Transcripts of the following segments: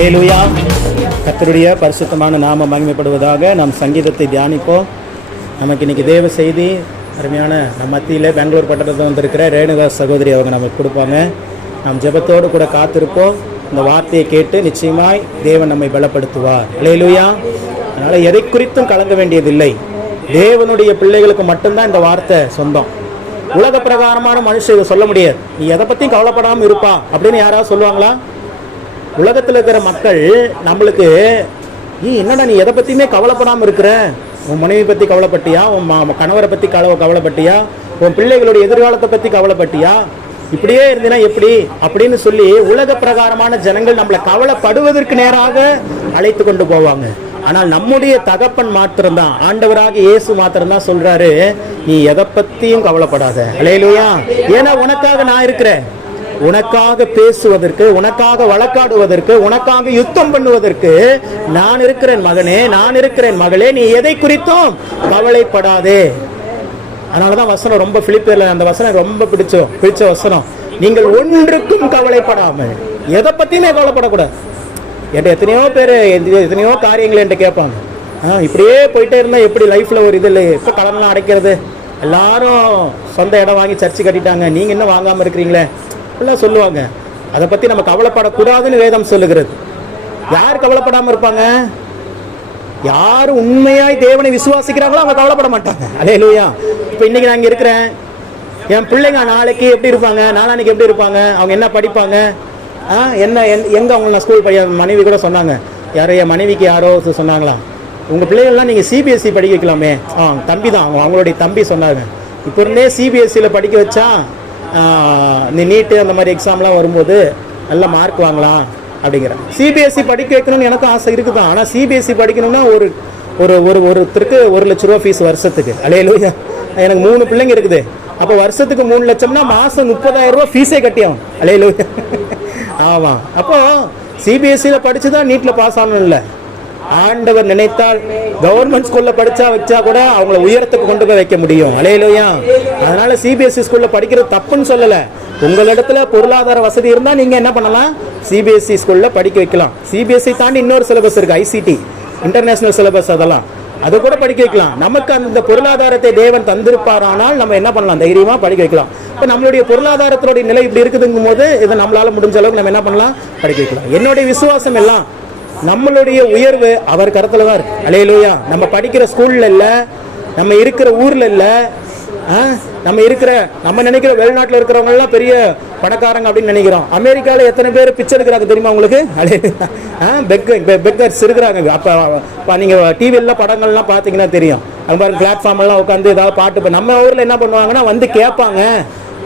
அல்லேலூயா. கர்த்தருடைய பரிசுத்தமான நாம மகிமைப்படுவதாக. நாம் சங்கீதத்தை தியானிப்போம். நமக்கு இன்னைக்கு தேவ செய்தி அருமையான நம்ம மத்தியில் பெங்களூர் பட்டணத்தில் வந்திருக்கிற ரேணுகா சகோதரி அவங்க நமக்கு கொடுப்பாங்க. நாம் ஜெபத்தோடு கூட காத்திருப்போம். இந்த வார்த்தையை கேட்டு நிச்சயமாய் தேவன் நம்மை பலப்படுத்துவார். அல்லேலூயா. அதனால் எதை குறித்தும் கலங்க வேண்டியதில்லை. தேவனுடைய பிள்ளைகளுக்கு மட்டும்தான் இந்த வார்த்தை சொந்தம். உலக பிரகாரமான மனுஷன் இதை சொல்ல முடியாது. நீ எதை பற்றியும் கவலைப்படாமல் இருப்பா அப்படின்னு யாராவது சொல்லுவாங்களா? உலகத்தில் இருக்கிற மக்கள் நம்மளுக்கு என்னடா நீ எதை பற்றியுமே கவலைப்படாமல் இருக்கிற, உன் மனைவி பற்றி கவலைப்பட்டியா, உன் கணவரை பற்றி கவலைப்பட்டியா, உன் பிள்ளைகளுடைய எதிர்காலத்தை பற்றி கவலைப்பட்டியா, இப்படியே இருந்தீனா எப்படி அப்படின்னு சொல்லி உலக பிரகாரமான ஜனங்கள் நம்மளை கவலைப்படுவதற்கு நேராக அழைத்து கொண்டு போவாங்க. ஆனால் நம்முடைய தகப்பன் மாத்திரம்தான், ஆண்டவராக இயேசு மாத்திரம்தான் சொல்றாரு, நீ எதை பற்றியும் கவலைப்படாத. அல்லேலூயா. ஏன்னா உனக்காக நான் இருக்கிறேன். உனக்காக பேசுவதற்கு, உனக்காக வழக்காடுவதற்கு, உனக்காக யுத்தம் பண்ணுவதற்கு நான் இருக்கிறேன் மகனே, நான் இருக்கிறேன் மகளே, நீ எதை குறித்தும் கவலைப்படாதே. அதனாலதான் வசனம் ரொம்ப பிலிப்பியர்ல அந்த வசனம் ரொம்ப பிடிச்ச வசனம். நீங்கள் ஒன்றுக்கும் கவலைப்படாமல், எதை பத்தியுமே கவலைப்படக்கூடாது. என்கிட்ட எத்தனையோ காரியங்கள் என்கிட்ட கேட்பாங்க. இப்படியே போயிட்டே இருந்தா எப்படி லைஃப்ல ஒரு இது இல்லை, எப்போ கடன்லாம் அடைக்கிறது, எல்லாரும் சொந்த இடம் வாங்கி சர்ச்சு கட்டிட்டாங்க, நீங்க இன்னும் வாங்காம இருக்கிறீங்களே எல்லாம் சொல்லுவாங்க. அதை பத்தி நம்ம கவலைப்படக்கூடாதுன்னு வேதம் சொல்லுகிறது. யார் கவலைப்படாம இருப்பாங்க? யாரு உண்மையாய் தேவனை விசுவாசிக்கிறாங்களோ அவங்க கவலைப்பட மாட்டாங்க. அல்லேலூயா. இப்போ இன்னைக்கு நான் இங்க இருக்கிறேன், என் பிள்ளைங்க நாளைக்கு எப்படி இருப்பாங்க, நாளான்னைக்கு எப்படி இருப்பாங்க, அவங்க என்ன படிப்பாங்க, எங்க அவங்க நான் ஸ்கூல் மனைவி கூட சொன்னாங்க, யாரோ என் மனைவிக்கு யாரோ சொன்னாங்களாம், உங்க பிள்ளைகள்லாம் நீங்க சிபிஎஸ்சி படிக்க வைக்கலாமே. தம்பி தான், அவங்களுடைய தம்பி சொன்னாங்க, இப்போ இருந்தே சிபிஎஸ்சியில் படிக்க வச்சா இந்த நீட்டு அந்த மாதிரி எக்ஸாம்லாம் வரும்போது நல்ல மார்க் வாங்கலாம் அப்படிங்கிறேன். சிபிஎஸ்சி படிக்க வைக்கணும்னு எனக்கும் ஆசை இருக்குதான். ஆனால் சிபிஎஸ்சி படிக்கணும்னா ஒருத்தருக்கு 1 லட்ச ரூபா ஃபீஸ் வருஷத்துக்கு. அல்லேலூயா. எனக்கு 3 பிள்ளைங்க இருக்குது. அப்போ வருஷத்துக்கு 3 லட்சம்னா மாதம் 30,000 ரூபா ஃபீஸே கட்டியாகும். அல்லேலூயா. ஆமாம். அப்போ சிபிஎஸ்சியில் படித்து தான் நீட்டில் பாஸ் ஆகணும் இல்லை. ஆண்டவர் நினைத்தால் கவர்மெண்ட் ஸ்கூல்ல வச்சா கூட அவங்கள உயரத்துக்கு கொண்டு போய் வைக்க முடியும். அல்லேலூயா. அதனால சிபிஎஸ்சி ஸ்கூல்ல படிக்கிறது தப்புன்னு சொல்லல. உங்களிடத்துல பொருளாதார வசதி இருந்தா நீங்க என்ன பண்ணலாம், சிபிஎஸ்சி ஸ்கூல்ல படிக்க வைக்கலாம். சிபிஎஸ்சி தாண்டி இன்னொரு சிலபஸ் இருக்கு, ஐசிடி, இன்டர்நேஷனல் சிலபஸ், அதெல்லாம் அதை கூட படிக்க வைக்கலாம். நமக்கு அந்த பொருளாதாரத்தை தேவன் தந்திருப்பாரானால் நம்ம என்ன பண்ணலாம், தைரியமா படிக்க வைக்கலாம். இப்போ நம்மளுடைய பொருளாதாரத்தினுடைய நிலை இப்படி இருக்குதுங்கும் போது இதை நம்மளால முடிஞ்ச அளவுக்கு நம்ம என்ன பண்ணலாம், படிக்க வைக்கலாம். என்னுடைய விசுவாசம் எல்லாம் நம்மளுடைய உயர்வு அவர் கருத்துல தான் இருக்கு. அல்லேலூயா. நம்ம படிக்கிற ஸ்கூல்ல இல்ல, நம்ம இருக்கிற ஊர்ல இல்ல, நம்ம நினைக்கிற வெளிநாட்டில் இருக்கிறவங்க எல்லாம் பெரிய பணக்காரங்க அப்படின்னு நினைக்கிறோம். அமெரிக்காவில் எத்தனை பேர் பிச்சை எடுக்கிறாங்க தெரியுமா உங்களுக்கு? பெக்கர்ஸ் இருக்கிறாங்க. அப்போ நீங்கள் டிவியில் படங்கள்லாம் பார்த்தீங்கன்னா தெரியும். அது மாதிரி பிளாட்ஃபார்ம் எல்லாம் உட்காந்து ஏதாவது பாட்டு, நம்ம ஊரில் என்ன பண்ணுவாங்கன்னா வந்து கேட்பாங்க,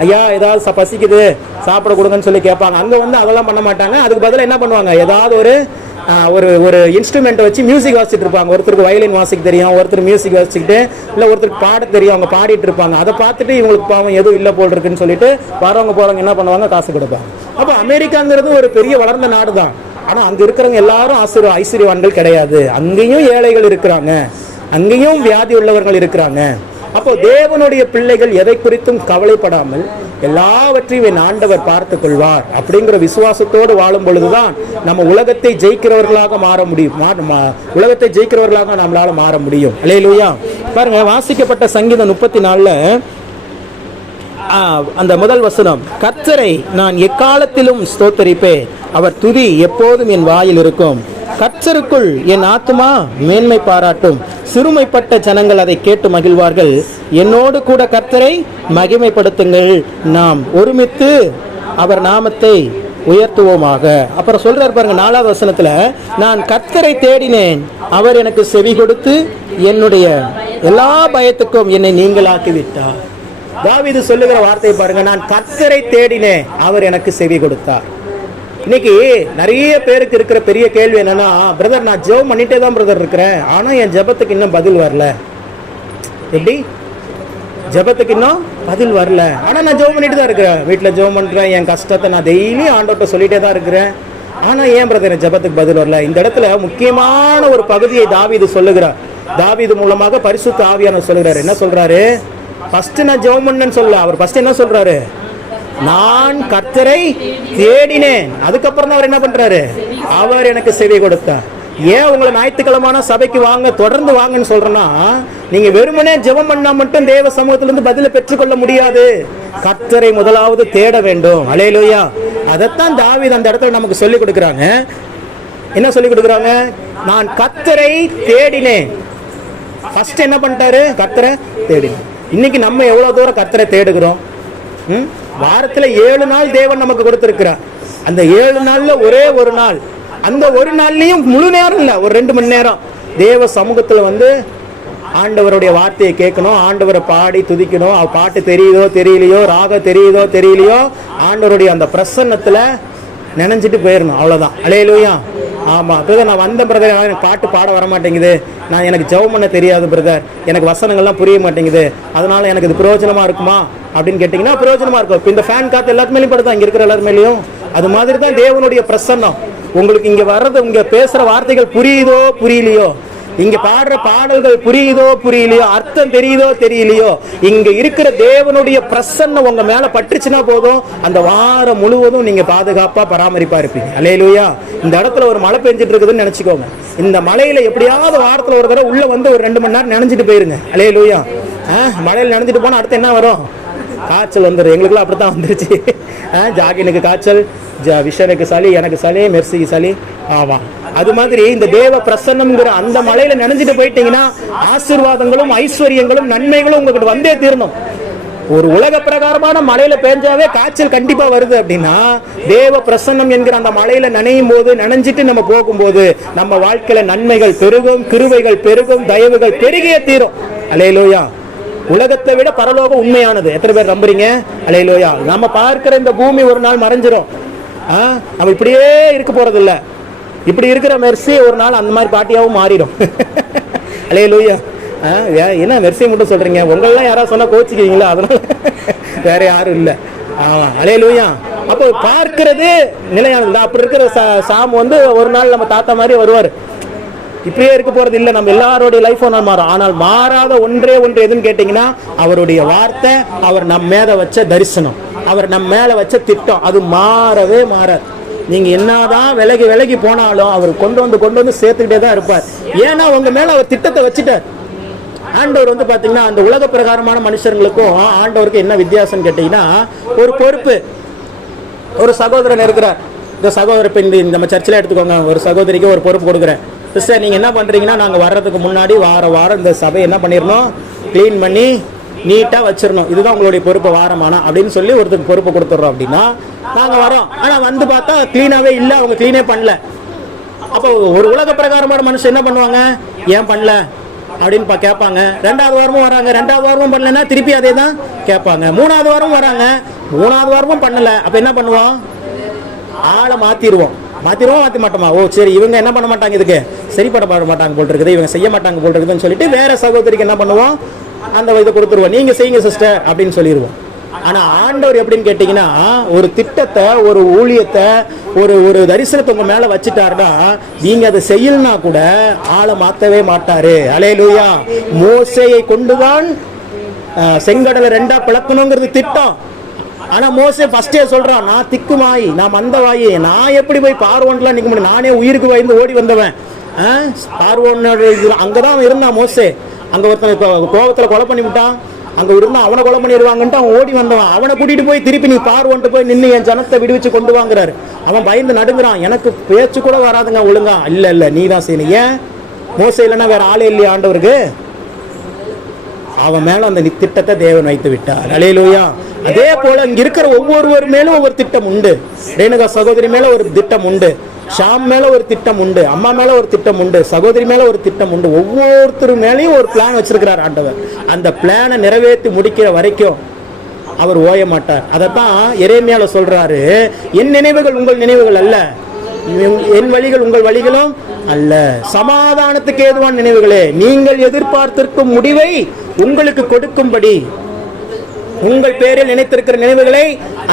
ஐயா ஏதாவது பசிக்குது சாப்பிட கொடுங்கன்னு சொல்லி கேட்பாங்க. அங்கே வந்து அதெல்லாம் பண்ண மாட்டாங்க. அதுக்கு பதிலாக என்ன பண்ணுவாங்க, ஏதாவது ஒரு இன்ஸ்ட்ருமெண்ட்டை வச்சு மியூசிக் வாசிச்சுட்டு இருப்பாங்க. ஒருத்தருக்கு வயலின் வாசிக்க தெரியும், ஒருத்தர் மியூசிக் வாசிச்சுக்கிட்டு, இல்லை ஒருத்தருக்கு பாட தெரியும், அவங்க பாடிட்டு இருப்பாங்க. அதை பார்த்துட்டு இவங்களுக்கு பாவம் எதுவும் இல்லை போல் இருக்குன்னு சொல்லிட்டு வரவங்க போறவங்க என்ன பண்ணுவாங்க, காசு கொடுப்பாங்க. அப்போ அமெரிக்காங்கிறது ஒரு பெரிய வளர்ந்த நாடு தான். ஆனால் அங்கே இருக்கிறவங்க எல்லாரும் ஐஸ்வர்யவான்கள் கிடையாது. அங்கேயும் ஏழைகள் இருக்கிறாங்க, அங்கேயும் வியாதி உள்ளவர்கள் இருக்கிறாங்க. அப்போ தேவனுடைய பிள்ளைகள் எதை குறித்தும் கவலைப்படாமல் எல்லாவற்றையும் என் ஆண்டவர் பார்த்துக் கொள்வார் அப்படிங்கிற விசுவாசத்தோடு வாழும் பொழுதுதான் நம்ம உலகத்தை ஜெயிக்கிறவர்களாக மாற முடியும். உலகத்தை ஜெயிக்கிறவர்களாக நம்மளால மாற முடியும். அல்லேலூயா. பாருங்க, வாசிக்கப்பட்ட சங்கீதம் 34ல அந்த முதல் வசனம், கர்த்தரை நான் எக்காலத்திலும் ஸ்தோத்தரிப்பேன், அவர் துதி எப்போதும் என் வாயில் இருக்கும். கர்த்தருக்குள் என் ஆத்துமா மேன்மை பாராட்டும், சிறுமைப்பட்ட ஜனங்கள் அதை கேட்டு மகிழ்வார்கள். என்னோடு கூட கர்த்தரை மகிமைப்படுத்துங்கள், நாம் ஒருமித்து அவர் நாமத்தை உயர்த்துவோமாக. அப்புறம் சொல்றாரு பாருங்க 4வது வசனத்துல, நான் கர்த்தரை தேடினேன், அவர் எனக்கு செவி கொடுத்து என்னுடைய எல்லா பயத்துக்கும் என்னை நீங்களாக்கி விட்டார். தாவீது சொல்லுகிற வார்த்தையை பாருங்க, நான் கர்த்தரை தேடினேன், அவர் எனக்கு செவி கொடுத்தார். இன்னைக்கு நிறைய பேருக்கு இருக்கிற பெரிய கேள்வி என்னன்னா, பிரதர் நான் ஜெபம் பண்ணிட்டே தான் பிரதர் இருக்கிறேன், ஆனா என் ஜெபத்துக்கு இன்னும் பதில் வரல. எப்படி? ஜெபத்துக்கு இன்னும் பதில் வரல, ஆனா நான் ஜெபம் பண்ணிட்டு தான் இருக்கிறேன், வீட்டில் ஜெபம் பண்றேன், என் கஷ்டத்தை நான் டெய்லி ஆண்டவர்கிட்ட சொல்லிட்டே தான் இருக்கிறேன், ஆனா ஏன் பிரதர் ஜெபத்துக்கு பதில் வரல? இந்த இடத்துல முக்கியமான ஒரு பகுதியை தாவீது சொல்லுகிறார். தாவீது மூலமாக பரிசுத்த ஆவியானவர் சொல்லுகிறார். என்ன சொல்றாரு? ஃபர்ஸ்ட் நான் ஜெபம் பண்ணேன்னு சொல்ல, அவர் ஃபர்ஸ்ட் என்ன சொல்றாரு? நான் கர்த்தரை தேடினேன். அதுக்கப்புறம் தான் அவர் என்ன பண்றாரு? அவர் எனக்கு செவி கொடுத்தார். ஏன் உங்களை ஞாயிற்றுக்கிழமான சபைக்கு வாங்க, தொடர்ந்து வாங்கன்னு சொல்றேன்னா, நீங்க வெறுமனே ஜெபம் பண்ணா மட்டும் தேவ சமூகத்திலிருந்து பதிலை பெற்றுக்கொள்ள முடியாது. கர்த்தரை முதலாவது தேட வேண்டும். அல்லேலூயா. அதைத்தான் தாவீது அந்த இடத்துல நமக்கு சொல்லி கொடுக்குறாங்க. என்ன சொல்லி கொடுக்குறாங்க? நான் கர்த்தரை தேடினேன். ஃபர்ஸ்ட் என்ன பண்ணிட்டாரு? கர்த்தரை தேடினேன். இன்னைக்கு நம்ம எவ்வளவு தூரம் கர்த்தரை தேடுகிறோம்? வாரத்துல 7 நாள் தேவன் நமக்கு கொடுத்திருக்கிறார். அந்த 7 நாள்ல ஒரே ஒரு நாள், அந்த ஒரு நாள்லயும் முழு நேரம் இல்ல, ஒரு 2 மணி நேரம் தேவ சமூகத்துல வந்து ஆண்டவருடைய வார்த்தையை கேட்கணும், ஆண்டவரை பாடி துதிக்கணும். அவ பாட்டு தெரியுதோ தெரியலையோ, ராக தெரியுதோ தெரியலையோ, ஆண்டவருடைய அந்த பிரசன்னத்துல நினைஞ்சிட்டு போயிடணும். அவ்வளவுதான். அல்லேலூயா. ஆமா பிரதர், நான் வந்த பிரதர், எனக்கு பாட்டு பாட வர மாட்டேங்குது, நான் எனக்கு ஜெபம் பண்ண தெரியாது பிரதர், எனக்கு வசனங்கள்லாம் புரிய மாட்டேங்குது, அதனால எனக்கு இது பிரயோஜனமா இருக்குமா அப்படின்னு கேட்டீங்கன்னா பிரயோஜனமா இருக்கும். இப்போ இந்த ஃபேன் காத்து எல்லாத்து மேலேயும் படுதா, இங்க இருக்கிற எல்லாரு மேலேயும். அது மாதிரி தான் தேவனுடைய பிரசன்னம். உங்களுக்கு இங்க வர்றது, இங்க பேசுற வார்த்தைகள் புரியுதோ புரியலையோ, இங்க பாடுற பாடல்கள் புரியுதோ புரியலையோ, அர்த்தம் தெரியுதோ தெரியலையோ, இங்க இருக்கிற தேவனுடைய பிரசன்னம் உங்க மேல பட்டுச்சுன்னா போதும், அந்த வாரம் முழுவதும் நீங்க பாதுகாப்பா பராமரிப்பா இருப்பீங்க. அல்லேலூயா. இந்த இடத்துல ஒரு மழை பெஞ்சிட்டு இருக்குதுன்னு நினைச்சுக்கோங்க. இந்த மழையில எப்படியாவது வாரத்துல ஒரு தடவை உள்ள வந்து ஒரு 2 மணி நேரம் நினைஞ்சிட்டு போயிருங்க. அல்லேலூயா. மழையில நினைஞ்சிட்டு போனா அடுத்து என்ன வரும்? காய்ச்சல் வந்துடும். எங்களுக்குலாம் அப்படித்தான் வந்துருச்சு. ஜாகினுக்கு காய்ச்சல், விஷனுக்கு சளி, எனக்கு சளி, மெர்சிக்கு சளி. ஆமா, அது மாதிரி இந்த தேவ பிரசன்னம்ங்கிற அந்த மலையில நினைஞ்சிட்டு போயிட்டீங்கன்னா ஆசீர்வாதங்களும் ஐஸ்வர்யங்களும் நன்மைகளும் உங்களுக்கு வந்தே தீரணும். ஒரு உலக பிரகாரமான மலையில பெஞ்சாவே காய்ச்சல் கண்டிப்பா வருது அப்படின்னா, தேவ பிரசன்னம் என்கிற அந்த மலையில நனையும் போது, நனைஞ்சிட்டு நம்ம போகும்போது நம்ம வாழ்க்கையில நன்மைகள் பெருகும், கிருபைகள் பெருகும், தயவுகள் பெருகியே தீரும். அல்லேலூயா. உலகத்தை விட பரலோகம் உண்மையானது. எத்தனை பேர் நம்புறீங்க? அல்லேலூயா. நம்ம பார்க்கிற இந்த பூமி ஒரு நாள் மறைஞ்சிரும். நம்ம இப்படியே இருக்க போறது இல்ல. இப்படி இருக்கிற மெர்சி ஒரு நாள் அந்த மாதிரி பாட்டியாவும் மாறிடும். அல்லேலூயா. என்ன மெர்சி மட்டும் சொல்றீங்க? உங்களெல்லாம் யாராவது சொன்னா கோச்சிக்கிறீங்களா? அதனால வேற யாரும் இல்லை. அல்லேலூயா. அப்போ பார்க்கிறது நிலையானது. அப்படி இருக்கிற சாம் வந்து ஒரு நாள் நம்ம தாத்தா மாதிரி வருவார். இப்படியே இருக்க போறது இல்லை. நம்ம எல்லாருடைய லைஃப் ஒன்றால் மாறும். ஆனால் மாறாத ஒன்றே ஒன்று எதுன்னு கேட்டீங்கன்னா, அவருடைய வார்த்தை, அவர் நம்ம மேல வச்ச தரிசனம், அவர் நம்ம மேல வச்ச திட்டம், அது மாறவே மாறாது. நீங்க என்னதான் விலகி விலகி போனாலும் அவர் கொண்டு வந்து சேர்த்துக்கிட்டே தான் இருப்பார். ஏன்னா உங்க மேல அவர் திட்டத்தை வச்சுட்டார். ஆண்டவர் வந்து பாத்தீங்கன்னா, அந்த உலக பிரகாரமான மனுஷர்களுக்கும் ஆண்டவருக்கு என்ன வித்தியாசம் கேட்டீங்கன்னா, ஒரு பொறுப்பு. ஒரு சகோதரன் இருக்கிறார். இந்த சகோதரர் நம்ம சர்ச்சில் எடுத்துக்கோங்க, ஒரு சகோதரிக்கு ஒரு பொறுப்பு கொடுக்குறேன். சிஸ்டர், நீங்கள் என்ன பண்ணுறீங்கன்னா, நாங்கள் வர்றதுக்கு முன்னாடி வாரம் இந்த சபையை என்ன பண்ணிடணும், க்ளீன் பண்ணி நீட்டாக வச்சிடணும். இதுதான் உங்களுடைய பொறுப்பு வாரமானா அப்படின்னு சொல்லி ஒருத்தருக்கு பொறுப்பு கொடுத்துட்றோம். அப்படின்னா நாங்கள் வரோம், ஆனால் வந்து பார்த்தா க்ளீனாகவே இல்லை, அவங்க க்ளீனே பண்ணல. அப்போ ஒரு உலக பிரகாரமான மனுஷன் என்ன பண்ணுவாங்க? ஏன் பண்ணல அப்படின்னு கேட்பாங்க. 2வது வாரமும் வராங்க, 2வது வாரமும் பண்ணலன்னா திருப்பி அதே தான் கேட்பாங்க. 3வது வாரமும் வராங்க, 3வது வாரமும் பண்ணலை. அப்போ என்ன பண்ணுவோம்? ஆளை மாற்றிடுவோம். மாற்ற மாட்டோமா? ஓ சரி, இவங்க என்ன பண்ண மாட்டாங்க, இதுக்கு சரிப்பட மாட்டாங்க போல் இருக்குது, இவங்க செய்ய மாட்டாங்க போல் இருக்குதுன்னு சொல்லிட்டு வேற சகோதரிக்கு என்ன பண்ணுவோம்? அந்த இதை கொடுத்துருவோம். நீங்க செய்யுங்க சிஸ்டர் அப்படின்னு சொல்லிடுவோம். ஆனா ஆண்டவர் எப்படின்னு கேட்டீங்கன்னா, ஒரு திட்டத்தை, ஒரு ஊழியத்தை, ஒரு தரிசனத்தை உங்க மேல வச்சுட்டாருன்னா, நீங்க அதை செய்யலனா கூட ஆளை மாத்தவே மாட்டாரு. அல்லேலூயா. மோசேயை கொண்டுதான் செங்கடலை 2ஆ பிளக்கணுங்கிறது திட்டம். ஆனா மோசே ஃபர்ஸ்டே சொல்றான், நான் திக்குமாயி, நான் மந்தவாயி, நான் எப்படி போய் பார்வோன்லாம் நிக்க முடியும், நானே உயிருக்கு பயந்து ஓடி வந்தவன். பார்வோனோட அங்கதான் இருந்தான் மோசே. அங்க ஒருத்தன் கோபத்துல கொலை பண்ணி விட்டான், அங்க இருந்தா அவனை கொலை பண்ணிடுவாங்கன்ட்டு அவன் ஓடி வந்தவன். அவனை கூட்டிட்டு போய் திருப்பி நீ பார்வோன்ட்டு போய் நின்று என் ஜனத்தை விடுவிச்சு கொண்டு வாங்குறாரு. அவன் பயந்து நடுங்குறான், எனக்கு பேச்சு கூட வராதுங்க ஒழுங்கா. இல்ல நீ தான் செய்யணும். ஏன்? மோசே இல்லைன்னா வேற ஆளே இல்லையா ஆண்டவருக்கு? அவன் மேல அந்த திட்டத்தை தேவன் வைத்து விட்டார். அல்லேலூயா. அதே போல இங்க இருக்கிற ஒவ்வொருவர் மேலும் ஒவ்வொரு திட்டம் உண்டு. ரேணுகா சகோதரி மேல ஒரு திட்டம் உண்டு, ஷாம் மேல ஒரு திட்டம் உண்டு, அம்மா மேல ஒரு திட்டம் உண்டு, சகோதரி மேல ஒரு திட்டம் உண்டு. ஒவ்வொருத்தர் மேலேயும் ஒரு பிளான் வச்சிருக்கிறார் ஆண்டவர். அந்த பிளானை நிறைவேற்றி முடிக்கிற வரைக்கும் அவர் ஓய மாட்டார். அதைத்தான் எரேமியால சொல்றாரு, என் நினைவுகள் உங்கள் நினைவுகள் அல்ல, என் வழிகள் உங்கள் வழிகளும் அல்ல, சமாதானத்துக்கு ஏதுவான நினைவுகளே, நீங்கள் எதிர்பார்த்திருக்கும் முடிவை உங்களுக்கு கொடுக்கும்படி உங்கள் பேரில் நினைத்திருக்கிற நினைவுகளை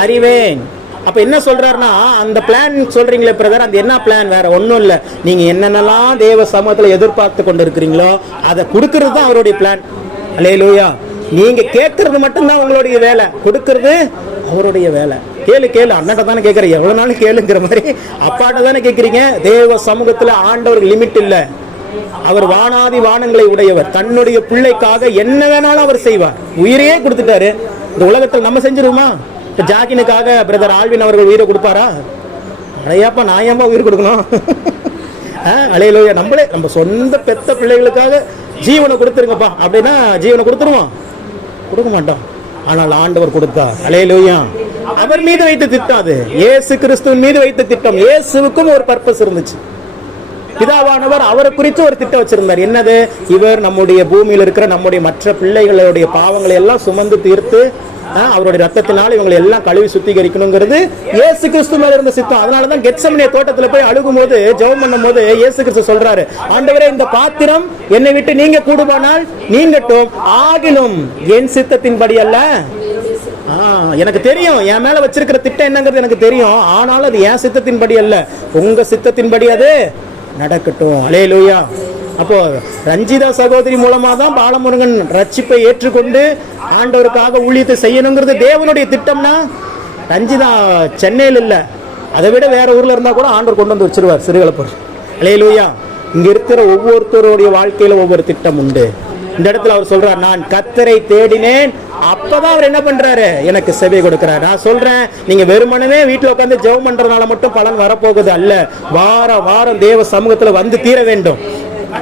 அறிவேன். அப்ப என்ன சொல்றாருன்னா, அந்த பிளான் சொல்றீங்களே பிரதர், அந்த என்ன பிளான்? வேற ஒன்றும் இல்லை. நீங்க என்னென்னலாம் தேவ சமூகத்தில் எதிர்பார்த்து கொண்டு இருக்கிறீங்களோ அதை கொடுக்கறது தான் அவருடைய பிளான். அல்லேலூயா. நீங்க கேட்கறது மட்டும்தான் உங்களுடைய வேலை, கொடுக்கறது அவருடைய வேலை. கேளு கேளு, அண்ணன் தானே கேட்குறேன், எவ்வளோ நாளும் கேளுங்கிற மாதிரி அப்பாட்ட தானே கேட்குறீங்க. தேவ சமூகத்தில் ஆண்டவருக்கு லிமிட் இல்லை. அவர் வானாதி வானங்களை உடையவர். தன்னுடைய பிள்ளைக்காக என்ன வேணாலும் அவர் செய்வார். உயிரையே கொடுத்துட்டாரு. இந்த உலகத்தில் நம்ம செஞ்சிருவோமா? இப்போ ஜாக்கினுக்காக பிரதர் ஆல்வின் அவர்கள் உயிரை கொடுப்பாரா? அடையாப்பா, நான் ஏன்பா உயிர் கொடுக்கணும்? அலையிலோயா, நம்மளே நம்ம சொந்த பெத்த பிள்ளைகளுக்காக ஜீவனை கொடுத்துருங்கப்பா அப்படின்னா ஜீவனை கொடுத்துருவோம்? கொடுக்க மாட்டோம். ஆனால் ஆண்டவர் கொடுத்தார். அலையிலோயா, அவர் மீது வைத்த திட்டம் அது. இயேசு கிறிஸ்துவின் மீது வைத்த திட்டம். இயேசுவுக்கும் ஒரு பர்பஸ் இருந்துச்சு. பிதாவானவர் அவரை குறித்து ஒரு திட்டம் வச்சிருந்தார். என்னது? இவர் நம்முடைய பூமியில் இருக்கிற நம்முடைய மற்ற பிள்ளைகளுடைய பாவங்களை எல்லாம் சுமந்து தீர்த்து அவருடைய ரத்தத்தினால இவங்களை எல்லாம் கழுவி சுத்திகரிக்கணுங்கிறது இயேசு கிறிஸ்து மேல இருந்த சித்தம். அதனாலதான் கெத்செமனே தோட்டத்துல போய் அழுகும் போது, ஜெபம் பண்ணும் போது இயேசு கிறிஸ்து சொல்றாரு, ஆண்டவரே, இந்த பாத்திரம் என்னை விட்டு நீங்க கூடுமானால் நீங்கட்டும், ஆகிலும் என் சித்தத்தின்படி அல்ல. எனக்கு தெரியும் என் மேல வச்சிருக்கிற திட்டம் என்னங்கிறது எனக்கு தெரியும். ஆனாலும் அது என் சித்தத்தின்படி அல்ல, உங்க சித்தத்தின்படி அது நடக்கட்டும். அல்லேலூயா. அப்போ ரஞ்சிதா சகோதரி மூலமா தான் பாலமுருகன் ரட்சிப்பை ஏற்றுக்கொண்டு ஆண்டவருக்காக ஊழியத்தை செய்யணுங்கிறது தேவனுடைய திட்டம்னா, ரஞ்சிதா சென்னையில் இல்லை, அதை விட வேற ஊர்ல இருந்தா கூட ஆண்டவர் கொண்டு வந்து வச்சிருவார் சிறுகளப்பூர். அல்லேலூயா. இங்க இருக்கிற ஒவ்வொருத்தருடைய வாழ்க்கையில ஒவ்வொரு திட்டம் உண்டு. இந்த இடத்துல அவர் சொல்றார், நான் கர்த்தரை தேடினேன், அப்பதான் அவர் என்ன பண்றாரு, எனக்கு செவி கொடுக்கிறார். நான் சொல்றேன், நீங்க வெறுமனவே வீட்டுல உட்காந்து ஜெபம் பண்றதுனால மட்டும் பலன் வரப்போகுது அல்ல. வாரம் வாரம் தேவ சமூகத்துல வந்து தீர வேண்டும்.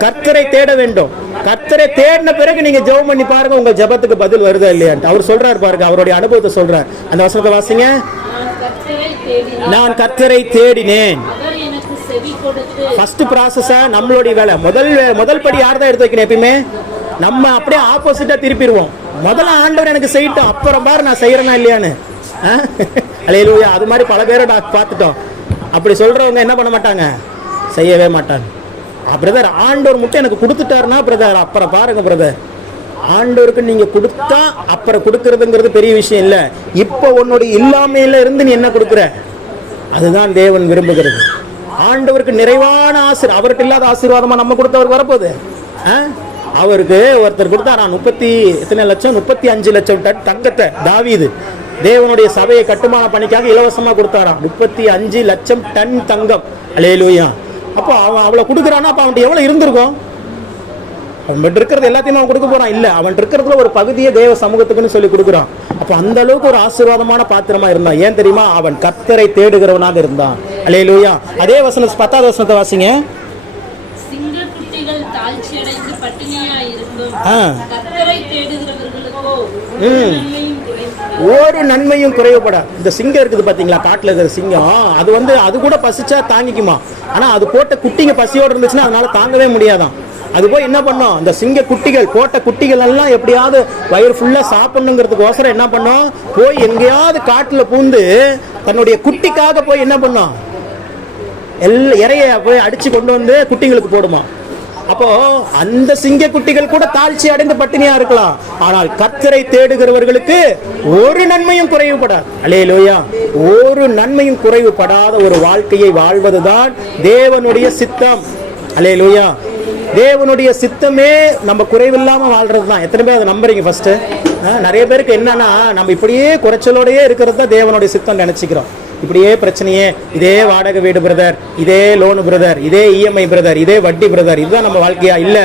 கர்த்தரை தேட வேண்டும். கர்த்தரை தேடின பிறகு நீங்க ஜெபம் பண்ணி பாருங்க, உங்க ஜெபத்துக்கு பதில் வருதா இல்லையான்ட்டு. அவர் சொல்றாரு பாருங்க, அவருடைய அனுபவத்தை சொல்றார். அந்த வசனத்தை வாசிங்க. நான் கர்த்தரை தேடினேன். ஃபர்ஸ்ட் ப்ராசஸ் நம்மளுடைய வேலை. முதல் படி யார் தான் எடுத்து வைக்கணும்? எப்பயுமே நம்ம அப்படியே ஆப்போசிட்டா திருப்பிடுவோம். முதல்ல ஆண்டவர் எனக்கு செய்யட்டும், அப்புறம் பாரு நான் செய்யறேனா இல்லையான்னு. அல்லேலூயா. அது மாதிரி பல பேரை நான் பார்த்துட்டோம். அப்படி சொல்றவங்க என்ன பண்ண மாட்டாங்க, செய்யவே மாட்டாங்க. பிரதர், ஆண்டவர் மட்டும் எனக்கு கொடுத்துட்டாருன்னா பிரதர் அப்புறம் பாருங்க பிரதர், ஆண்டவருக்கு நீங்க கொடுத்தா அப்புறம் கொடுக்கறதுங்கிறது பெரிய விஷயம் இல்ல. இப்போ உன்னுடைய இல்லாமையில இருந்து நீ என்ன கொடுக்குற, அதுதான் தேவன் விரும்புகிறது. ஆண்டவருக்கு நிறைவான அவருக்கு இல்லாத ஆசீர்வாதமா நம்ம கொடுத்தவருக்கு வரப்போகுது. அவருக்கு ஒருத்தர் கொடுத்தாரா 35 லட்சம் டன் தங்கத்தை. தாவீது தேவனுடைய சபையை கட்டுமான பணிக்காக இலவசமா கொடுத்தாராம். 35 லட்சம் டன் தங்கம். அல்லேலூயா. அப்போ அவன் அவ்வளவு கொடுக்குறான்னா அப்ப அவன்கிட்ட எவ்வளவு இருந்திருக்கும்? அவன் இருக்கிறது எல்லாத்தையும் அவன் கொடுக்க போறான் இல்ல, அவன் இருக்கிறதுல ஒரு பகுதியை தேவ சமூகத்துக்குன்னு சொல்லி கொடுக்குறான். அப்ப அந்த அளவுக்கு ஒரு ஆசீர்வாதமான பாத்திரமா இருந்தான். ஏன் தெரியுமா? அவன் கர்த்தரை தேடுகிறவனாக இருந்தான். அல்லேலூயா. அதே வசனம் 10வது வசனத்தை வாசிங்க. சிங்கக்குட்டிகள் தாழ்ச்சி அடைந்து பட்டினியாய் இருந்தும் கர்த்தரை தேடுகிறவர்களுக்கோ ஒரு நன்மையும் குறைவுபடாது. இந்த சிங்கம் இருக்குது பாத்தீங்களா, காட்டுல இருக்கிற சிங்கம், அது கூட பசிச்சா தாங்கிக்குமா. ஆனா அது போட்ட குட்டிங்க பசியோடு இருந்துச்சுன்னா அதனால தாங்கவே முடியாதான். அது போய் என்ன பண்ணும், இந்த சிங்க குட்டிகள் போட்ட குட்டிகள் எல்லாம் எப்படியாவது வயிறு ஃபுல்லா சாப்பிடணுங்கிறதுக்கோசரம் என்ன பண்ணும், போய் எங்கேயாவது காட்டுல பூந்து தன்னுடைய குட்டிக்காக போய் என்ன பண்ணும், இறைய போய் அடிச்சு கொண்டு வந்து குட்டிங்களுக்கு போடுமா. அப்போ அந்த சிங்க குட்டிகள் கூட தாழ்ச்சி அடைந்து பட்டினியா இருக்கலாம், ஆனால் கர்த்தரை தேடுகிறவர்களுக்கு ஒரு நன்மையும் குறைவுபடாது. அல்லேலூயா. ஒரு நன்மையும் குறைவுபடாத ஒரு வாழ்க்கையை வாழ்வதுதான் தேவனுடைய சித்தம். அல்லேலூயா. தேவனுடைய சித்தமே நம்ம குறைவில்லாம வாழ்றதுதான். எத்தனை பேர் அதை நம்புறீங்க? ஃபர்ஸ்ட் நிறைய பேருக்கு என்னன்னா, நம்ம இப்படியே குறைச்சலோடயே இருக்கிறது தான் தேவனுடைய சித்தம் நினைச்சுக்கிறோம். இப்படியே பிரச்சனையே, இதே வாடகை வீடு பிரதர், இதே லோனு பிரதர், இதே இஎம்ஐ பிரதர், இதே வட்டி பிரதர், இதுதான் நம்ம வாழ்க்கையா? இல்ல,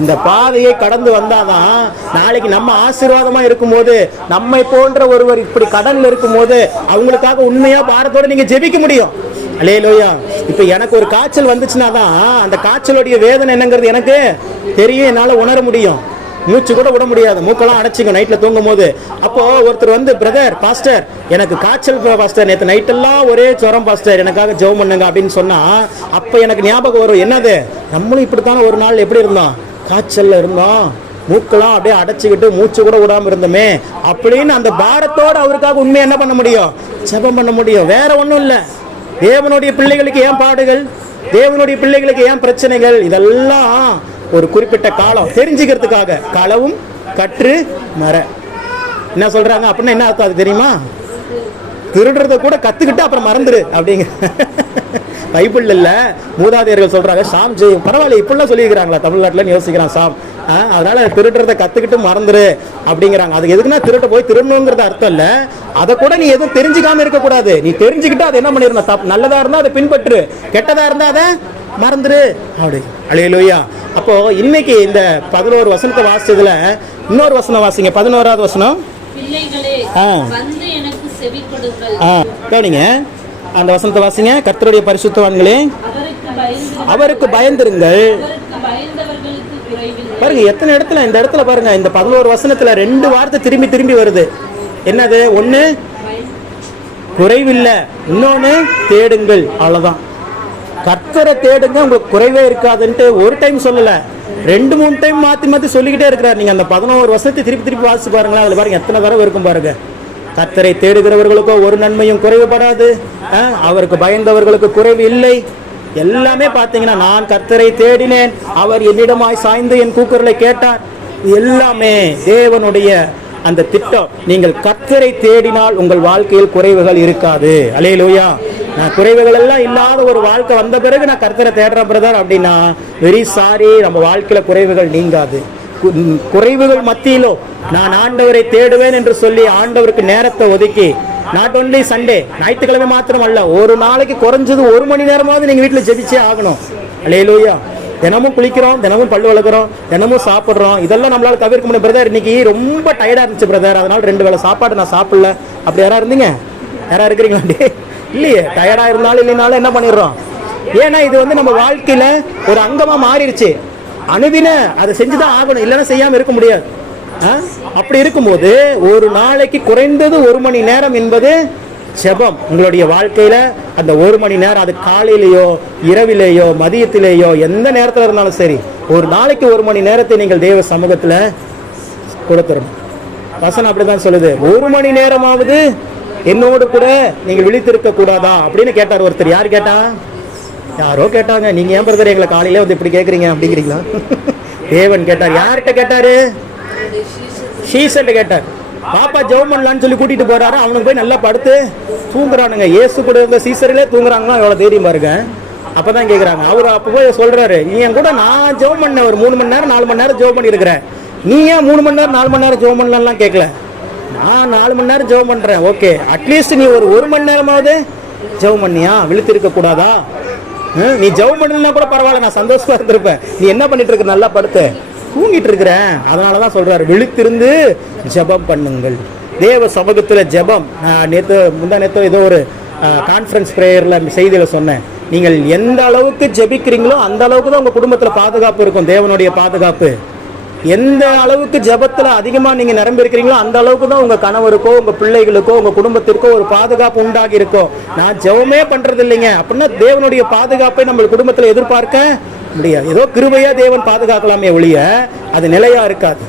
இந்த பாதையை கடந்து வந்தாதான் நாளைக்கு நம்ம ஆசீர்வாதமா இருக்கும்போது, நம்மை போன்ற ஒருவர் இப்படி கடன்ல இருக்கும்போது அவங்களுக்காக உண்மையா பாரத்தோட நீங்க ஜெபிக்க முடியும். அல்லேலூயா. இப்ப எனக்கு ஒரு காய்ச்சல் வந்துச்சுன்னா தான் அந்த காய்ச்சலுடைய வேதனை என்னங்கிறது எனக்கு தெரியும், என்னால உணர முடியும். மூச்சு கூட விட முடியாது, மூக்கெல்லாம் அடைச்சிக்கும் நைட்ல தூங்கும் போது. அப்போ ஒருத்தர் வந்து, பிரதர் பாஸ்டர் எனக்கு காய்ச்சல் பாஸ்டர், நேற்று நைட்டெல்லாம் ஒரே ஜுரம் பாஸ்டர், எனக்காக ஜெபம் பண்ணுங்க அப்படின்னு சொன்னா அப்ப எனக்கு ஞாபகம் வரும், என்னது, நம்மளும் இப்படித்தானே ஒரு நாள் எப்படி இருந்தோம், காய்ச்சல்ல இருந்தோம், மூக்கெல்லாம் அப்படியே அடைச்சிக்கிட்டு மூச்சு கூட விடாம இருந்தோமே அப்படின்னு அந்த பாரத்தோட அவருக்காக உண்மையை என்ன பண்ண முடியும், ஜெபம் பண்ண முடியும். வேற ஒன்றும் இல்லை. தேவனுடைய பிள்ளைகளுக்கு ஏன் பாடுகள், தேவனுடைய பிள்ளைகளுக்கு ஏன் பிரச்சனைகள், இதெல்லாம் ஒரு குறிப்பிட்ட காலம் தெரிஞ்சுக்கிறதுக்காக. களவும் கற்று மர என்ன சொல்றாங்க அப்படின்னா என்ன அர்த்தம் அது தெரியுமா? திருடுறத கூட கத்துக்கிட்டு அப்புறம் மறந்துரு அப்படிங்க. பைபிள் இல்ல, மூதாதையர்கள் சொல்றாங்க சாம் செய்யும். பரவாயில்ல, இப்படிலாம் சொல்லியிருக்கிறாங்களா தமிழ்நாட்டில் யோசிக்கிறான் சாம். அதனால திருடுறதை கத்துக்கிட்டு மறந்துரு அப்படிங்கிறாங்க. அதுக்கு எதுக்குன்னா திருட்ட போய் திருடணுங்கிறது அர்த்தம் இல்ல. அதை கூட நீ எதுவும் தெரிஞ்சுக்காம இருக்கக்கூடாது. நீ தெரிஞ்சுக்கிட்டு அதை என்ன பண்ணிருந்தா தப்பு, நல்லதா இருந்தா அதை பின்பற்று, கெட்டதா இருந்தா அதை மறந்துரு அப்படி. அல்லேலூயா. அப்போ இன்னைக்கு இந்த 11 வசனத்தை வாசிச்சதுல இன்னொரு வசனம் வாசிங்க, 11வது வசனம். பிள்ளைகளே, வந்து எனக்கு செவி கொடுங்கள். கவனிங்க, அந்த வசனத்தை வாசிங்க. கர்த்தருடைய பரிசுத்தவான்களே, அவருக்கு பயந்திருங்கள். பாருங்க எத்தனை இடத்துல, இந்த இடத்துல பாருங்க, இந்த 11 வசனத்துல 2 வார்த்தை திரும்பி திரும்பி வருது. என்னது? ஒண்ணு குறைவில்லை, இன்னொன்னு தேடுங்கள். அவ்வளவுதான். கர்த்தரை தேடுங்க, உங்களுக்கு குறைவே இருக்காதுன்ட்டு ஒரு டைம் சொல்லல, 2-3 டைம் மாத்தி மாத்தி சொல்லிக்கிட்டே இருக்கிறார். நீங்க அந்த 11 வருஷத்தை திருப்பி திருப்பி வாசிச்சு பாருங்களேன். அதுல பாருங்க எத்தனை தடவை இருக்கும் பாருங்க. கர்த்தரை தேடுகிறவர்களுக்கோ ஒரு நன்மையும் குறைவுபடாது, அவருக்கு பயந்தவர்களுக்கு குறைவு இல்லை. எல்லாமே பார்த்தீங்கன்னா, நான் கர்த்தரை தேடினேன், அவர் என்னிடமாய் சாய்ந்து என் கூக்குரலை கேட்டார். எல்லாமே தேவனுடைய அந்த திட்டம். நீங்கள் கர்த்தரை தேடினால் உங்கள் வாழ்க்கையில் குறைவுகள் இருக்காது. அல்லேலூயா. நான் குறைவுகள் எல்லாம் இல்லாத ஒரு வாழ்க்கை வந்த பிறகு நான் கர்த்தரை தேடுறேன் பிரதர் அப்படின்னா வெரி சாரி, நம்ம வாழ்க்கையில குறைவுகள் நீங்காது. குறைவுகள் மத்தியிலோ நான் ஆண்டவரை தேடுவேன் என்று சொல்லி ஆண்டவருக்கு நேரத்தை ஒதுக்கி, நாட் ஒன்லி சண்டே, ஞாயிற்றுக்கிழமை மாத்திரம் அல்ல, ஒரு நாளைக்கு குறைஞ்சது 1 மணி நேரமாவது நீங்க வீட்டில் ஜெபிச்சே ஆகணும். அல்லேலூயா. தினமும் குளிக்கிறோம், தினமும் பல்லு வளர்க்குறோம், தினமும் சாப்பிட்றோம். இதெல்லாம் நம்மளால தவிர்க்க முடியும். பிரதர் இன்னைக்கு ரொம்ப டயர்டா இருந்துச்சு பிரதர், அதனால 2 வேளை சாப்பாடு நான் சாப்பிடல. அப்படி யாரா இருந்தீங்க? யாரா இருக்கிறீங்களா? இல்லையே. டயர்டா இருந்தாலும் இல்லைனாலும் என்ன பண்ணிடுறோம்? ஏன்னா இது நம்ம வாழ்க்கையில ஒரு அங்கமா மாறிடுச்சு. அனுதின அதை செஞ்சுதான் ஆகணும், இல்லைன்னா செய்யாம இருக்க முடியாது. அப்படி இருக்கும்போது ஒரு நாளைக்கு குறைந்தது 1 மணி நேரம் என்பது ஜெபம். உங்களுடைய வாழ்க்கையில அந்த 1 மணி நேரம், அது காலையிலேயோ இரவிலேயோ மதியத்திலேயோ எந்த நேரத்தில் இருந்தாலும் சரி, ஒரு நாளைக்கு 1 மணி நேரத்தை நீங்கள் தேவ சமூகத்துல கொடுத்துடணும். வசனம் அப்படிதான் சொல்லுது. 1 மணி நேரமாவது என்னோடு கூட நீங்கள் விழித்திருக்க கூடாதா அப்படின்னு கேட்டார் ஒருத்தர். யார் கேட்டா? யாரோ கேட்டாங்க. நீங்க ஏன் பிரதர் எங்களை காலையில இப்படி கேட்குறீங்க அப்படிங்கிறீங்களா? தேவன் கேட்டார். யார்கிட்ட கேட்டாரு? ஷீசன்ட்ட கேட்டார். பாப்பா ஜெபம் பண்ணலான்னு சொல்லி கூட்டிட்டு போறாரு. அவனுக்கு போய் நல்லா படுத்து தூங்குறானுங்க. இயேசு கூட இருந்த சீசரிலே தூங்குறாங்கன்னா எவ்வளவு தைரியம் பாருங்க. அப்பதான் கேட்குறாங்க. அவர் அப்போ போய் சொல்றாரு, நீ என் கூட நான் ஜெபம் பண்ண ஒரு 3 மணி நேரம் 4 மணி நேரம் ஜெபம் பண்ணியிருக்கிறேன், நீ ஏன் 3 மணி நேரம் 4 மணி நேரம் ஜெபம் பண்ணலாம் கேட்கல. நான் 4 மணி நேரம் ஜெபம் பண்றேன், ஓகே, அட்லீஸ்ட் நீ ஒரு 1 மணி நேரமாவது ஜெபம் பண்ணியா? விழித்திருக்க கூடாதா? நீ ஜெபம் பண்ணலன்னா கூட பரவாயில்ல, நான் சந்தோஷமா இருந்திருப்பேன். நீ என்ன பண்ணிட்டு இருக்க? நல்லா படுத்து தூங்கிட்டு இருக்கிறேன். அதனாலதான் சொல்றாரு, விழித்திருந்து ஜெபம் பண்ணுங்கள். தேவ சமூகத்துல ஜெபம். முந்தா ஏதோ ஒரு கான்ஃபரன்ஸ் பிரேயர்ல செய்தியில சொன்னேன். நீங்கள் எந்த அளவுக்கு ஜெபிக்கிறீங்களோ அந்த அளவுக்கு தான் உங்க குடும்பத்துல பாதுகாப்பு இருக்கும், தேவனுடைய பாதுகாப்பு. எந்த அளவுக்கு ஜெபத்துல அதிகமா நீங்க நிரம்பி இருக்கிறீங்களோ அந்த அளவுக்கு தான் உங்க கணவருக்கோ உங்க பிள்ளைகளுக்கோ உங்க குடும்பத்திற்கோ ஒரு பாதுகாப்பு உண்டாகி இருக்கும். நான் ஜெபமே பண்றது இல்லைங்க அப்படின்னா தேவனுடைய பாதுகாப்பை நம்ம குடும்பத்துல எதிர்பார்க்க முடியாது. ஏதோ கிருபையா தேவன் பாதுகாக்கலாமே ஒழிய அது நிலையா இருக்காது.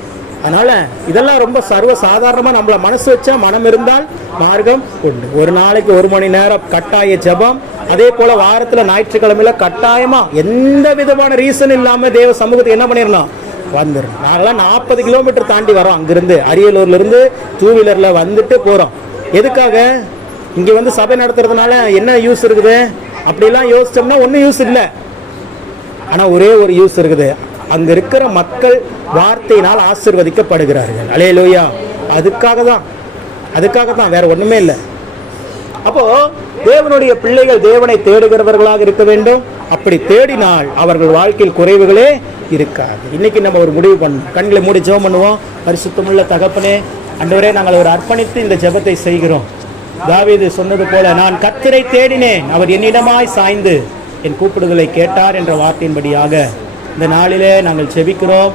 அதனால இதெல்லாம் ரொம்ப சர்வ சாதாரணமா நம்மள மனசு வச்சா, மனம் இருந்தால் மார்க்கம் உண்டு. ஒரு நாளைக்கு 1 மணி நேரம் கட்டாய ஜெபம். அதே போல வாரத்துல ஞாயிற்றுக்கிழமையில கட்டாயமா எந்த விதமான ரீசன் இல்லாம தேவ சமூகத்துக்கு என்ன பண்ணிடணும்? வந்துடும். நாங்களாம் 40 கிலோமீட்டர் தாண்டி வரோம். அங்கிருந்து அரியலூர்ல இருந்து 2 வீலர்ல வந்துட்டு போறோம். எதுக்காக? இங்க சபை நடத்துறதுனால என்ன யூஸ் இருக்குது அப்படிலாம் யோசிச்சோம்னா ஒன்னும் யூஸ் இல்லை. ஆனா ஒரே ஒரு யூஸ் இருக்குது, அங்க இருக்கிற மக்கள் வார்த்தையினால் ஆசீர்வதிக்கப்படுகிறார்கள். அல்லேலூயா. அதுக்காக தான், வேற ஒண்ணுமே இல்லை. அப்போ தேவனுடைய பிள்ளைகள் தேவனை தேடுகிறவர்களாக இருக்க வேண்டும். அப்படி தேடினால் அவர்கள் வாழ்க்கையில் குறைவுகளே இருக்காது. இன்னைக்கு நம்ம ஒரு முடிவு பண்ணணும். கண்களை மூடி ஜெபம் பண்ணுவோம். பரிசுத்தமுள்ள தகப்பனே, ஆண்டவரே, நாங்கள் ஒரு அர்ப்பணித்து இந்த ஜெபத்தை செய்கிறோம். தாவீது சொன்னது போல, நான் கர்த்தரை தேடினேன், அவர் என்னிடமாய் சாய்ந்து என் கூப்பிடுதலை கேட்டார் என்ற வார்த்தையின்படியாக இந்த நாளிலே நாங்கள் ஜெபிக்கிறோம்.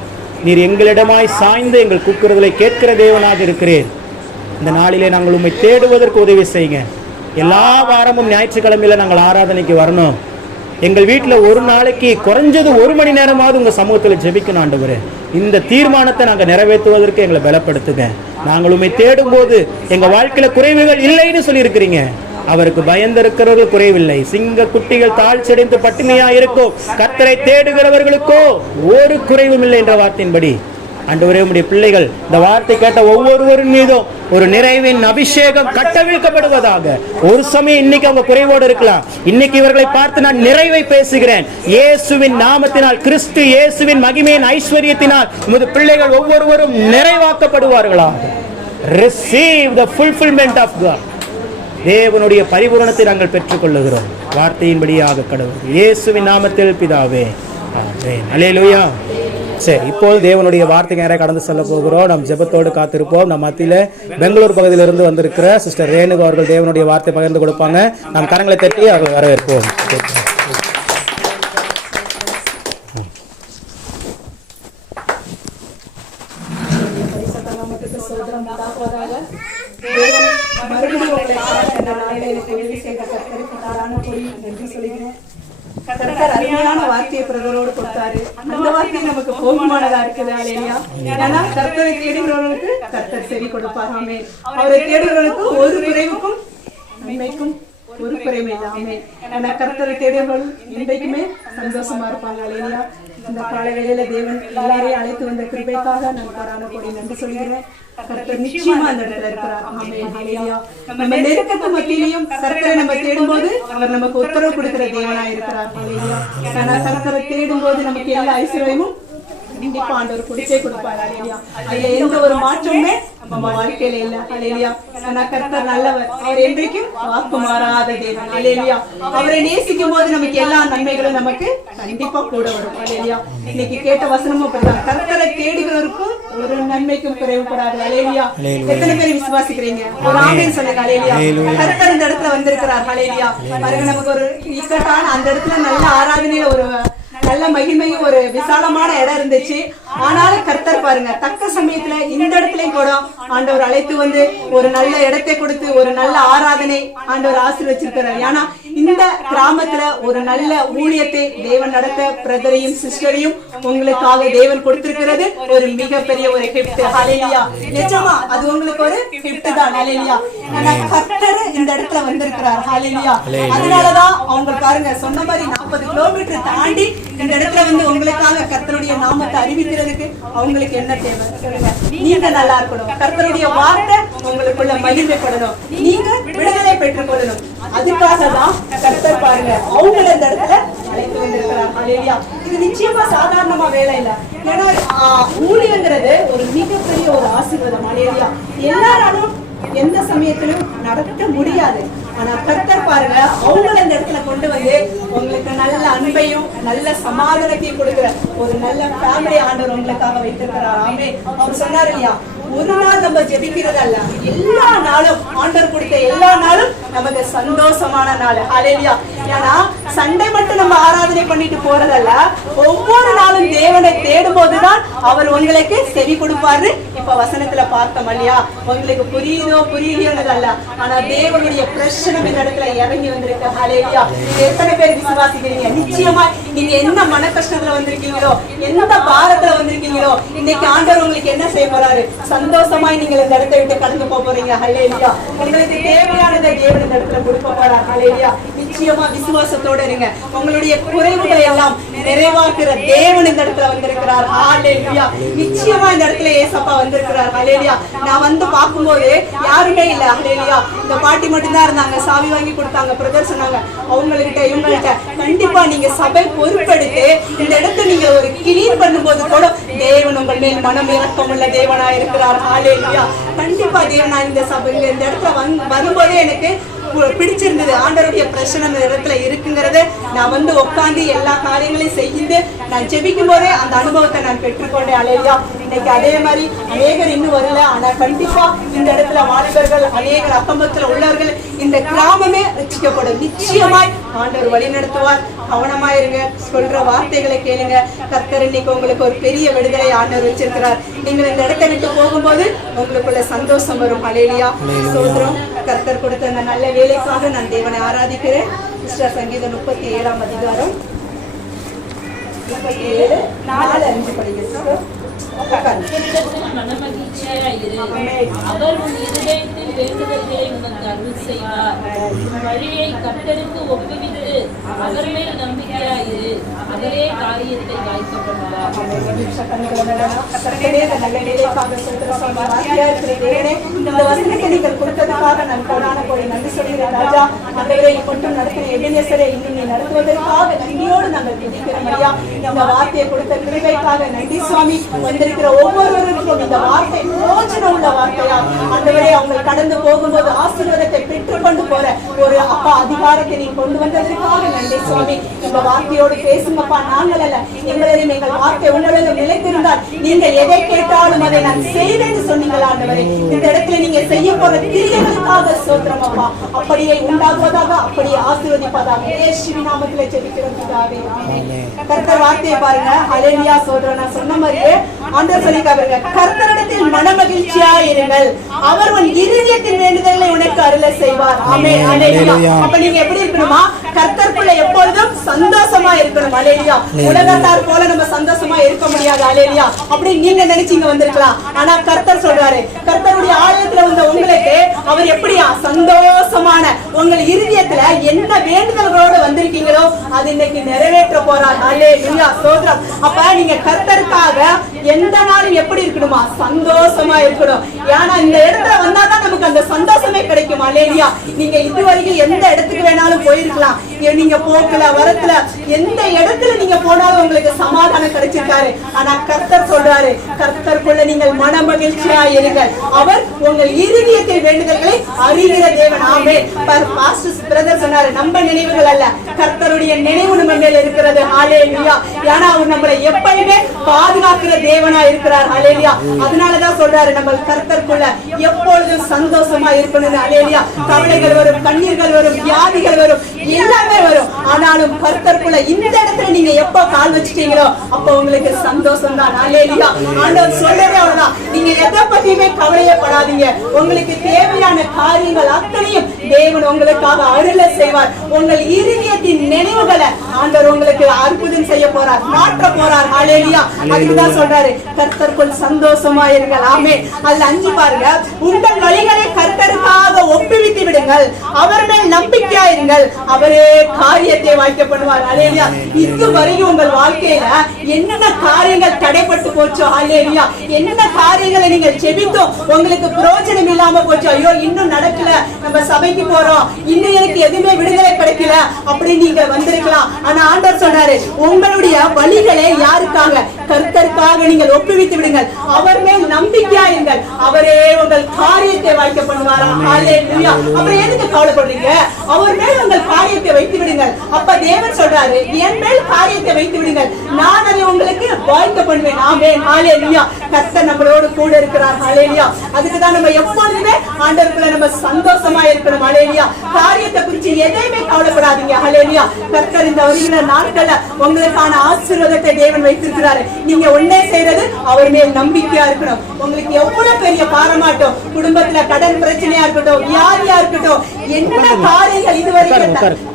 நீர் எங்களிடமாய் சாய்ந்து எங்கள் கூப்பிடுதலை கேட்கிற தேவனாக இருக்கிறேன். இந்த நாளிலே நாங்கள் உம்மை தேடுவதற்கு உதவி செய்யுங்க. எல்லா வாரமும் ஞாயிற்றுக்கிழமையில நாங்கள் ஆராதனைக்கு வரணும். எங்கள் வீட்டில் ஒரு நாளைக்கு குறைஞ்சது 1 மணி நேரமாவது உங்க சமூகத்தில் ஜெபிக்கணும் ஆண்டவரே. இந்த தீர்மானத்தை நாங்கள் நிறைவேற்றுவதற்கு எங்களை பலப்படுத்துங்க. நாங்கள் உம்மை தேடும் போது எங்க வாழ்க்கையில குறைவுகள் இல்லைன்னு சொல்லி இருக்கிறீங்க. அவருக்கு பயந்திருக்கிறவர்கள் குறைவில்லை. சிங்க குட்டிகள் தாழ்ச்சியடைந்து பட்டினியா இருக்கும், கர்த்தரை தேடுகிறவர்களுக்கோ ஒரு குறைவும் இல்லை என்ற வார்த்தையின்படி ஆண்டவரே உம்முடைய பிள்ளைகள் இந்த வார்த்தை கேட்ட ஒவ்வொருவரின் மீதும் ஒரு நிறைவின் அபிஷேகம் கட்டவிழ்க்கப்படுவதாக. ஒரு சமயம் இன்னைக்கு அவங்க குறைவோடு இருக்கலாம், இன்னைக்கு இவர்களை பார்த்து நான் நிறைவை பேசுகிறேன். இயேசுவின் நாமத்தினால், கிறிஸ்து இயேசுவின் மகிமையின் ஐஸ்வர்யத்தினால் உமது பிள்ளைகள் ஒவ்வொருவரும் நிறைவாக்கப்படுவார்களாக. Receive the fulfillment of God. தேவனுடைய பரிபூரணத்தை நாங்கள் பெற்றுக்கொள்ளுகிறோம் வார்த்தையின்படியாக கடவுள் இயேசுவின் நாமத்தில் பிதாவே, ஆமென். அல்லேலூயா. சரி, இப்போது தேவனுடைய வார்த்தை நேராக கடந்து செல்ல போகிறோம். நம் ஜெபத்தோடு காத்திருப்போம். நம் மத்தியில் பெங்களூர் பகுதியிலிருந்து வந்திருக்கிற சிஸ்டர் ரேணுகா அவர்கள் தேவனுடைய வார்த்தை பகிர்ந்து கொடுப்பாங்க. நாம் கரங்களை தட்டி அவர் வரவேற்போம். அருமையான வார்த்தையை பிரதரோடு கொடுத்தாரு. அந்த வார்த்தை நமக்கு போதுமானதா இருக்குது. அல்லேலூயா. ஏன்னா கர்த்தரை தேடுகிறவர்களுக்கு கர்த்தர் செவி கொடுப்பார். ஆமென். அவரை தேடுகிறவர்களுக்கு ஒரு குறைவுக்கும் நன்மைக்கும் ஒரு குறைவு இல்லை. ஆமென். ஏன்னா கர்த்தரை தேடுகிறவர்கள் இன்றைக்குமே சந்தோஷமா இருப்பாங்க. அல்லேலூயா. இந்த கால வேளையில தேவன் எல்லாரையும் அழைத்து வந்த கிருபைக்காக நான் பாரான கோடி நன்றி சொல்கிறேன். கர்த்தர் நிச்சயமா அந்த இடத்துல இருக்கிறார். ஆமென். அல்லேலூயா. நம்ம நெருக்கத்து மத்தியிலையும் கர்த்தரை நம்ம தேடும்போது அவர் நமக்கு உத்தரவு கொடுக்கிற தேவனாய் இருக்கிறார். அல்லேலூயா. ஏன்னா கர்த்தரை தேடும்போது நமக்கு எல்லா ஐஸ்வர்யமும் கண்டிப்பா ஆண்டவர் கொடுத்தே கொடுப்பார். அல்லேலூயா. அதுல எந்த ஒரு மாற்றமே நம்ம வாழ்க்கையில இல்ல. அல்லேலூயா. ஆனா கர்த்தர் நல்லவர், அவர் என்றைக்கும் வாக்கு மாறாத தேவன். அல்லேலூயா. அவரை நேசிக்கும் போது நமக்கு எல்லா நன்மைகளும் நமக்கு கண்டிப்பா கூட வரும். அல்லேலூயா. இன்னைக்கு கேட்ட வசனமும் அப்படிதான், கர்த்தரை தேடுகிறவருக்கும் ஒரு நன்மைக்கும் குறைவுபடாது. அல்லேலூயா. எத்தனை பேர் விசுவாசிக்கிறீங்க? ஒரு ஆமென் சொல்லுங்க. அல்லேலூயா. கர்த்தர் இந்த இடத்துல வந்திருக்கிறார். அல்லேலூயா. பாருங்க, நமக்கு ஒரு இக்கட்டான அந்த இடத்துல நல்ல ஆராதனையில ஒரு நல்ல மகிமையும் ஒரு விசாலமான இடம் இருந்துச்சு. ஆனாலும் கர்த்தர் பாருங்க, தக்க சமயத்துல இந்த இடத்துலயும் கூட ஆண்டவர் அழைத்து வந்து ஒரு நல்ல இடத்தை கொடுத்து ஒரு நல்ல ஆராதனை ஆண்டவர் ஆசீர்வச்சிருக்கிறார். ஏன்னா இந்த கிராமத்துல ஒரு நல்ல ஊழியத்தை தேவன் நடத்த பிரதரையும் சிஸ்டரையும் உங்களுக்காக தேவன் கொடுத்திருக்கிறது ஒரு மிகப்பெரிய ஒரு கிஃப்ட். ஹல்லேலூயா. நிஜமா அது உங்களுக்கு ஒரு கிஃப்ட் தான். ஹல்லேலூயா. ஆனா கர்த்தர் இந்த இடத்துல வந்திருக்கிறார். ஹல்லேலூயா. அதனாலதான் அவங்க பாருங்க, சொன்ன மாதிரி 40 கிலோமீட்டர் தாண்டி இந்த இடத்துல வந்து உங்களுக்காக கர்த்தருடைய நாமத்தை அறிவிக்கிறதுக்கு அவங்களுக்கு என்ன தேவை? நீங்க நல்லா இருக்கணும், கர்த்தருடைய வார்த்தை உங்களுக்குள்ள மகிமைப்படணும், நீங்க விடுதலை பெற்றுக் கொள்ளணும். அதுக்காக தான் கர்த்தர் பாருங்க அவங்கள இந்த இடத்துல அழைத்து வந்திருக்கிறார். அல்லேலூயா. இது நிச்சயமா சாதாரணமா வேலை இல்ல. ஏன்னா ஊழியங்கிறது ஒரு மிகப்பெரிய ஒரு ஆசீர்வாதம். அல்லேலூயா. எல்லாராலும் எந்த சமயத்திலும் நடத்த முடியாது. ஆனா கர்த்தர் பாருங்க அவங்கள இந்த இடத்துல கொண்டு வந்து உங்களுக்கு நல்ல அன்பையும் நல்ல சமாதானத்தையும் கொடுக்கிற ஒரு நல்ல ஃபேமிலி ஆண்டவர் உங்களுக்காக வைத்திருக்கிறார். ஆமென். அவர் சொன்னார் இல்லையா, ஒரு நாள் நம்ம ஜெபிக்கிறதல்ல, எல்லா நாளும் ஆண்டவர் கொடுத்த எல்லா நாளும் நமக்கு சந்தோஷமான நாள். ஹல்லேலூயா. ஏன்னா சண்டே மட்டும் நம்ம ஆராதனை பண்ணிட்டு போறதல்ல, ஒவ்வொரு நாளும் தேவனை தேடும் போதுதான் அவர் உங்களுக்கு செவி கொடுப்பாரு. இப்ப வசனத்துல பார்த்தோம் இல்லையா, உங்களுக்கு புரியுதோ புரியலையோன்றதல்ல, ஆனா தேவனுடைய பிரச்சனை இந்த இடத்துல இறங்கி வந்திருக்கு. ஹல்லேலூயா. எத்தனை பேர் விசுவாசிக்கிறீங்க? நிச்சயமா நீங்க என்ன மன கஷ்டத்துல வந்திருக்கீங்களோ, எந்த பாரத்துல வந்திருக்கீங்களோ, இன்னைக்கு ஆண்டவர் உங்களுக்கு என்ன செய்ய போறாரு? சந்தோஷமாய் நீங்கள் இந்த இடத்தை விட்டு கடந்து போறீங்க. ஹல்லேலூயா. உங்களுக்கு தேவையானதை தேவன் இந்த இடத்துல கொடுக்க போறார். ஹல்லேலூயா. நிச்சயமா விசுவாசத்தோட இருங்க. உங்களுடைய குறைவுகளை எல்லாம் நிறைவாக்குற தேவன் இந்த இடத்துல வந்திருக்கிறார். ஹல்லேலூயா. நிச்சயமா இந்த இடத்துல ஏசப்பா வந்திருக்கிறார். ஹல்லேலூயா. நான் வந்து பார்க்கும்போது யாருமே இல்ல. ஹல்லேலூயா. இந்த பாட்டி மட்டும்தான் இருந்தாங்க. சாவி வாங்கி கொடுத்தாங்க. பிரதர் சொன்னாங்க அவங்ககிட்ட இவங்கள்ட்ட, கண்டிப்பா நீங்க சபை பொறுப்பெடுத்து இந்த இடத்தை நீங்க ஒரு கிளீன் பண்ணும்போது கூட தேவன் உங்கள் மேல் மனம் இரக்கம் உள்ள தேவனா இருக்கிறார். ஹல்லேலூயா. கண்டிப்பா தேவனா இந்த சபையில இந்த இடத்துல வரும்போதே எனக்கு பிடிச்சிருந்தது. ஆண்டவருடைய பிரச்சனை அந்த இடத்துல இருக்குங்கிறத நான் வந்து உட்காந்து எல்லா காரியங்களையும் செய்து நான் ஜெபிக்கும் போதே அந்த அனுபவத்தை நான் பெற்றுக்கொண்டேன். அல்லேலூயா. இன்னைக்கு அதே மாதிரி அநேகர் இன்னும் வரல. ஆனா கண்டிப்பா இந்த இடத்துல வாலிபர்கள் அநேகர் அக்கம்பத்துல உள்ளவர்கள் இந்த கிராமமே ரட்சிக்கப்படும். நிச்சயமாய் ஆண்டவர் வழி நடத்துவார். கவனமாயிருங்க. சொல்ற வார்த்தைகளை கேளுங்க. கர்த்தர் இன்னைக்கு உங்களுக்கு ஒரு பெரிய விடுதலை ஆண்டவர் வச்சிருக்கிறார். நீங்கள் இந்த இடத்தை விட்டு போகும்போது உங்களுக்குள்ள சந்தோஷம் வரும். அல்லேலூயா. சோதரம் கர்த்தர் கொடுத்த அந்த நல்ல வேலைக்காக நான் தேவனை ஆராதிக்கிறேன். சிஸ்டர் சங்கீதம் 37ஆம் அதிகாரம் 37 4-5 படிங்க. மனமகிழ்ச்சியாயிரு. அவர் உன் இருதயத்தில் வேண்டுதல்களை உனக்கு அருள் செய்வார். வழியை கர்த்தருக்கு ஒப்புவித்து அவர் மேல் நம்பிக்கையாயிரு. அவரே காரியத்தை வாய்க்கப்படுவார். இந்த வசனத்தை நீங்கள் கொடுத்ததுக்காக நான் கோடான கோடி நன்றி சொல்கிறேன் ராஜா. ஆண்டவரே கொண்டும் நடத்தின எபினேசரை இன்னும் நீ நடத்துவதற்காக நன்றியோடு நாங்கள் துதிக்கிறோம் ஐயா. இந்த வார்த்தையை கொடுத்த கிருபைக்காக நன்றி சுவாமி. வந்திருக்கிற ஒவ்வொருவருக்கும் இந்த வார்த்தை பிரோஜனம் உள்ள வார்த்தையா ஆண்டவரே, அவங்க கடந்து போகும்போது ஆசீர்வாதத்தை பெற்றுக்கொண்டு போற ஒரு அப்பா அதிகாரத்தை நீ கொண்டு வந்ததற்காக நன்றி சுவாமி. இந்த வார்த்தையோடு பேசுங்கப்பா. நாங்கள் அல்ல, எங்களிடம் எங்கள் வார்த்தை உங்களிடம் நிலைத்திருந்தால் நீங்கள் எதை கேட்டாலும் அதை நான் செய்வேன்னு சொன்னீங்களா ஆண்டவரே. இந்த இடத்துல நீங்க செய்ய போற கிரியைகளுக்காக ஸ்தோத்திரம் அப்பா. அப்படியே உண்டாகுவதாக, அப்படியே ஆசீர்வதிப்பதாக இயேசுவின் நாமத்திலே ஜெபிக்கிறோம் பிதாவே. ஆமென். கர்த்தர் வார்த்தையை பாருங்க. ஹல்லேலூயா. சொல்றேன் நான் சொன்ன மாதிரியே ஆண்டவர் சொல்லிக்காருங்க, கர்த்தரிடத்தில் மனமகிழ்ச்சியா இருங்கள், அவர் உன் இருதயத்தின் வேண்டுதலை உனக்கு அருள செய்வார். ஆமென். ஹல்லேலூயா. அப்ப நீங்க எப்படி இருக்கணுமா? கர்த்தருக்குள்ள எப்பொழுதும் சந்தோஷமா இருக்கணும். ஹல்லேலூயா. உலகத்தார் போல நம்ம சந்தோஷமா இருக்க முடியாது. ஹல்லேலூயா. அப்படி நீங்க நினைச்சீங்க வந்திருக்கலாம். ஆனா கர்த்தர் சொல்றாரு, கர்த்தருடைய ஆலயத்துல வந்த உங்களுக்கு அவர் எப்படியா சந்தோஷமான உங்கள் இருதயத்துல எந்த வேண்டுதல்களோடு வந்திருக்கீங்களோ அது இன்னைக்கு நிறைவேற்ற போறார். ஹல்லேலூயா. ஸ்தோத்திரம். அப்ப நீங்க கர்த்தருக்காக எந்த நாளும் எப்படி இருக்கணுமா? சந்தோஷமா இருக்கணும். ஏன்னா இந்த இடத்துல வந்தாதான் நமக்கு அந்த சந்தோஷமே கிடைக்கும். ஹல்லேலூயா. நீங்க இதுவரைக்கும் எந்த இடத்துக்கு வேணாலும் போயிருக்கலாம். நீங்க போக்கல வரத்துல எந்த இடத்துல நீங்க போனாலும் உங்களுக்கு சமாதானம் கிடைச்சிருக்காரு. ஆனா கர்த்தர் சொல்றாரு, கர்த்தருக்குள்ள நீங்கள் மன மகிழ்ச்சியா இருங்கள், அவர் உங்கள் இருதயத்தின் வேண்டுதல்களை அறிகிற தேவன். ஆமென். பாஸ்டர் பிரதர் சொன்னாரு, நம்ம நினைவுகள் அல்ல, கர்த்தருடைய நினைவு நம்ம மேல இருக்கிறது. ஹல்லேலூயா. ஏன்னா அவர் நம்மளை எப்பயுமே பாதுகாக்கிற தேவனா இருக்கிறார். ஹல்லேலூயா. அதனாலதான் சொல்றாரு, நம்ம கர்த்தருக்குள்ள எப்பொழுதும் சந்தோஷமா இருக்கணும். ஹல்லேலூயா. கவலைகள் வரும், கண்ணீர்கள் வரும், வியாதிகள் வரும், எல்லாமே வரும். ஆனாலும் கர்த்தருக்குள்ள இந்த இடத்துல நீங்க எப்ப கால் வச்சிட்டீங்களோ அப்ப உங்களுக்கு சந்தோஷம் தான். ஹல்லேலூயா. ஆண்டவர் சொல்றதே அவ்வளவுதான். நீங்க எதை பத்தியுமே கவலையப்படாதீங்க. உங்களுக்கு தேவையான காரியங்கள் அத்தனையும் தேவன் உங்களுக்காக அருள செய்வார். உங்கள் இருதயத்தின் நினைவுகளை ஆண்டவர் உங்களுக்கு அற்புதம் செய்ய போறார், மாற்ற போறார். ஹல்லேலூயா. அதுக்குதான் சொல்றாரு, கர்த்தருக்குள் சந்தோஷமா இருங்கள். ஆமென். அதுல 5 பாருங்க, உங்கள் வழிகளை கர்த்தருக்காக ஒப்புவித்து விடுங்கள், அவர் மேல் நம்பிக்கையா இருங்கள், அவரே காரியத்தை வாய்க்க பண்ணுவார். ஹல்லேலூயா. இதுவரையும் உங்கள் வாழ்க்கையில என்னென்ன காரியங்கள் தடைப்பட்டு போச்சோ, ஹல்லேலூயா, என்னென்ன காரியங்களை நீங்கள் ஜெபித்தோம் உங்களுக்கு பிரயோஜனம் இல்லாம போச்சோ, ஐயோ இன்னும் நடக்கல, நம்ம சபைக்கு போறோம், இன்னும் எனக்கு எதுவுமே விடுதலை கிடைக்கல அப்படி நீங்க வந்திருக்கலாம். ஆனா ஆண்டவர் சொன்னாரு, உங்களுடைய வழிகளை யாருக்காக? கர்த்தருக்காக நீங்கள் ஒப்புவித்து விடுங்கள், அவர் மேல் நம்பிக்கையா இருங்கள், அவரே உங்கள் காரியத்தை வாய்க்க பண்ணுவாரா. ஹல்லேலூயா. அப்புறம் எதுக்கு கவலைப்படுறீங்க? அவர் மேல் உங்கள் காரியத்தை வைத்து விடுங்கள். அப்ப தேவன் சொல்றாரு, என் மேல் காரியத்தை வைத்து விடுங்கள், நான் அதை உங்களுக்கு வாய்க்க பண்ணுவேன். ஆமென். ஹல்லேலூயா. கர்த்தர் நம்மளோடு கூட இருக்கிறார். ஹல்லேலூயா. அதுக்குதான் நம்ம எப்பொழுதுமே ஆண்டவருக்குள்ள நம்ம சந்தோஷமா இருக்கணும். ஹல்லேலூயா. காரியத்தை குறித்து எதையுமே கவலைப்படாதீங்க. ஹல்லேலூயா. கர்த்தர் இந்த வருகிற நாட்கள்ல உங்களுக்கான ஆசீர்வாதத்தை தேவன் வைத்திருக்கிறாரு. நீங்க ஒன்னே செய்யறது அவர் மேல் நம்பிக்கையா இருக்கணும். உங்களுக்கு எவ்வளவு பெரிய பாரமாட்டும், குடும்பத்துல கடன் பிரச்சனையா இருக்கட்டும், வியாதியா இருக்கட்டும், என்னென்ன காரியங்கள் இதுவரைக்கும்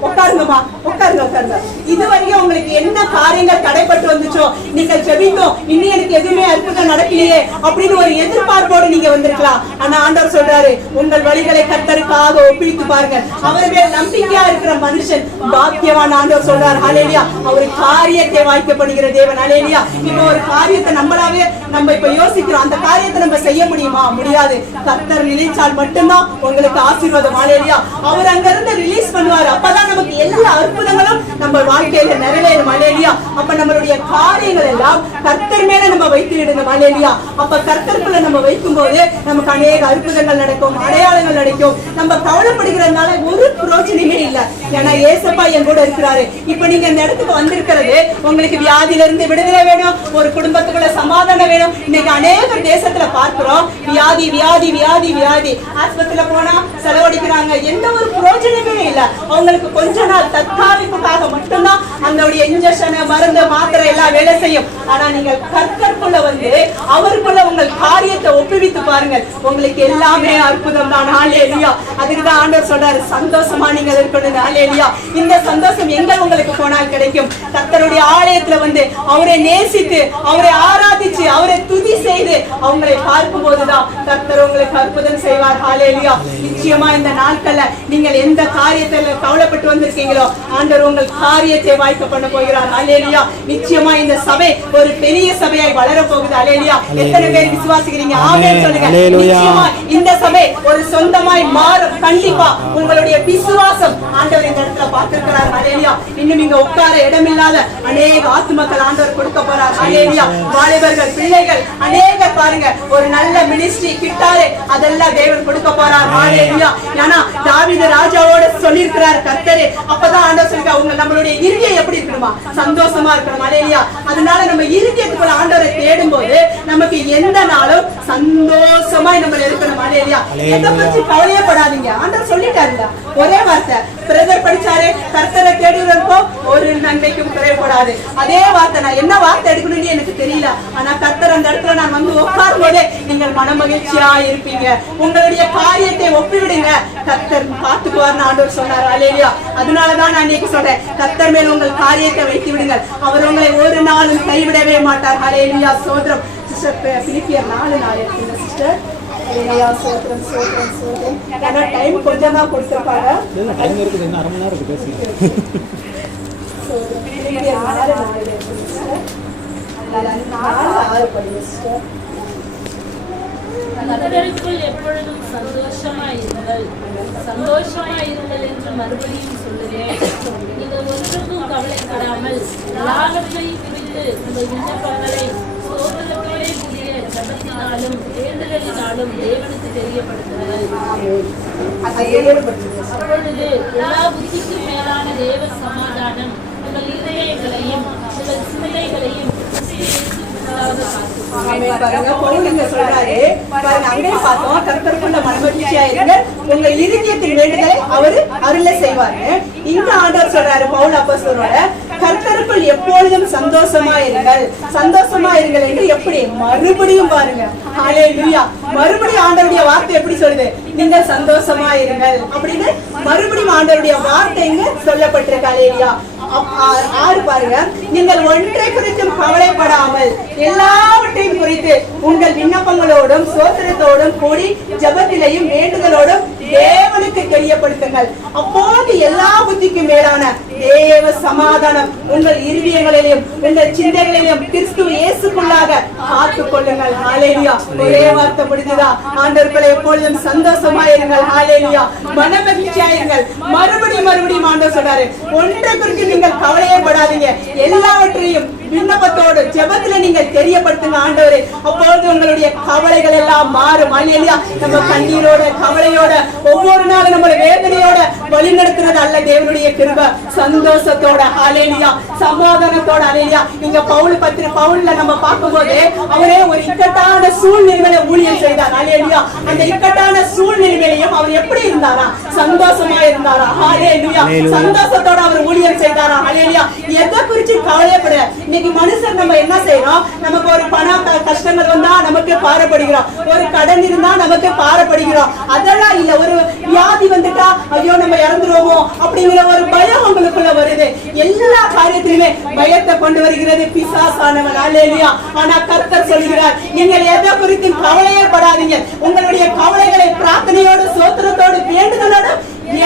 உட்காருங்கம்மா, உட்காருங்க. இதுவரைக்கும் உங்களுக்கு என்ன காரியங்கள் தடைப்பட்டு வந்துச்சோ, நீங்க ஜெபித்தோம், இன்னும் எனக்கு எதுவுமே அற்புதம் நடக்கலையே அப்படின்னு ஒரு எதிர்பார்ப்போடு நீங்க வந்திருக்கலாம். ஆனா ஆண்டவர் சொல்றாரு, உங்கள் வழிகளை கர்த்தருக்காக ஒப்பிட்டு பாருங்க, அவர் மேல் நம்பிக்கையா இருக்கிற மனுஷன் பாக்கியவான். ஆண்டவர் சொல்றாரு. ஹல்லேலூயா. அவர் காரியத்தை வாய்க்கப்படுகிற தேவன். ஹல்லேலூயா. இப்போ ஒரு காரியத்தை நம்மளாவே நம்ம இப்ப யோசிக்கிறோம், அந்த காரியத்தை நம்ம செய்ய முடியுமா? முடியாது. கர்த்தர் நினைச்சால் மட்டும்தான் உங்களுக்கு ஆசீர்வாதம். ஹல்லேலூயா. அவர் அங்க இருந்து ரிலீஸ் பண்ணுவாரு. அப்பதான் நமக்கு எல்லா அற்புதங்களும் நம்ம வாழ்க்கையில நிறைவேறும். ஹல்லேலூயா. அப்ப நம்மளுடைய காரியங்கள் எல்லாம் கர்த்தர் மேல நம்ம வைத்துவிடுங்க. ஹல்லேலூயா. அப்ப கர்த்தருக்குள்ள நம்ம வைக்கும் போது நமக்கு அநேக அற்புதங்கள் நடக்கும், அடையாளங்கள் நடக்கும். நம்ம கவலைப்படுகிறதுனால ஒரு பிரயோஜனமே இல்லை. ஏன்னா ஏசப்பா என் கூட இருக்கிறாரு. இப்ப நீங்க இந்த இடத்துக்கு வந்திருக்கிறது, உங்களுக்கு வியாதியில இருந்து விடுதலை வேணும், ஒரு குடும்பத்துக்குள்ள சமாதானம் வேணும். இன்னைக்கு அநேக தேசத்துல பார்க்கிறோம், வியாதி வியாதி வியாதி வியாதி, ஆஸ்பத்திரியில போனா செலவழிக்கிறாங்க, எந்த ஒரு பிரயோஜனமே இல்லை. அவங்களுக்கு கொஞ்ச நாள் தற்காலிப்புக்காக மட்டும்தான் அந்த இன்ஜெக்ஷன், மருந்து, மாத்திரை எல்லாம் வேலை செய்யும். ஆனா நீங்கள் கர்த்தருக்குள்ள வந்து அவருக்குள்ள உங்கள் காரியத்தை ஒப்புவித்து பாருங்கள், உங்களுக்கு எல்லாமே அற்புதம் தான். ஹல்லேலூயா. அதுக்குதான் ஆண்டவர் சொல்றாரு, சந்தோஷமா நீங்கள் இருக்கணும். ஹல்லேலூயா. இந்த சந்தோஷம் எங்க உங்களுக்கு போனால் கிடைக்கும்? கர்த்தருடைய ஆலயத்துல வந்து அவரை நேசித்து, அவரை ஆராதிச்சு, அவரை துதி செய்து அவங்களை பார்க்கும் போதுதான் கர்த்தர் உங்களுக்கு அற்புதம் செய்வார். ஹல்லேலூயா. நிச்சயமா இந்த நாட்கள்ல நீங்கள் எந்த காரியத்துல கவலைப்பட்டு வந்திருக்கீங்களோ, ஆண்டவர் உங்கள் காரியத்தை வாய்க்க பண்ண போகிறார். அல்லேலூயா. நிச்சயமா இந்த சபை ஒரு பெரிய சபையாய் வளர போகுது. அல்லேலூயா. எத்தனை பேர் விசுவாசிக்கிறீங்க? ஆமென் சொல்லுங்க. நிச்சயமா இந்த சபை ஒரு சொந்தமாய் மாறும். கண்டிப்பா உங்களுடைய விசுவாசம் ஆண்டவர் இந்த இடத்துல பார்த்திருக்கிறார். அல்லேலூயா. இன்னும் இங்க உட்கார இடமில்லாத அநேக ஆத்துமக்கள் ஆண்டவர் கொடுக்க போறார். அல்லேலூயா. வாலிபர்கள், பிள்ளைகள் அநேகர் பாருங்க ஒரு நல்ல மினிஸ்ட்ரி கிட்டாரு அதெல்லாம் தேவன் கொடுக்க போறார். அல்லேலூயா. ஏன்னா தாவீது ராஜாவோட சொல்லியிருக்கிறார் கர்த்தரே. அப்பதான் ஆண்டவர் சொல்லிருக்கார் உங்க நம்மளுடைய இருதயம் எப்படி இருக்கணுமா? சந்தோஷமா இருக்கணும். அல்லேலூயா. அதனால நம்ம இருதயத்துக்குள்ள ஆண்டவரை தேடும் போது நமக்கு எந்த நாளும் சந்தோஷமா நம்ம இருக்கணும். அல்லேலூயா. எதை பத்தி கவலையப்படாதீங்க. ஆண்டவர் சொல்லிட்டாருங்க ஒரே வார்த்தை. பிரதர் படிச்சாரு கர்த்தரை தேடுவதற்கோ ஒரு நன்மைக்கும் குறைபடாது. அதே வார்த்தை நான் என்ன வார்த்தை எடுக்கணும்னு எனக்கு தெரியல. ஆனா கர்த்தர் அந்த இடத்துல நான் வந்து உட்காரும் போதே நீங்கள் மன மகிழ்ச்சியா இருப்பீங்க. உங்களுடைய காரியத்தை ஒப்பிவிடுங்க. கர்த்தர் பார்த்துக்குவார்னு ஆண்டவர் சொன்னார். அல்லேலூயா. அதனாலதான் நான் இன்னைக்கு சொல்றேன் கர்த்தர் மேல் உங்கள் காரியத்தை வைத்து விடுங்கள். அவர் உங்களை ஒரு நாளும் கைவிடவே மாட்டார். அல்லேலூயா. சோதரம் சிஸ்டர் பிலிப்பியர் 4:4 இருக்குங்க சிஸ்டர். சோதரம் சோதரம் சோதரம். ஏன்னா டைம் கொஞ்சம் தான் கொடுத்துருப்பாங்க. டைம் இருக்குது, இன்னும் 1/2 மணி நேரம் இருக்கு பேசி. பிலிப்பியர் 4:4 இருக்கு சிஸ்டர். 4:6 படிங்க சிஸ்டர். கர்த்தருக்குள் எப்பொழுதும் சந்தோஷமாயிருங்கள் சந்தோஷமாயிருங்கள் என்று மறுபடியும் சொல்லுவேன். நீங்கள் ஒன்றுக்கும் கவலைப்படாமல் எல்லாவற்றையும் குறித்து உங்கள் விண்ணப்பங்களை சோதனையோடே கூடிய ஜெபத்தினாலும் வேண்டுதலினாலும் தேவனுக்கு தெரியப்படுத்துங்கள். அப்பொழுது எல்லா புத்திக்கும் மேலான தேவ சமாதானம் உங்கள் இதயங்களையும் உங்கள் சிந்தைகளையும் உங்க இருதயத்தின் வேண்டுதலை அவர் அருளை செய்வாரு. இங்க ஆண்டவர் சொல்றாரு பவுல் அப்போஸ்தலரோட கர்த்தருக்குள் எப்பொழுதும் சந்தோஷமா இருங்கள் சந்தோஷமா இருங்கள் என்று எப்படி மறுபடியும் பாருங்க. ஹல்லேலூயா. மறுபடியும் ஆண்டவருடைய வார்த்தை எப்படி சொல்லுது? நீங்கள் சந்தோஷமா இருங்கள் அப்படின்னு மறுபடியும் ஆண்டவருடைய வார்த்தை இங்க சொல்லப்பட்டிருக்கு. ஹல்லேலூயா. 6 பாருங்க. நீங்கள் ஒன்றை குறித்தும் கவலைப்படாமல் எல்லாவற்றையும் குறித்து உங்கள் விண்ணப்பங்களோடும் சோத்திரத்தோடும் கூடி ஜெபத்திலையும் வேண்டுதலோடும் தேவனுக்கு தெரியப்படுத்துங்கள். அப்போது எல்லா புத்திக்கும் மேலான தேவ சமாதானம் உங்கள் இருதயங்களிலும் உங்கள் சிந்தைகளிலும் கிறிஸ்து இயேசுக்குள்ளாக காத்துக் கொள்ளுங்கள். ஹல்லேலூயா. ஒரே வார்த்தை முடிஞ்சதா? ஆண்டவர்களை எப்பொழுதும் சந்தோஷமா இருங்கள். ஹல்லேலூயா. மனமகிழ்ச்சியா இருங்கள். மறுபடியும் ஆண்டவர் சொல்றாரு ஒன்றை குறித்து நீங்கள் கவலையே படாதீங்க. எல்லாவற்றையும் விண்ணப்பத்தோடு ஜெபத்துல நீங்கள் தெரியப்படுத்துங்க ஆண்டவரே. அப்பொழுது உங்களுடைய கவலைகள் எல்லாம் மாறும். அல்லேலூயா. நம்ம கண்ணீரோட கவலையோட ஒவ்வொரு நாளும் நம்ம வேதனையோட வழி நடத்துறது அல்ல தேவனுடைய கிருபை. சந்தோஷத்தோட ஹல்லேலூயா சமாதானத்தோட ஹல்லேலூயா. இங்க பவுல்ல நம்ம பார்க்கும்போது அவரே ஒரு இக்கட்டான சூழ்நிலையில ஊழியம் செய்தார். ஹல்லேலூயா. அந்த இக்கட்டான சூழ்நிலையிலையும் அவர் எப்படி இருந்தாரா? சந்தோஷமா இருந்தாரா? ஹல்லேலூயா. சந்தோஷத்தோட அவர் ஊழியம் செய்தாரா? ஹல்லேலூயா. எதை குறித்து கவலைப்பட இன்னைக்கு மனுஷன் நம்ம என்ன செய்யறோம்? நமக்கு ஒரு பண கஷ்டங்கள் வந்தா நமக்கு பாரப்படுகிறோம். ஒரு கடன் இருந்தா நமக்கு பாரப்படுகிறோம். அதெல்லாம் இல்ல. ஒரு வியாதி வந்துட்டா ஐயோ நம்ம இறந்துருவோமோ அப்படிங்கிற ஒரு பயம் உங்களுக்குள்ள வருது. எல்லா காரியத்திலுமே பயத்தை கொண்டு வருகிறது பிசாசானவன். அல்லேலூயா. ஆனா கர்த்தர் சொல்கிறார் நீங்கள் எதை குறித்து கவலையே படாதீங்க. உங்களுடைய கவலைகளை பிரார்த்தனையோடு சோத்திரத்தோடு வேண்டுதலோடு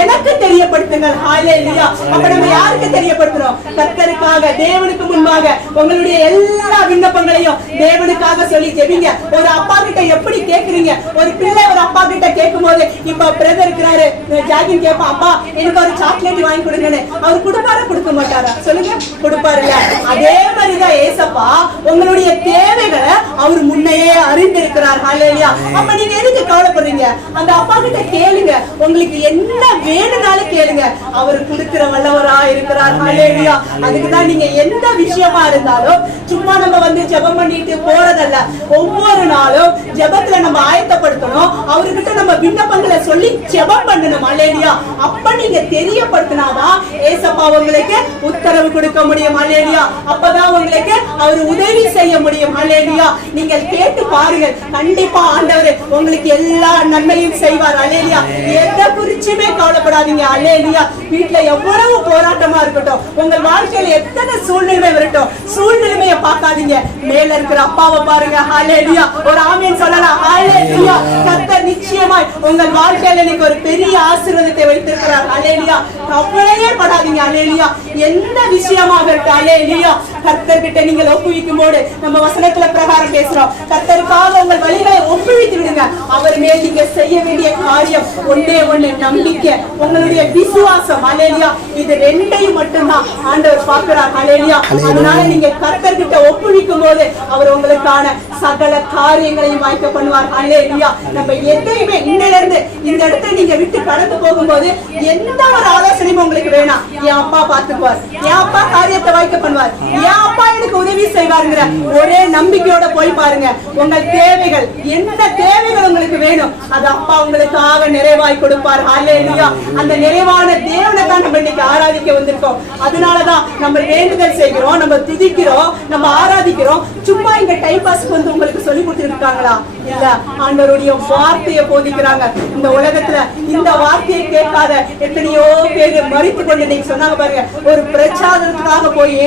எனக்கு தெரியப்படுத்துங்கள். ஹல்லேலூயா. அப்ப நம்ம யாருக்கு தெரியப்படுத்துறோம்? கர்த்தருக்காக தேவனுக்கு முன்பாக உங்களுடைய எல்லா விண்ணப்பங்களையும் தேவனுக்காக சொல்லி ஜெபிங்க. ஒரு அப்பா கிட்ட எப்படி கேக்குறீங்க? ஒரு பிள்ளை ஒரு அப்பா கிட்ட கேட்கும் போது இப்ப பிரதர் இருக்கிறாரு ஜாகின் கேப்பா அப்பா எனக்கு ஒரு சாக்லேட் வாங்கி கொடுங்கன்னு அவர் கொடுப்பாரா கொடுக்க மாட்டாரா? சொல்லுங்க. கொடுப்பாருல்ல. அதே மாதிரிதான் ஏசப்பா உங்களுடைய தேவைகளை அவர் முன்னையே அறிந்திருக்கிறார். ஹல்லேலூயா. அப்ப நீங்க எதுக்கு கவலைப்படுறீங்க? அந்த அப்பா கிட்ட கேளுங்க. உங்களுக்கு என்ன வேணும்னாலும் கேளுங்க. அவர் கொடுக்கிற வல்லவரா இருக்கிறார். ஹல்லேலூயா. அதுக்குதான் நீங்க எந்த விஷயமா இருந்தாலும் சும்மா நம்ம வந்து ஜெபம் பண்ணிட்டு போறதல்ல. ஒவ்வொரு நாளும் ஜெபத்துல நம்ம ஆயத்தப்படுத்தணும். அவர்கிட்ட நம்ம விண்ணப்பங்களை சொல்லி ஜெபம் பண்ணணும். ஹல்லேலூயா. அப்ப நீங்க தெரியப்படுத்தினாதான் ஏசப்பா உங்களுக்கு உத்தரவு கொடுக்க முடியும். ஹல்லேலூயா. அப்பதான் உங்களுக்கு அவர் உதவி செய்ய முடியும். ஹல்லேலூயா. நீங்கள் கேட்டு பாருங்கள். கண்டிப்பா ஆண்டவர் உங்களுக்கு எல்லா நன்மையும் செய்வார். ஹல்லேலூயா. எதை குறிச்சுமே கவலைப்படாதீங்க. அல்லேலூயா. வீட்டுல எவ்வளவு போராட்டமா இருக்கட்டும், உங்கள் வாழ்க்கையில எத்தனை சூழ்நிலை வரட்டும், சூழ்நிலைமையை பார்க்காதீங்க, மேல இருக்கிற அப்பாவை பாருங்க. அல்லேலூயா. ஒரு ஆமென் சொல்லலாம். அல்லேலூயா. கர்த்தர் நிச்சயமாய் உங்கள் வாழ்க்கையில இன்னைக்கு ஒரு பெரிய ஆசீர்வாதத்தை வைத்திருக்கிறார். அல்லேலூயா. கவலையே படாதீங்க. அல்லேலூயா. எந்த விஷயமாக இருக்கு, அல்லேலூயா, கர்த்தர் கிட்ட நீங்கள் ஒப்புவிக்கும் போது நம்ம வசனத்துல பிரகாரம் பேசுறோம். கர்த்தருக்காக உங்கள் வழிகளை ஒப்புவித்து விடுங்க. அவர் மேல் நீங்க செய்ய வேண்டிய காரியம் ஒன்னே ஒண்ணு, நம்பிக்கை, உங்களுடைய விசுவாசம். அல்லேலூயா. இது ரெண்டையும் மட்டும்தான் ஆண்டவர் பார்க்கிறார். அல்லேலூயா. அதனால நீங்க கர்த்தர் கிட்ட ஒப்புவிக்கும் போது அவர் உங்களுக்கான சகல காரியங்களையும் வாய்க்க பண்ணுவார். அல்லேலூயா. நம்ம எதையுமே இன்னையில இருந்து இந்த இடத்துல நீங்க விட்டு கடந்து போகும்போது எந்த ஒரு ஆலோசனையும் உங்களுக்கு வேணாம். என் அப்பா பார்த்துக்குவார், என் அப்பா காரியத்தை வாய்க்க பண்ணுவார், என் அப்பா எனக்கு உதவி செய்வாருங்கிற ஒரே நம்பிக்கையோட போய் பாருங்க. உங்கள் தேவைகள், எந்த தேவைகள் உங்களுக்கு வேணும், அது அப்பா உங்களுக்காக நிறைவாய் கொடுப்பார். அல்லேலூயா. அந்த நிறைவான தேவனை தான் நம்ம இன்னைக்கு ஆராதிக்க வந்திருக்கோம். அதனாலதான் நம்ம வேண்டுதல் செய்கிறோம், நம்ம துதிக்கிறோம், நம்ம ஆராதிக்கிறோம். சும்மா இங்க டைம் பாஸ்க்கு வந்து உங்களுக்கு சொல்லி கொடுத்துருக்காங்களா? இல்ல, ஆண்டவருடைய வார்த்தையை போதிக்கிறாங்க. இந்த உலகத்துல இந்த வார்த்தையை கேட்காத எத்தனையோ பேர் மறித்து கொண்டு நீங்க சொன்னாங்க பாருங்க. ஒரு பிரச்சாரத்துக்காக போய்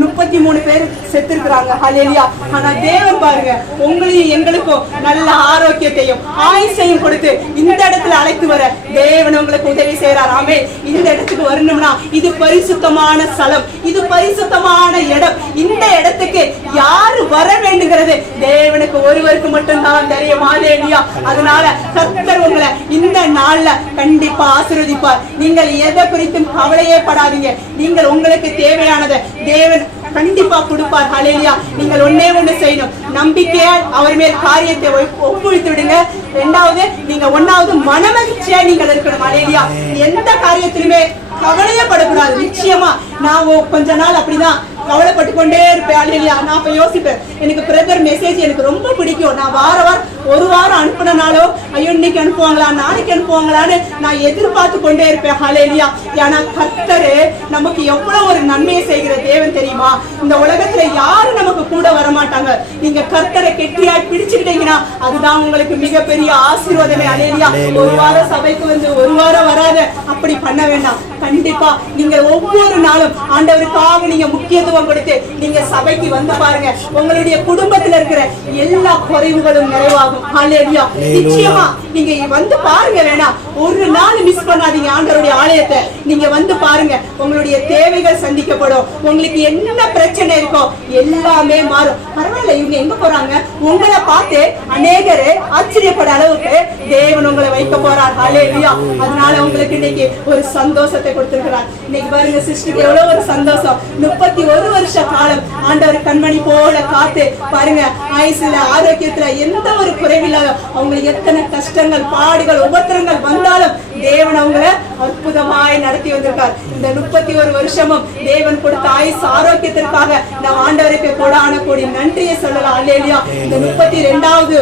33 பேர் செத்து இருக்கிறாங்க. அல்லேலூயா. ஆனா தேவன் பாருங்க, உங்களையும் எங்களுக்கும் நல்ல ஆரோக்கியத்தையும் ஆயுசையும் கொடுத்து இந்த இடத்துல அழைத்து வர தேவன் உங்களுக்கு உதவி செய்யறார். ஆமே. இந்த இடத்துக்கு வரணும்னா இது பரிசுத்தமான ஸ்தலம், இது பரிசுத்தமான இடம். இந்த இடத்துக்கு யாரு வர வேண்டுங்கிறது தேவனுக்கு ஒருவருக்கு மட்டும்தான் தெரியும். அல்லேலூயா. அதனால கர்த்தர் உங்களை இந்த நாள்ல கண்டிப்பா ஆசீர்வதிப்பார். நீங்கள் எதை குறித்தும் கவலையே படாதீங்க. நீங்கள் உங்களுக்கு தேவையானதை தேவன் கண்டிப்பா கொடுப்பார். அல்லேலூயா. நீங்கள் ஒண்ணே ஒண்ணு செய்யணும், நம்பிக்கையால் அவர் மேல் காரியத்தை ஒப்புவித்து விடுங்க. இரண்டாவது, நீங்க ஒன்னாவது மனமகிழ்ச்சியா நீங்கள் இருக்கணும். அல்லேலூயா. எந்த காரியத்திலுமே கவலையே படக்கூடாது. நிச்சயமா நான் கொஞ்ச நாள் அப்படிதான் கவலைப்பட்டு கொண்டே இருப்பேன். அல்லேலூயா. நான் இப்ப யோசிப்பேன், எனக்கு பிரதர் மெசேஜ் எனக்கு ரொம்ப பிடிக்கும். நான் வாரம் ஒரு வாரம் அனுப்பினாலோ ஐயோ இன்னைக்கு அனுப்புவாங்களா நாளைக்கு அனுப்புவாங்களான்னு நான் எதிர்பார்த்து கொண்டே இருப்பேன். அல்லேலூயா. ஏன்னா கர்த்தர் நமக்கு எவ்வளவு ஒரு நன்மையை செய்கிற தேவன் தெரியுமா? இந்த உலகத்துல யாரும் நமக்கு கூட வரமாட்டாங்க. நீங்க கர்த்தரை கெட்டியாய் பிடிச்சுக்கிட்டீங்கன்னா அதுதான் உங்களுக்கு மிகப்பெரிய ஆசீர்வாதமே. அல்லேலூயா. ஒரு வாரம் சபைக்கு வந்து ஒரு வாரம் வராத அப்படி பண்ண வேண்டாம். கண்டிப்பா நீங்க ஒவ்வொரு நாளும் ஆண்டவருக்காக நீங்க முக்கியத்துவம் கொடுத்து நீங்க சபைக்கு வந்து பாருங்க. உங்களுடைய குடும்பத்துல இருக்கிற எல்லா குறைவுகளும் நிறைவாகும். அல்லேலூயா. நிச்சயமா நீங்க வந்து பாருங்க. வேணா ஒரு நாள் மிஸ் பண்ணாதீங்க. ஆண்டவருடைய ஆலயத்தை நீங்க வந்து பாருங்க. உங்களுடைய தேவைகள் சந்திக்கப்படும். உங்களுக்கு என்ன பிரச்சனை இருக்கோ எல்லாமே மாறும். பரவாயில்ல, இவங்க எங்க போறாங்க, உங்களை பார்த்து அநேகரே ஆச்சரியப்பட அளவுக்கு தேவன் உங்களை வைக்க போறார். அல்லேலூயா. அதனால உங்களுக்கு இன்னைக்கு ஒரு சந்தோஷத்தை கொடுத்திருக்கிறார். இன்னைக்கு பாருங்க சிஸ்டருக்கு எவ்வளவு ஒரு சந்தோஷம். 31 வருஷ காலம் ஆண்டவர் கண்மணி போல காத்து பாருங்க, ஆயுசுல ஆரோக்கியத்துல எந்த ஒரு குறைவில்லாத அவங்களுக்கு எத்தனை கஷ்டங்கள் பாடுகள் உபத்திரங்கள் வந்தாலும் தேவன் அவங்களை அற்புதமாய் நடத்தி வந்திருக்கார். இந்த 31 வருஷமும் தேவன் கொடுத்த ஆயுசு ஆரோக்கியத்திற்காக நாம் ஆண்டவருக்கு கொடான கோடி நன்றியை சொல்லலாம். அல்லேலூயா. இந்த 32வது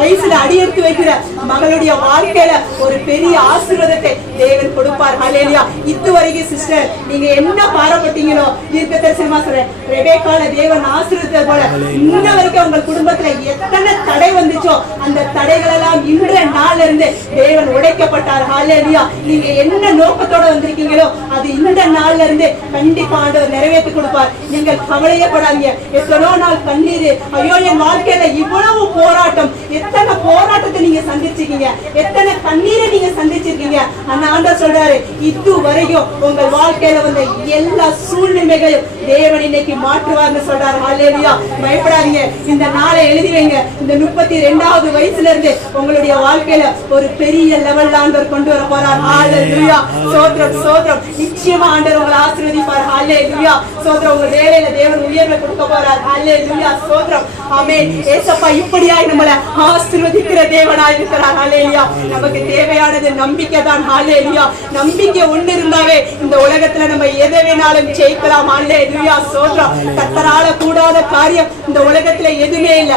வயசுல அடியெடுத்து வைக்கிற மகளுடைய வாழ்க்கையில ஒரு பெரிய ஆசீர்வாதத்தை தேவன் கொடுப்பார். அல்லேலூயா. இதுவரைக்கும் சிஸ்டர் நீங்க என்ன பாரப்பட்டீங்களோ தீர்க்கதரிசனமா சொல்றேன், ரெபேக்கால தேவன் ஆசீர்வதித்தது போல இன்ன வரைக்கும் உங்கள் குடும்பத்துல எத்தனை தடை வந்துச்சோ அந்த தடைகள் எல்லாம் இன்றைய நாள்ல இருந்து தேவன் உடைக்கப்பட்டார். அல்லேலூயா. நீங்க என்ன நோக்கத்தோட வந்திருக்கீங்களோ அது இந்த நாள்ல இருந்து கண்டிப்பா ஆண்டவர் நிறைவேற்றி கொடுப்பார். நீங்கள் கவலையே படாதீங்க. எத்தனோ நாள் கண்ணீர், ஐயோ என் வாழ்க்கையில இவ்வளவு போராட்டம், எத்தனை போராட்டத்தை நீங்க சந்திச்சிருக்கீங்க, எத்தனை கண்ணீரை நீங்க சந்திச்சிருக்கீங்க. அந்த ஆண்டவர் சொல்றாரு, இதுவரைக்கும் உங்கள் வாழ்க்கையில வந்த எல்லா சூழ்நிலைகளையும் தேவன் இன்னைக்கு மாற்றுவார்னு சொல்றாரு. அல்லேலூயா. பயப்படாதீங்க. இந்த நாளை எழுதி வைங்க. இந்த 32வது வயசுல இருந்து உங்களுடைய வாழ்க்கையில ஒரு பெரிய லெவல்ல ஆண்டவர் கொண்டு வர போறார். அல்லேலூயா. சோத்ரம் சோத்ரம். நிச்சயமா ஆண்டவர் உங்களை ஆசீர்வதிப்பார். அல்லேலூயா. சோத்ரம். உங்க வேலையில தேவன் உயர்வை கொடுக்க போறார். அல்லேலூயா. சோத்ரம். ஆமென். ஏசப்பா இப்படியாய் நம்மளை ஆசீர்வதிக்கிற தேவனாய் இருக்கிறார். அல்லேலூயா. நமக்கு தேவையானது நம்பிக்கை தான். அல்லேலூயா. நம்பிக்கை ஒண்ணு இருந்தாவே இந்த உலகத்துல நம்ம எதை வேணாலும் ஜெயிக்கலாம். அல்லேலூயா. சோத்ரம். கர்த்தரால கூடாத காரியம் இந்த உலகத்துல எதுவுமே இல்ல.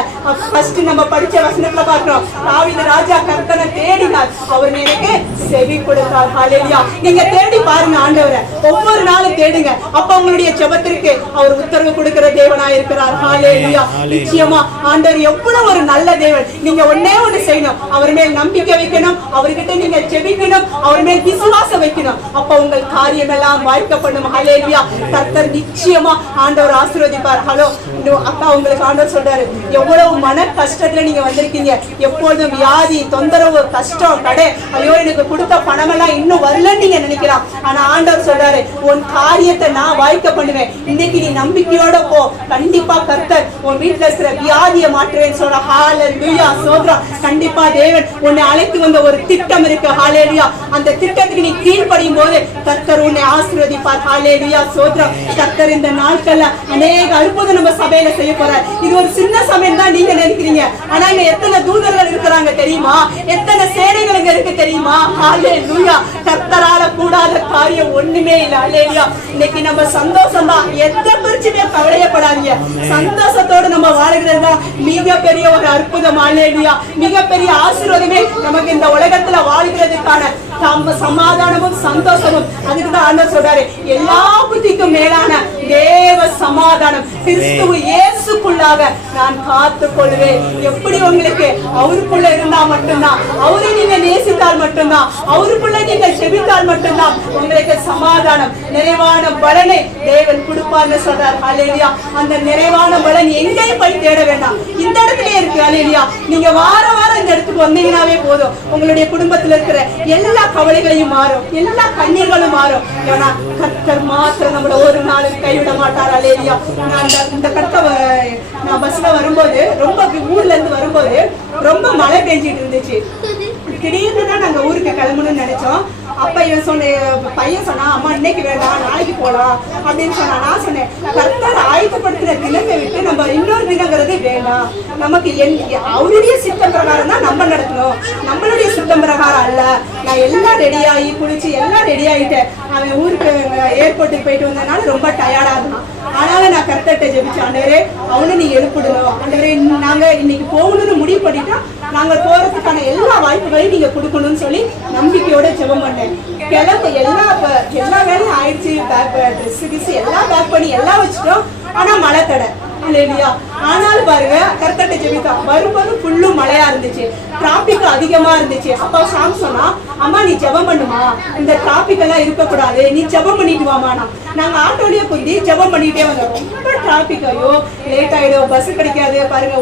ஃபர்ஸ்ட் நம்ம படிச்ச வசனத்துல பார்க்கிறோம், தாவீது ராஜா கர்த்தரை தேடினார், அவர் எனக்கு செவி செவி கொடுத்தார். ஹalleluya. நீங்க தேடி பாருங்க ஆண்டவரை, ஒவ்வொரு நாளும் தேடுங்க. அப்ப உங்களுடைய ஜெபத்திற்கு அவர் உத்தரவு கொடுக்கிற தேவனாய் இருக்கிறார். ஹalleluya. நிச்சயமா ஆண்டவர் எவ்வளவு ஒரு நல்ல தேவன். நீங்க ஒண்ணே ஒண்ணு செய்யணும், அவர் மேல் நம்பிக்கை வைக்கணும், அவர்கிட்ட நீங்க ஜெபிக்கணும், அவர் மேல் விசுவாசம் வைக்கணும். அப்ப உங்கள் காரியம் எல்லாம் வாய்க்கப்படும். ஹalleluya. கர்த்தர் நிச்சயமா ஆண்டவர் ஆசீர்வதிப்பார். ஹலோ அக்கா, உங்களுக்கு ஆண்டவர் சொல்றாரு, எவ்வளவு மன கஷ்டத்துல நீங்க வந்திருக்கீங்க, எப்பொழுதும் வியாதி, தொந்தரவு, கஷ்டம், கடை, ஐயோ எனக்கு கொடுத்த பணம் எல்லாம் இன்னும் வரலன்னு நீங்க நினைக்கலாம். ஆனா ஆண்டவர் சொல்றாரு, உன் காரியத்தை நான் வாய்க்க பண்ணுவேன். இன்னைக்கு நீ நம்பிக்கையோட போ, கண்டிப்பா கர்த்தர் உன் வீட்டுல இருக்கிற வியாதியை மாற்றுவேன்னு சொல்ற. ஹalleluya. சோத்ரா. கண்டிப்பா தேவன் உன்னை அழைத்து வந்த ஒரு திட்டம் இருக்கு. ஹalleluya. அந்த திட்டத்துக்கு நீ கீழ்ப்படியும் போது கர்த்தர் உன்னை ஆசீர்வதிப்பார். ஹalleluya. சோத்ரா. கர்த்தர் இந்த நாட்கள்ல அநேக அற்புதம் நம்ம சபையில செய்ய போறார். இது ஒரு சின்ன சபைன்னு தான் நீங்க நினைக்கிறீங்க, ஆனா இங்க எத்தனை தூதர்கள் இருக்கிறாங்க தெரியுமா? எத்தனை சேனைகள் இருக்கு தெரியுமா? ஹalleluya. கர்த்தரால கூடாத காரியம் ஒண்ணுமே இல்ல. ஹalleluya. இன்னைக்கு நம்ம சந்தோஷம் தான், எந்த குறிச்சுமே கவலையப்படாதீங்க. சந்தோஷத்தோடு நம்ம வாழ்கிறது தான் மிகப்பெரிய ஒரு அற்புதம். ஹalleluya. மிகப்பெரிய ஆசீர்வாதமே நமக்கு இந்த உலகத்துல வாழ்கிறதுக்கான சமாதானமும் சந்தோஷமும். அதுக்குதான் ஆண்டவர் சொல்றாரு, எல்லா புத்திக்கும் மேலான தேவ சமாதானம் கிறிஸ்துவ இயேசுக்குள்ளாக நான் காத்துக் கொள்வேன். எப்படி உங்களுக்கு அவருக்குள்ள இருந்தா மட்டும்தான், அவரை நீங்க நேசித்தால் மட்டும்தான், அவருக்குள்ள நீங்க செபித்தால் மட்டும்தான் உங்களுக்கு சமாதானம், நிறைவான பலனை தேவன் கொடுப்பார்னு சொல்றார். ஹalleluya. அந்த நிறைவான பலன் எங்கேயும் போய் தேட வேண்டாம், இந்த இடத்துல இருக்கு. ஹalleluya. நீங்க வாரம் இந்த இடத்துக்கு வந்தீங்கன்னாவே போதும், உங்களுடைய குடும்பத்துல இருக்கிற எல்லா கவலைகளையும் மாறும், எல்லா கண்ணீர்களும் மாறும். ஏன்னா கர்த்தர் மாத்திரம் நம்மள ஒரு நாளும் கைவிட மாட்டார். ஹalleluya. இந்த நான் பஸ்ல வரும்போது, ரொம்ப ஊர்ல இருந்து வரும்போது ரொம்ப மழை பெஞ்சிட்டு இருந்துச்சு. திடீர்னு தான் நாங்க ஊருக்கு கிளம்பணும்னு நினைச்சோம். அப்ப பையன் சொன்னா, அம்மா இன்னைக்கு வேண்டாம் நாளைக்கு போலாம் அப்படின்னு சொன்னா. நான் சொன்னேன், கர்த்தர் ஆயத்தப்படுத்துற தினத்தை விட்டு நம்ம இன்னொரு தினங்கிறது வேண்டாம். நமக்கு அவருடைய சித்தம் பிரகாரம் தான் நம்ம நடக்கணும், நம்மளுடைய சித்தம் பிரகாரம் அல்ல. நான் எல்லாம் ரெடியாகி குளிச்சு எல்லாம் ரெடி ஆகிட்டேன். அவன் ஊருக்கு ஏர்போர்ட்டுக்கு போயிட்டு வந்ததுனால ரொம்ப டயர்டா இருந்தான். ஆனாலும் நான் கர்த்தர்கிட்ட ஜெபிச்சேன், ஆண்டவரே அவனை நீ எழுப்பிடணும், ஆண்டவரே நாங்க இன்னைக்கு போகணும்னு முடிவு பண்ணிட்டா நாங்க போறதுக்கான எல்லா வாய்ப்புகளையும் நீங்க கொடுக்கணும்னு சொல்லி நம்பிக்கையோட ஜெபம் பண்ணேன். கிளம்ப எல்லா வேலையும் ஆயிடுச்சு. ட்ரெஸ் எல்லாம் பேக் பண்ணி எல்லாம் வச்சுட்டோம். ஆனா மழை தடை. ஹalleluya. ஆனாலும் பாருங்க, கர்த்தர்கிட்ட ஜெபித்தோம். வரும்போது ஃபுல்லும் மழையா இருந்துச்சு, டிராபிக் அதிகமா இருந்துச்சு. அப்பா சாம் சொன்னா, அம்மா நீ ஜெபம் பண்ணுமா, இந்த டிராபிக் எல்லாம் இருக்கக்கூடாது, நீ ஜெபம் பண்ணிட்டு வாமா. நாங்க ஆட்டோலயே குந்தி ஜெபம் பண்ணிட்டே வந்தோம். ரொம்ப டிராபிக், ஐயோ லேட் ஆயிடும், பஸ் கிடைக்காது. பாருங்க,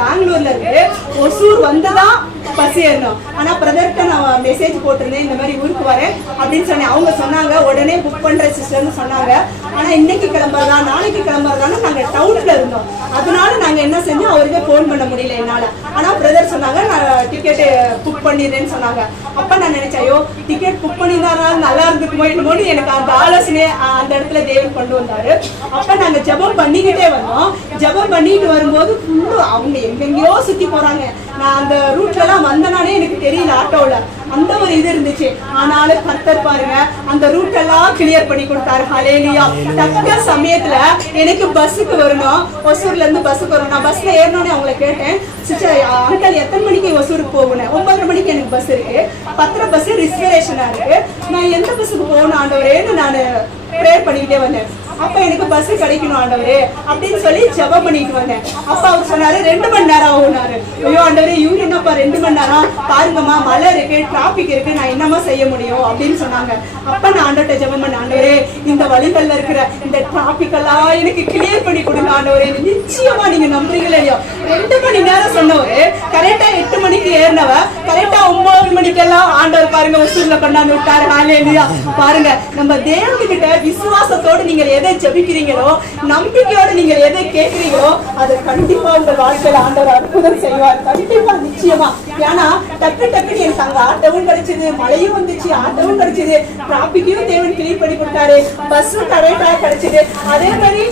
பெங்களூர்ல இருந்து ஒசூர் வந்துதான் பஸ் ஏறணும். ஆனா பிரதர்கிட்ட நான் மெசேஜ் போட்டிருந்தேன், இந்த மாதிரி ஊருக்கு வரேன் அப்படின்னு சொன்னேன். அவங்க சொன்னாங்க உடனே புக் பண்ற சிஸ்டர்னு சொன்னாங்க. ஆனா இன்னைக்கு கிளம்புறதா நாளைக்கு கிளம்புறதான்னு நாங்க டவுன்ல இருந்தோம். அதனால நாங்க என்ன செஞ்சோம், அவருக்கு போன் பண்ண முடியல என்னால. ஆனா பிரதர் சொன்னாங்க நான் டிக்கெட் புக் பண்ணிடுறேன்னு சொன்னாங்க. அப்ப நான் நினைச்சேன், ஐயோ டிக்கெட் புக் பண்ணிருந்தாலும் நல்லா இருந்துக்குமோ என்னமோன்னு எனக்கு அந்த ஆலோசனை அந்த இடத்துல தேவன் கொண்டு வந்தாரு. அப்ப நாங்க ஜெபம் பண்ணிக்கிட்டே வந்தோம். ஜெபம் பண்ணிட்டு வரும்போது ஃபுல்லு அவங்க எங்கெங்கயோ சுத்தி போறாங்க. நான் அந்த ரூட்ல எல்லாம் வந்தனாலே எனக்கு தெரியல, ஆட்டோல அந்த ஒரு இது இருந்துச்சு. ஆனாலும் கர்த்தர் பாருங்க அந்த ரூட் எல்லாம் கிளியர் பண்ணி கொடுத்தாரு. ஹalleluya. தக்க சமயத்துல எனக்கு பஸ்ஸுக்கு வரணும், ஒசூர்ல இருந்து பஸ்ஸுக்கு வரணும். நான் பஸ்ல ஏறணும்னு அவங்களை கேட்டேன், சிஸ்டர் அங்கிள் எத்தனை மணிக்கு ஒசூருக்கு போகணும்? 9:30 மணிக்கு எனக்கு பஸ் இருக்கு, 10:30 பஸ் ரிசர்வேஷனா இருக்கு, நான் எந்த பஸ்ஸுக்கு போகணும் ஆண்டவரேன்னு நான் ப்ரேயர் பண்ணிக்கிட்டே வந்தேன். அப்ப எனக்கு பஸ் கிடைக்கணும் ஆண்டவரே அப்படின்னு சொல்லி ஜெபம் பண்ணிட்டு வந்தேன். அப்ப அவர் சொன்னாரு 2 மணி நேரம் ஆகுனாரு. ஐயோ ஆண்டவரே இவரு என்னப்பா 2 மணி நேரம், பாருங்கம்மா மழை இருக்கு, டிராபிக் இருக்கு, நான் என்னமா செய்ய முடியும் அப்படின்னு சொன்னாங்க. அப்ப நான் ஆண்டவர்கிட்ட ஜெபம் பண்ண, ஆண்டவரே இந்த வழிகள்ல இருக்கிற இந்த டிராபிக் எல்லாம் எனக்கு கிளியர் பண்ணி கொடுங்க ஆண்டவரே. நிச்சயமா நீங்க நம்புறீங்களா இல்லையோ, 2 மணி நேரம் சொன்னவரு கரெக்டா 8 மணிக்கு ஏறினவ கரெக்டா 9 மணிக்கெல்லாம் ஆண்டவர் பாருங்க ஒசூர்ல கொண்டாந்து விட்டாரு. ஹalleluya. பாருங்க நம்ம தேவன்கிட்ட விசுவாசத்தோடு நீங்க எதை ஜெபிக்கிறீங்களோ, நம்பிக்கையோட நீங்க எதை கேட்கிறீங்களோ அது கண்டிப்பா உங்க வாழ்க்கையில ஆண்டவர் அற்புதம் செய்வார். கண்டிப்பா நிச்சயமா. ஏன்னா டக்குன்னு எனக்கு அங்க ஆட்டோவும் கிடைச்சது, மழையும் வந்துச்சு, ஆட்டோவும் கிடைச்சது, டிராபிக்கையும் தேவன் கிளீன் பண்ணி கொடுத்தாரு, பஸ்ஸும் கரெக்டா கிடைச்சது. அதே மாதிரி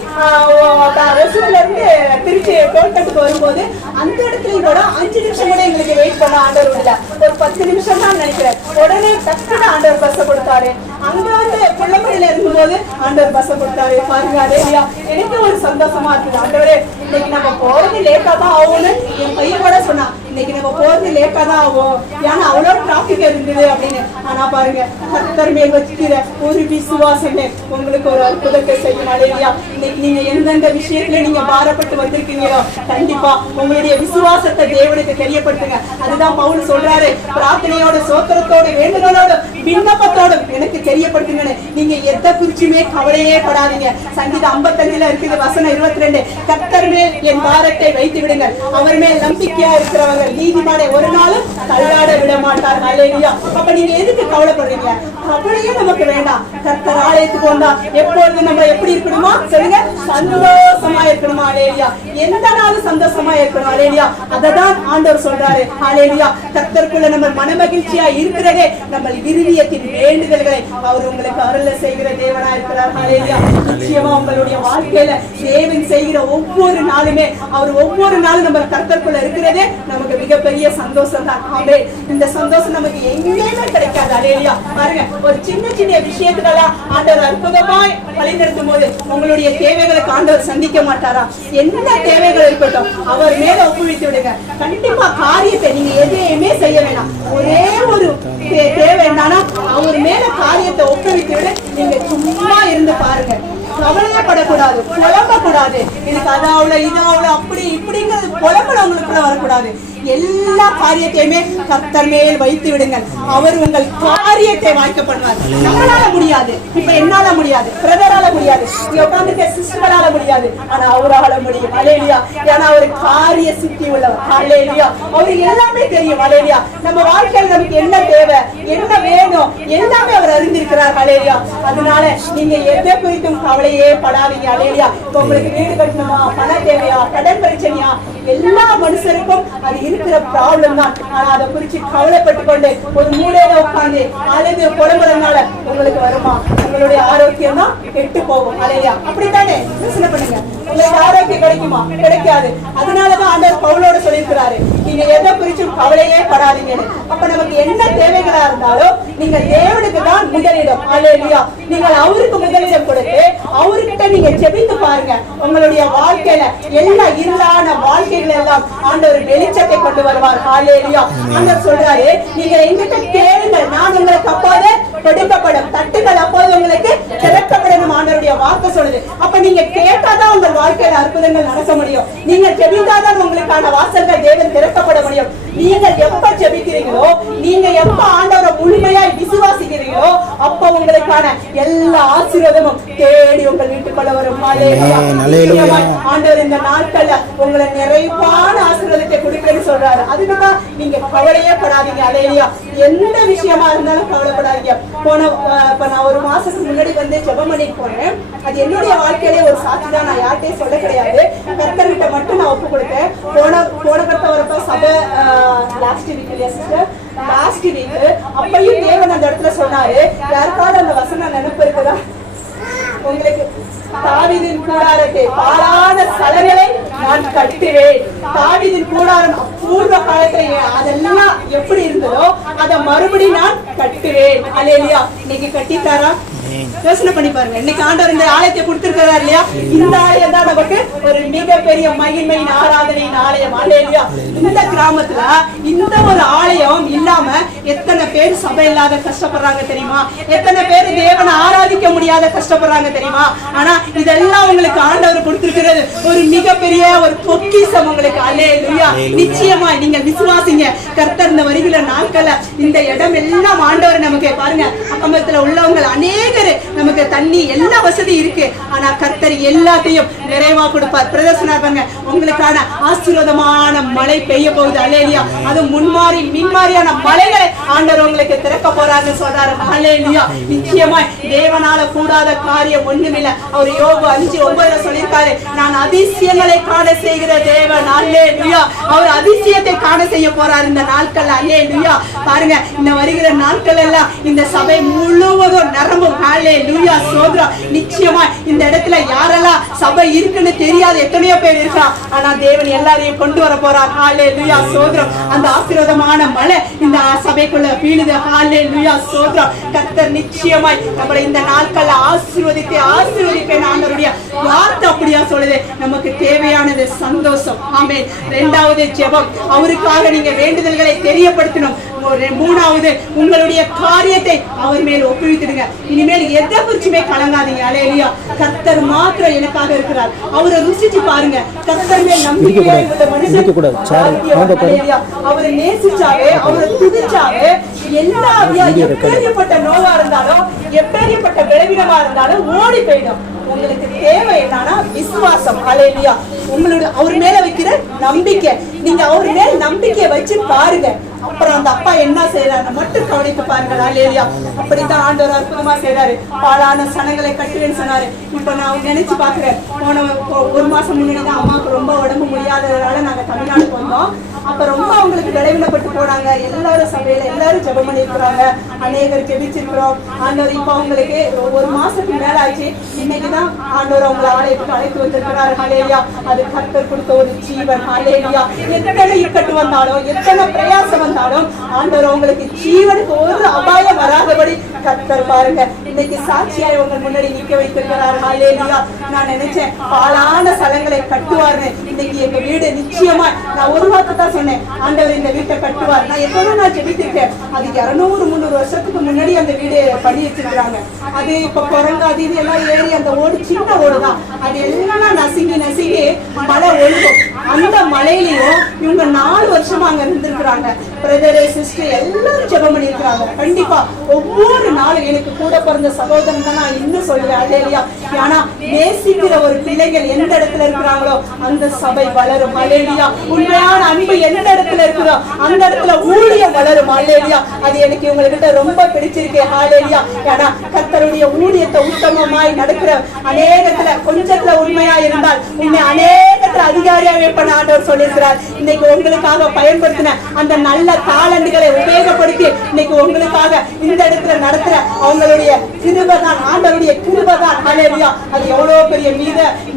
ஒசூர்ல இருந்து திருச்சி டோல்கட்டுக்கு வரும்போது அந்த இடத்துலயும் கூட 5 நிமிஷம் கூட எங்களுக்கு வெயிட் பண்ண ஆண்டவர் இல்ல, ஒரு 10 நிமிஷம் தான் நினைக்கிறேன். உடனே டக்குன்னு ஆண்டவர் பஸ் கொடுத்தாரு. அங்க வந்து பிள்ளைமணில இருக்கும்போது ஆண்டவர் பஸ் கொடுத்தாரு. பாருங்க, அலேலியா. எனக்கு ஒரு சந்தோஷமா இருக்குது. ஆண்டவரே இன்னைக்கு நம்ம போறது லேட்டா தான் ஆகும்னு என் பையன் கூட சொன்னான். இன்னைக்கு நம்ம போறது லேட்டா தான் ஆகும், ஏன்னா அவ்வளோ டிராபிக் இருந்தது அப்படின்னு. ஆனா பாருங்க, கர்த்தர் மேல் வச்சுக்கிற ஒரு விசுவாசமே உங்களுக்கு ஒரு அற்புதத்தை செய்யும். அல்லேலூயா. இன்னைக்கு நீங்க எந்தெந்த விஷயத்துல நீங்க பாரப்பட்டு வந்திருக்கீங்களோ, கண்டிப்பா உங்களுடைய விசுவாசத்தை தேவனுக்கு தெரியப்படுத்துங்க. அதுதான் பவுல் சொல்றாரு, பிரார்த்தனையோட, சோத்திரத்தோட, வேண்டுதலோட, விண்ணப்பத்தோட எனக்கு தெரியப்படுத்துங்க. நீங்க எதை குறிச்சுமே கவலையே படாதீங்க. சங்கீதம் 55 இருக்குது, வசனம் 22. கர்த்தர் மேல் என் பாரத்தை வைத்து விடுங்கள், அவர் மேல் நம்பிக்கையா இருக்கிறவர்கள் நீதிமானை ஒரு நாளும் தள்ளாட விட மாட்டார். அல்லேலூயா. அப்ப நீங்க எதுக்கு கவலைப்படுறீங்க? கவலையே நமக்கு வேண்டாம். கர்த்தர் ஆலயத்துக்கு வந்தா எப்பொழுது நம்ம எப்படி இருக்கணுமா சொல்லுங்க? சந்தோஷமா இருக்கணுமா? அல்லேலூயா. எந்த நாளும் சந்தோஷமா இருக்கணும். அல்லேலூயா. அததான் ஆண்டவர் சொல்றாரு. அல்லேலூயா. கர்த்தருக்குள்ள நம்ம மனமகிழ்ச்சியா இருக்கிறதே நம்ம இருதயத்தின் வேண்டுதல்களை அவர் உங்களுக்கு அருள செய்கிற தேவனா இருக்கிறார். அல்லேலூயா. நிச்சயமா உங்களுடைய வாழ்க்கையில தேவன் செய்கிற ஒவ்வொரு நாளுமே, அவர் ஒவ்வொரு நாளும் நம்ம கர்த்தருக்குள்ள இருக்கிறதே நமக்கு மிகப்பெரிய சந்தோஷம் தான். ஆமென். இந்த சந்தோஷம் நமக்கு எங்கேயுமே கிடைக்காது. அல்லேலூயா. பாருங்க, ஒரு சின்ன சின்ன விஷயத்துக்கெல்லாம் ஆண்டவர் அற்புதமாய் வழிநடத்தும் போது உங்களுடைய தேவைகளுக்கு ஆண்டவர் சந்திக்க மாட்டாரா? என்ன தேவைகள் இருக்கட்டும், அவர் மேல ஒப்புவித்து விடுங்க. கண்டிப்பா காரியத்தை நீங்க எதையுமே செய்ய வேணாம். ஒரே ஒரு தேவை என்னன்னா, அவர் மேல காரியத்தை ஒப்புவித்து விட நீங்க சும்மா இருந்து பாருங்க. கவலையப்படக்கூடாது, புலம்பக்கூடாது. எனக்கு அதாவுல இதாவுல அப்படி இப்படிங்கிறது புலம்பல உங்களுக்குள்ள வரக்கூடாது. எல்லா காரியத்தையுமே கர்த்தர் மேல் வைத்து விடுங்கள். அவர் உங்கள் காரியத்தை வாய்க்க பண்ணுவார். நம்மளால முடியாது, இப்ப என்னால முடியாது, பிரதரால முடியாது, உட்கார்ந்து சிஸ்டரால முடியாது, ஆனா அவரால முடியும். அல்லேலூயா. ஏன்னா அவர் காரிய சித்தி உள்ளவர். அல்லேலூயா. அவருக்கு எல்லாமே தெரியும். அல்லேலூயா. நம்ம வாழ்க்கையில் நமக்கு என்ன தேவை, என்ன வேணும், எல்லாமே அவர் அறிந்திருக்கிறார். அல்லேலூயா. அதனால நீங்க எதை குறித்தும் கவலையே படாதீங்க. அல்லேலூயா. உங்களுக்கு வீடு கட்டணுமா, பண தேவையா, கடன் பிரச்சனையா, எல்லா மனுஷருக்கும் அது இருக்கிற ப்ராப்ளம் தான். ஆனா அதை குறிச்சு கவலைப்பட்டு கொண்டு ஒரு மூலையில உட்கார்ந்து அழுது புலம்புறதுனால உங்களுக்கு வருமா? உங்களுடைய ஆரோக்கியம் தான் கெட்டு போகும். அல்லேலூயா. அப்படித்தானே? யோசனை பண்ணுங்க. உங்களுக்கு ஆரோக்கியம் கிடைக்குமா? கிடைக்காது. அதனாலதான் ஆண்டவர் பவுலோட சொல்லியிருக்கிறாரு, நீங்க எதை குறிச்சும் கவலையே படாதீங்க. அப்ப நமக்கு என்ன தேவைகளா இருந்தாலும் நீங்க தேவனுக்கு தான் முதலிடம். அல்லேலூயா. நீங்கள் அவருக்கு முதலிடம் கொடுத்து அவர்கிட்ட நீங்க ஜெபித்து பாருங்க. உங்களுடைய வாழ்க்கையில எல்லா இருளான வாழ்க்கைகள் எல்லாம் ஆண்டவர் வெளிச்சத்தை கொண்டு வருவார். அல்லேலூயா. ஆண்டவர் சொல்றாரு, நீங்க எங்கிட்ட கேளுங்கள், நான் உங்களுக்கு அப்போது கொடுக்கப்படும், தட்டுகள் அப்போது உங்களுக்கு திறக்கப்படும். ஆண்டவருடைய வார்த்தை சொல்லுது. அப்ப நீங்க கேட்டாதான் உங்கள் வாழ்க்கையில அற்புதங்கள் நடக்க முடியும். நீங்க ஜெபித்தாதான் உங்களுக்கான வாசல்கள் தேவன் திறக்கப்பட முடியும். நீங்க எப்ப ஜெபிக்கிறீங்களோ, நீங்க எப்ப ஆண்டவரை முழுமையாய் விசுவாசிக்கிறீங்களோ, அப்ப உங்களுக்கான எல்லா ஆசீர்வாதமும் தேடி உங்கள் வீட்டுக்குள்ள வரும். ஆண்டவர் இந்த நாட்கள்ல உங்களை நிறைவான ஆசீர்வாதத்தை கொடுக்கிறேன்னு சொல்றாரு. அதுக்குதான் நீங்க கவலையே படாதீங்க. அல்லேலூயா. எந்த விஷயமா இருந்தாலும் கவலைப்படாதீங்க. இப்ப நான் ஒரு மாசத்துக்கு முன்னாடி வந்து ஜெபம் பண்ணிட்டு போனேன். அது என்னுடைய வாழ்க்கையிலே ஒரு சாட்சி தான். நான் யார்கிட்டயும் சொல்ல கிடையாது. கர்த்தர்கிட்ட மட்டும் நான் ஒப்பு கொடுத்தேன். போன கருத்த வரப்ப சபை லாஸ்ட் வீக் அப்பையும் தேவன் அந்த இடத்துல சொன்னாரு, யாருக்காவது அந்த வசனம் நினைப்பு இருக்குதா? உங்களுக்கு தாவீதின் கூடாரத்தை பாழான ஸ்தலங்களை நான் கட்டுவேன். தாவீதின் கூடாரம் பூர்வ காலத்துல அதெல்லாம் எப்படி இருந்ததோ அதை மறுபடியும் நான் கட்டுவேன். அல்லேலூயா. இன்னைக்கு கட்டிட்டாரா? யோசனை பண்ணி பாருங்க. இன்னைக்கு ஆண்டவர் இந்த ஆலயத்தை கொடுத்திருக்கிறார் இல்லையா? இந்த ஆலயம் தான் நமக்கு ஒரு மிகப்பெரிய மகிமையின் ஆராதனையின் ஆலயம். அல்லேலூயா. இந்த கிராமத்துல இந்த ஒரு ஆலயம் இல்லாம எத்தனை பேர் சபை இல்லாத கஷ்டப்படுறாங்க தெரியுமா? எத்தனை பேர் தேவனை ஆராதிக்க முடியாத கஷ்டப்படுறாங்க தெரியுமா? ஆனா இதெல்லாம் உங்களுக்கு ஆண்டவர் கொடுத்திருக்கிறது ஒரு மிகப்பெரிய ஒரு பொக்கிஷம் உங்களுக்கு. அல்லேலூயா. நிச்சயமா நீங்க விசுவாசிங்க. கர்த்தர் இந்த வருகிற நாட்கள்ல இந்த இடம் எல்லாம் ஆண்டவர் நமக்கு பாருங்க, அக்கம்பத்துல உள்ளவங்க அநேக நமக்கு தண்ணி எல்லா வசதி இருக்கு. ஆனா கர்த்தர் எல்லாத்தையும் நிறைவா கொடுப்பார். பிரதர்சனாங்க உங்களுக்கான ஆசீர்வாதமான மழை பெய்ய போகுது. அல்லேலூயா. அது முன்மாறி மின்மாரியான மலைகளை ஆண்டவர் உங்களுக்கு திறக்க போறாருன்னு சொல்றாரு. அல்லேலூயா. நிச்சயமா தேவனால கூடாத காரியம் ஒண்ணுமில்லை. அவர் யோபு 5:9 சொல்லியிருக்காரு, நான் அதிசயங்களை காண செய்கிற தேவன். அல்லேலூயா. அவர் அதிசயத்தை காண செய்ய போறாரு இந்த நாட்கள். அல்லேலூயா. பாருங்க, இந்த வருகிற நாட்கள் எல்லாம் இந்த சபை முழுவதும் நிரம்பும். அல்லேலூயா. சோதரம். நிச்சயமா இந்த இடத்துல யாரெல்லாம் சபை இருக்குன்னு தெரியாது எத்தனையோ பேர் இருக்கா. ஆனா தேவன் எல்லாரையும் கொண்டு வர போறார். அல்லேலூயா. சோதரம். அந்த ஆசீர்வாதமான மழை இந்த சபைக்குள்ள வீழுது. அல்லேலூயா. சோதரம். கர்த்தர் நிச்சயமாய் நம்மளை இந்த நாட்கள்ல ஆசீர்வதிப்பேன் ஆண்டவருடைய வார்த்தை அப்படியா சொல்லுது. முதலாவது நமக்கு தேவையானது சந்தோஷம். ஆமென். இரண்டாவது ஜெபம், அவருக்காக நீங்க வேண்டுதல்களை தெரியப்படுத்தணும். மூணாவது உங்களுடைய காரியத்தை அவர் மேல் ஒப்புவித்துடுங்க. இனிமேல் எதை குறிச்சுமே கலங்காதீங்க. அல்லேலூயா. கர்த்தர் மாத்திரம் எனக்காக இருக்கிறார். அவரை ருசிச்சு பாருங்க. கர்த்தர் மேல் நம்பிக்கையா உள்ள மனுஷன் அவரை நேசிச்சாவே, அவரை துதிச்சாவே, எல்லா எப்பேற்பட்ட நோவா இருந்தாலும் எப்பேற்பட்ட விளைவிடமா இருந்தாலும் ஓடி போயிடும். உங்களுக்கு தேவை என்னன்னா விசுவாசம். அல்லேலூயா. உங்களுடைய அவர் மேல வைக்கிற நம்பிக்கை, நீங்க அவர் மேல நம்பிக்கையை வச்சு பாருங்க. அப்புறம் அந்த அப்பா என்ன செய்யறாரு மட்டும் கவனித்து பாருங்க. அல்லேலூயா. அப்படித்தான் ஆண்டவர் அற்புதமா செய்யறாரு. பாலான சனங்களை கட்டுவேன்னு சொன்னாரு. இப்ப நான் நினைச்சு பாக்குறேன், போன ஒரு மாசம் முன்னாடி தான் அம்மாவுக்கு ரொம்ப உடம்பு முடியாததுனால நாங்க தமிழ்நாடுக்கு வந்தோம். அப்ப ரொம்ப அவங்களுக்கு விளைவிடப்பட்டு போனாங்க. எல்லாரும் சபையில எல்லாரும் ஜெபம் பண்ணிருக்கிறாங்க, அநேகர் ஜெபிச்சிருக்கிறோம். ஆண்டவர் இப்ப அவங்களுக்கு ஒரு மாசத்துக்கு மேல ஆச்சு. இன்னைக்குதான் ஆண்டவர் அவங்களை ஆலயத்துக்கு அழைத்து வந்திருக்கிறாரு. அல்லேலூயா. அது கர்த்தர் கொடுத்த ஒரு ஜீவன். அல்லேலூயா. எத்தனை இக்கட்டு வந்தாலும் எத்தனை பிரயாசம் வந்தாலும் ஆண்டவர் உங்களுக்கு ஜீவனுக்கு ஒரு அபாயம் வராதபடி கர்த்தர் பாருங்க இன்னைக்கு சாட்சியாய் உங்க முன்னாடி நிக்க வைத்திருக்கிறார். அல்லேலூயா. நான் நினைச்சேன் பாலான சலங்களை கட்டுவார்னு. இன்னைக்கு எங்க வீடு நிச்சயமா, நான் ஒரு வார்த்தை தான் சொன்னேன், ஆண்டவர் இந்த வீட்டை கட்டுவார். நான் எப்பவும் நான் ஜெபித்திருக்கேன். அது 200-300 வருஷத்துக்கு முன்னாடி அந்த வீடு பண்ணி வச்சிருக்கிறாங்க. அது இப்ப குரங்காது இது எல்லாம் ஏறி அந்த ஓடு சின்ன ஓடுதான், அது எல்லாம் நசுங்கி நசுங்கி மழை ஒழுகும். அந்த மழையிலையும் இவங்க 4 வருஷமா அங்க இருந்திருக்கிறாங்க. பிரதர் சிஸ்டர் எல்லாரும் ஜெபம் பண்ணி இருக்கிறாங்க. கண்டிப்பா ஒவ்வொரு நாளும் எனக்கு கூட பிறந்த சகோதரன் தான் நான் இன்னும் சொல்லுவேன். அல்லேலூயா. ஆனா நேசிக்கிற ஒரு பிள்ளைகள் எந்த இடத்துல இருக்கிறாங்களோ அந்த சபை வளரும். அல்லேலூயா. உண்மையான அன்பு எந்த இடத்துல இருக்குதோ அந்த இடத்துல ஊழியம் வளரும். அல்லேலூயா. அது எனக்கு இவங்ககிட்ட ரொம்ப பிடிச்சிருக்கு. அல்லேலூயா. ஏன்னா கர்த்தருடைய ஊழியத்தை உத்தமமாய் நடக்கிற அநேகத்துல கொஞ்சத்துல உண்மையா இருந்தால் உண்மை அநேகத்துல அதிகாரியா வைப்பன ஆண்டவர் சொல்லியிருக்கிறார். இன்னைக்கு உங்களுக்காக பயன்படுத்தின அந்த நல்ல தாளந்துகளை உபயோகப்படுத்தி இன்னைக்கு உங்களுக்காக இந்த இடத்துல நடத்துற அவங்களுடைய கிருபைதான், ஆண்டவருடைய கிருபைதான். அல்லேலூயா. அது எவ்வளவு பெரிய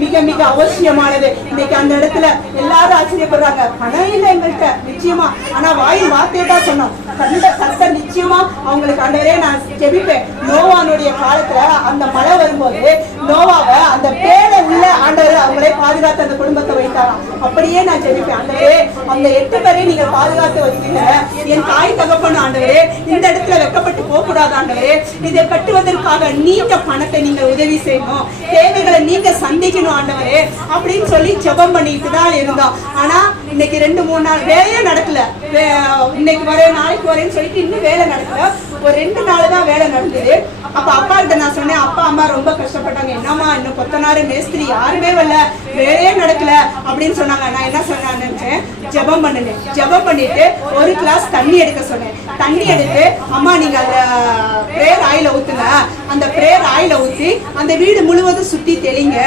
மிக மிக அவசியமானது. இன்னைக்கு அந்த இடத்துல எல்லாரும் ஆச்சரியப்படுறாங்க. பணம் இல்லை எங்கள்கிட்ட நிச்சயமா, ஆனா வாயின் வார்த்தையை தான் சொன்னோம். கர்த்தர் நிச்சயமா அவங்களுக்கு ஆண்டவரே நான் ஜெபிப்பேன். நோவானுடைய காலத்துல அந்த மழை வரும்போது நோவாவை அந்த பேரை உள்ள ஆண்டவர் அவங்களே பாதுகாத்து அந்த குடும்பத்தை வைத்தாராம். அப்படியே நான் ஜெபிப்பேன், ஆண்டவரே அந்த 8 பேரையும் நீங்க பாதுகாத்து வச்சுக்கீங்க. என் தாய் தகப்பன் ஆண்டவரே இந்த இடத்துல வெக்கப்பட்டு போக கூடாது ஆண்டவரே. இதை கட்டுவதற்காக நீங்க பணத்தை நீங்க உதவி செய்யணும், தேவைகளை நீங்க சந்திக்கணும் ஆண்டவரே அப்படின்னு சொல்லி ஜெபம் பண்ணிட்டு தான் இருந்தோம். ஆனா இன்னைக்கு 2-3 நாள் வேலையே நடக்கல. இன்னைக்கு வரேன் நாளைக்கு வரேன்னு சொல்லிட்டு இன்னும் வேலை நடக்கல. ஒரு 2 நாள் தான் வேலை நடந்தது. அப்ப அப்பா கிட்ட நான் சொன்னேன், அப்பா அம்மா ரொம்ப கஷ்டப்பட்டாங்க. என்னம்மா இன்னும் கொத்தனாரு மேஸ்திரி யாருமே வரல, வேலையே நடக்கல அப்படின்னு சொன்னாங்க. நான் என்ன சொன்னேன் நினைச்சேன், ஜெபம் பண்ணுனேன். ஜெபம் பண்ணிட்டு ஒரு கிளாஸ் தண்ணி எடுக்க சொன்னேன். தண்ணி எடுத்து அம்மா நீங்க அந்த பிரேயர் ஆயில ஊத்துங்க, அந்த பிரேயர் ஆயில ஊத்தி அந்த வீடு முழுவதும் சுத்தி தெளிங்க,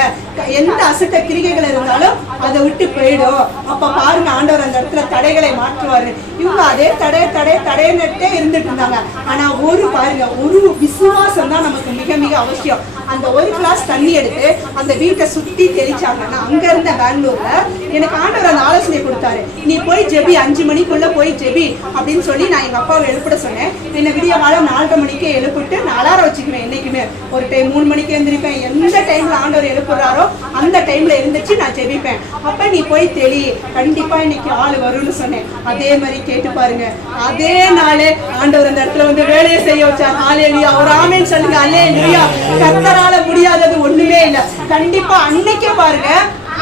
எந்த அசட்ட கிரிகைகள் இருந்தாலும் அதை விட்டு போயிடும். அப்ப பாருங்க ஆண்டவர் அந்த இடத்துல தடைகளை மாற்றுவாரு. இவங்க அதே தடையிட்டே இருந்துட்டு இருந்தாங்க. ஆனா பாருங்க ஒரு விசுவாசம் தான் நமக்கு மிக மிக அவசியம். அந்த ஒரு கிளாஸ் தண்ணி எடுத்து அந்த வீட்டை சுத்தி தெளிச்சாங்கன்னா, அங்க இருந்த பெங்களூர்ல எனக்கு ஆண்டவர் அந்த ஆலோசனை கொடுத்தாரு. நீ போய் ஜெபி, 5 மணிக்குள்ள போய் ஜெபி அப்படின்னு சொல்லி நான் எங்க அப்பாவை எழுப்பிட சொன்னேன். என்ன விடிய காலம் 4:30 மணிக்கே எழுப்பிட்டு நான் அலாரம் வச்சுக்குவேன். என்னைக்குமே ஒரு டைம் 3 மணிக்கு எழுந்திருப்பேன். எந்த டைம்ல ஆண்டவர் எழுப்புறாரோ அந்த டைம்ல இருந்துச்சு நான் ஜெபிப்பேன். அப்ப நீ போய் தெளி, கண்டிப்பா இன்னைக்கு ஆள் வரும்னு சொன்னேன். அதே மாதிரி கேட்டு பாருங்க, அதே நாளே ஆண்டவர் அந்த இடத்துல வந்து வேலையை செய்ய வச்சார். அல்லேலூயா. ஒரு ஆமென் சொல்லுங்க. அல்லேலூயா. கர்த்தரால முடியாதது ஒண்ணுமே இல்லை. கண்டிப்பா அன்னைக்கே பாருங்க,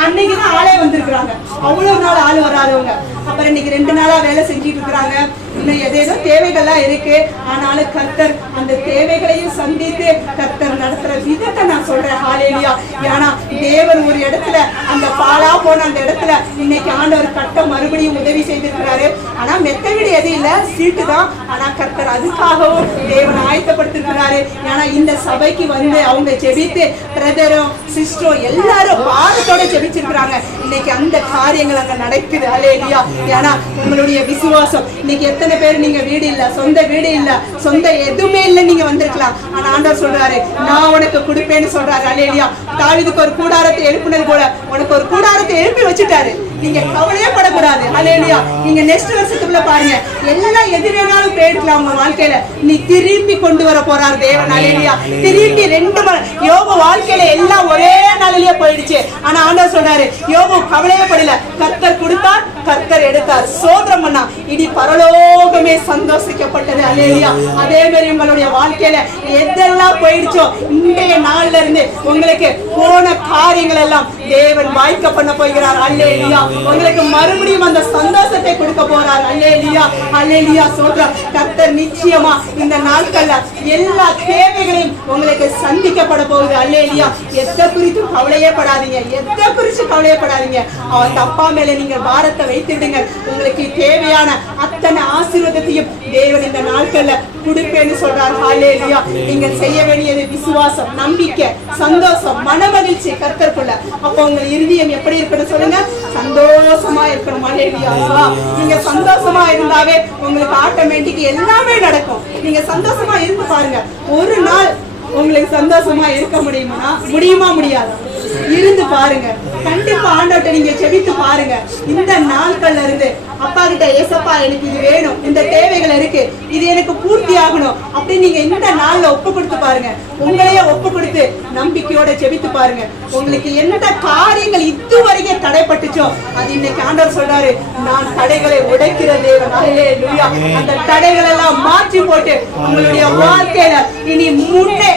அன்னைக்குதான் ஆளே வந்திருக்கிறாங்க. அவ்வளவு நாள் ஆள் வராதவங்க. அப்புறம் இன்னைக்கு 2 நாளா வேலை செஞ்சுட்டு இருக்கிறாங்க. இன்னும் ஏதேதோ தேவைகள்லாம் இருக்கு. ஆனாலும் கர்த்தர் அந்த தேவைகளையும் சந்தித்து கர்த்தர் நடத்துற விதத்தை நான் சொல்றேன். ஹல்லேலூயா. ஏன்னா தேவன் ஒரு இடத்துல அந்த பாலா போன அந்த இடத்துல இன்னைக்கு ஆண்டவர் கட்ட மறுபடியும் உதவி செய்திருக்கிறாரு. ஆனா மெத்த வீடு எது இல்ல, சீட்டு தான். ஆனா கர்த்தர் அதுக்காகவும் தேவன் ஆயத்தப்படுத்திருக்கிறாரு. ஏன்னா இந்த சபைக்கு வந்து அவங்க ஜெபித்து பிரதரும் சிஸ்டரும் எல்லாரும் பாரத்தோட ஜெபிச்சிருக்கிறாங்க. இன்னைக்கு அந்த காரியங்கள் அங்க நடக்குது. ஹல்லேலூயா. ஏன்னா உங்களுடைய விசுவாசம். இன்னைக்கு எத்தனை பேர் நீங்க வீடு இல்ல, சொந்த வீடு இல்ல, சொந்த எதுவுமே இல்ல, நீங்க வந்திருக்கலாம். ஆனா ஆண்டவர் சொல்றாரு நான் உனக்கு கொடுப்பேன்னு சொல்றாரு. அல்லேலூயா. தாவீதுக்கு ஒரு கூடாரத்தை எழுப்பினது போல உனக்கு ஒரு கூடாரத்தை எழுப்பி வச்சுட்டாரு. நீங்க கவலையே படக்கூடாது. அல்லேலூயா. நீங்க நெக்ஸ்ட் வருஷத்துக்குள்ள பாருங்க, எல்லாம் எது வேணாலும் போயிடலாம் உங்க வாழ்க்கையில. நீ திரும்பி கொண்டு வர போறாரு தேவன். அல்லேலூயா. திரும்பி 2 யோபு வாழ்க்கையில எல்லாம் ஒரே நாளிலேயே போயிடுச்சு. ஆனா ஆண்டவர் சொன்னாரு, யோபு கவலையே படல, கர்த்தர் கொடுத்தார், கர்த்தர் எடுத்தார், சோதரம் பண்ணா, இனி பரலோகமே சந்தோஷிக்கப்பட்டது. அல்லேலூயா. அதே மாதிரி உங்களுடைய வாழ்க்கையில எதெல்லாம் போயிடுச்சோ இன்றைய நாள்ல இருந்து உங்களுக்கு போன காரியங்கள் எல்லாம் தேவன் வாய்க்க பண்ண போகிறார். அல்லேலூயா. உங்களுக்கு மறுபடியும் அந்த சந்தோஷத்தை கொடுக்க போறார். அல்லேலூயா. அல்லேலூயா. சோதரம். கர்த்தர் நிச்சயமா இந்த நாட்கள்ல எல்லா தேவைகளையும் உங்களுக்கு சந்திக்கப்பட போகுது. அல்லேலூயா. எதை குறித்து கவலையே படாதீங்க, எதை குறித்து கவலையே படாதீங்க. அந்த அப்பா மேல நீங்க பாரத்தை வைத்துடுங்க. உங்களுக்கு தேவையான அத்தனை ஆசீர்வாதத்தையும் தேவன் இந்த நாட்கள்ல கொடுப்பேன்னு சொல்றார். ஹல்லேலூயா. நீங்க செய்ய வேண்டியது விசுவாசம், நம்பிக்கை, சந்தோஷம், மனமகிழ்ச்சி கர்த்தருக்குள்ள. அப்ப உங்க இருதயம் எப்படி இருக்கணும் சொல்லுங்க? சந்தோஷமா இருக்கணும். ஹல்லேலூயா. நீங்க சந்தோஷமா இருந்தாவே உங்களுக்கு ஆட்டோமேட்டிக் எல்லாமே நடக்கும். நீங்க சந்தோஷமா இருந்து பாருங்க. ஒரு நாள் உங்களுக்கு சந்தோஷமா இருக்க முடியுமா? முடியாதா? இருந்து பாருங்க. கண்டிப்பா ஆண்டவர்ட்ட நீங்க செபித்து பாருங்க. இந்த நாட்கள்ல இருந்து அப்பா கிட்ட, ஏசப்பா எனக்கு இது வேணும், இந்த தேவைகள் இருக்கு, இது எனக்கு பூர்த்தி ஆகணும் அப்படின்னு நீங்க இந்த நாள்ல ஒப்பு கொடுத்து பாருங்க. உங்களையே ஒப்பு கொடுத்து நம்பிக்கையோட செபித்து பாருங்க. உங்களுக்கு எந்த காரியங்கள் இதுவரைக்கும் தடைப்பட்டுச்சோ அது இன்னைக்கு ஆண்டவர் சொல்றாரு, நான் தடைகளை உடைக்கிற தேவன். அல்லேலூயா. அந்த தடைகள் எல்லாம் மாற்றி போட்டு உங்களுடைய வாழ்க்கையில இனி முன்னே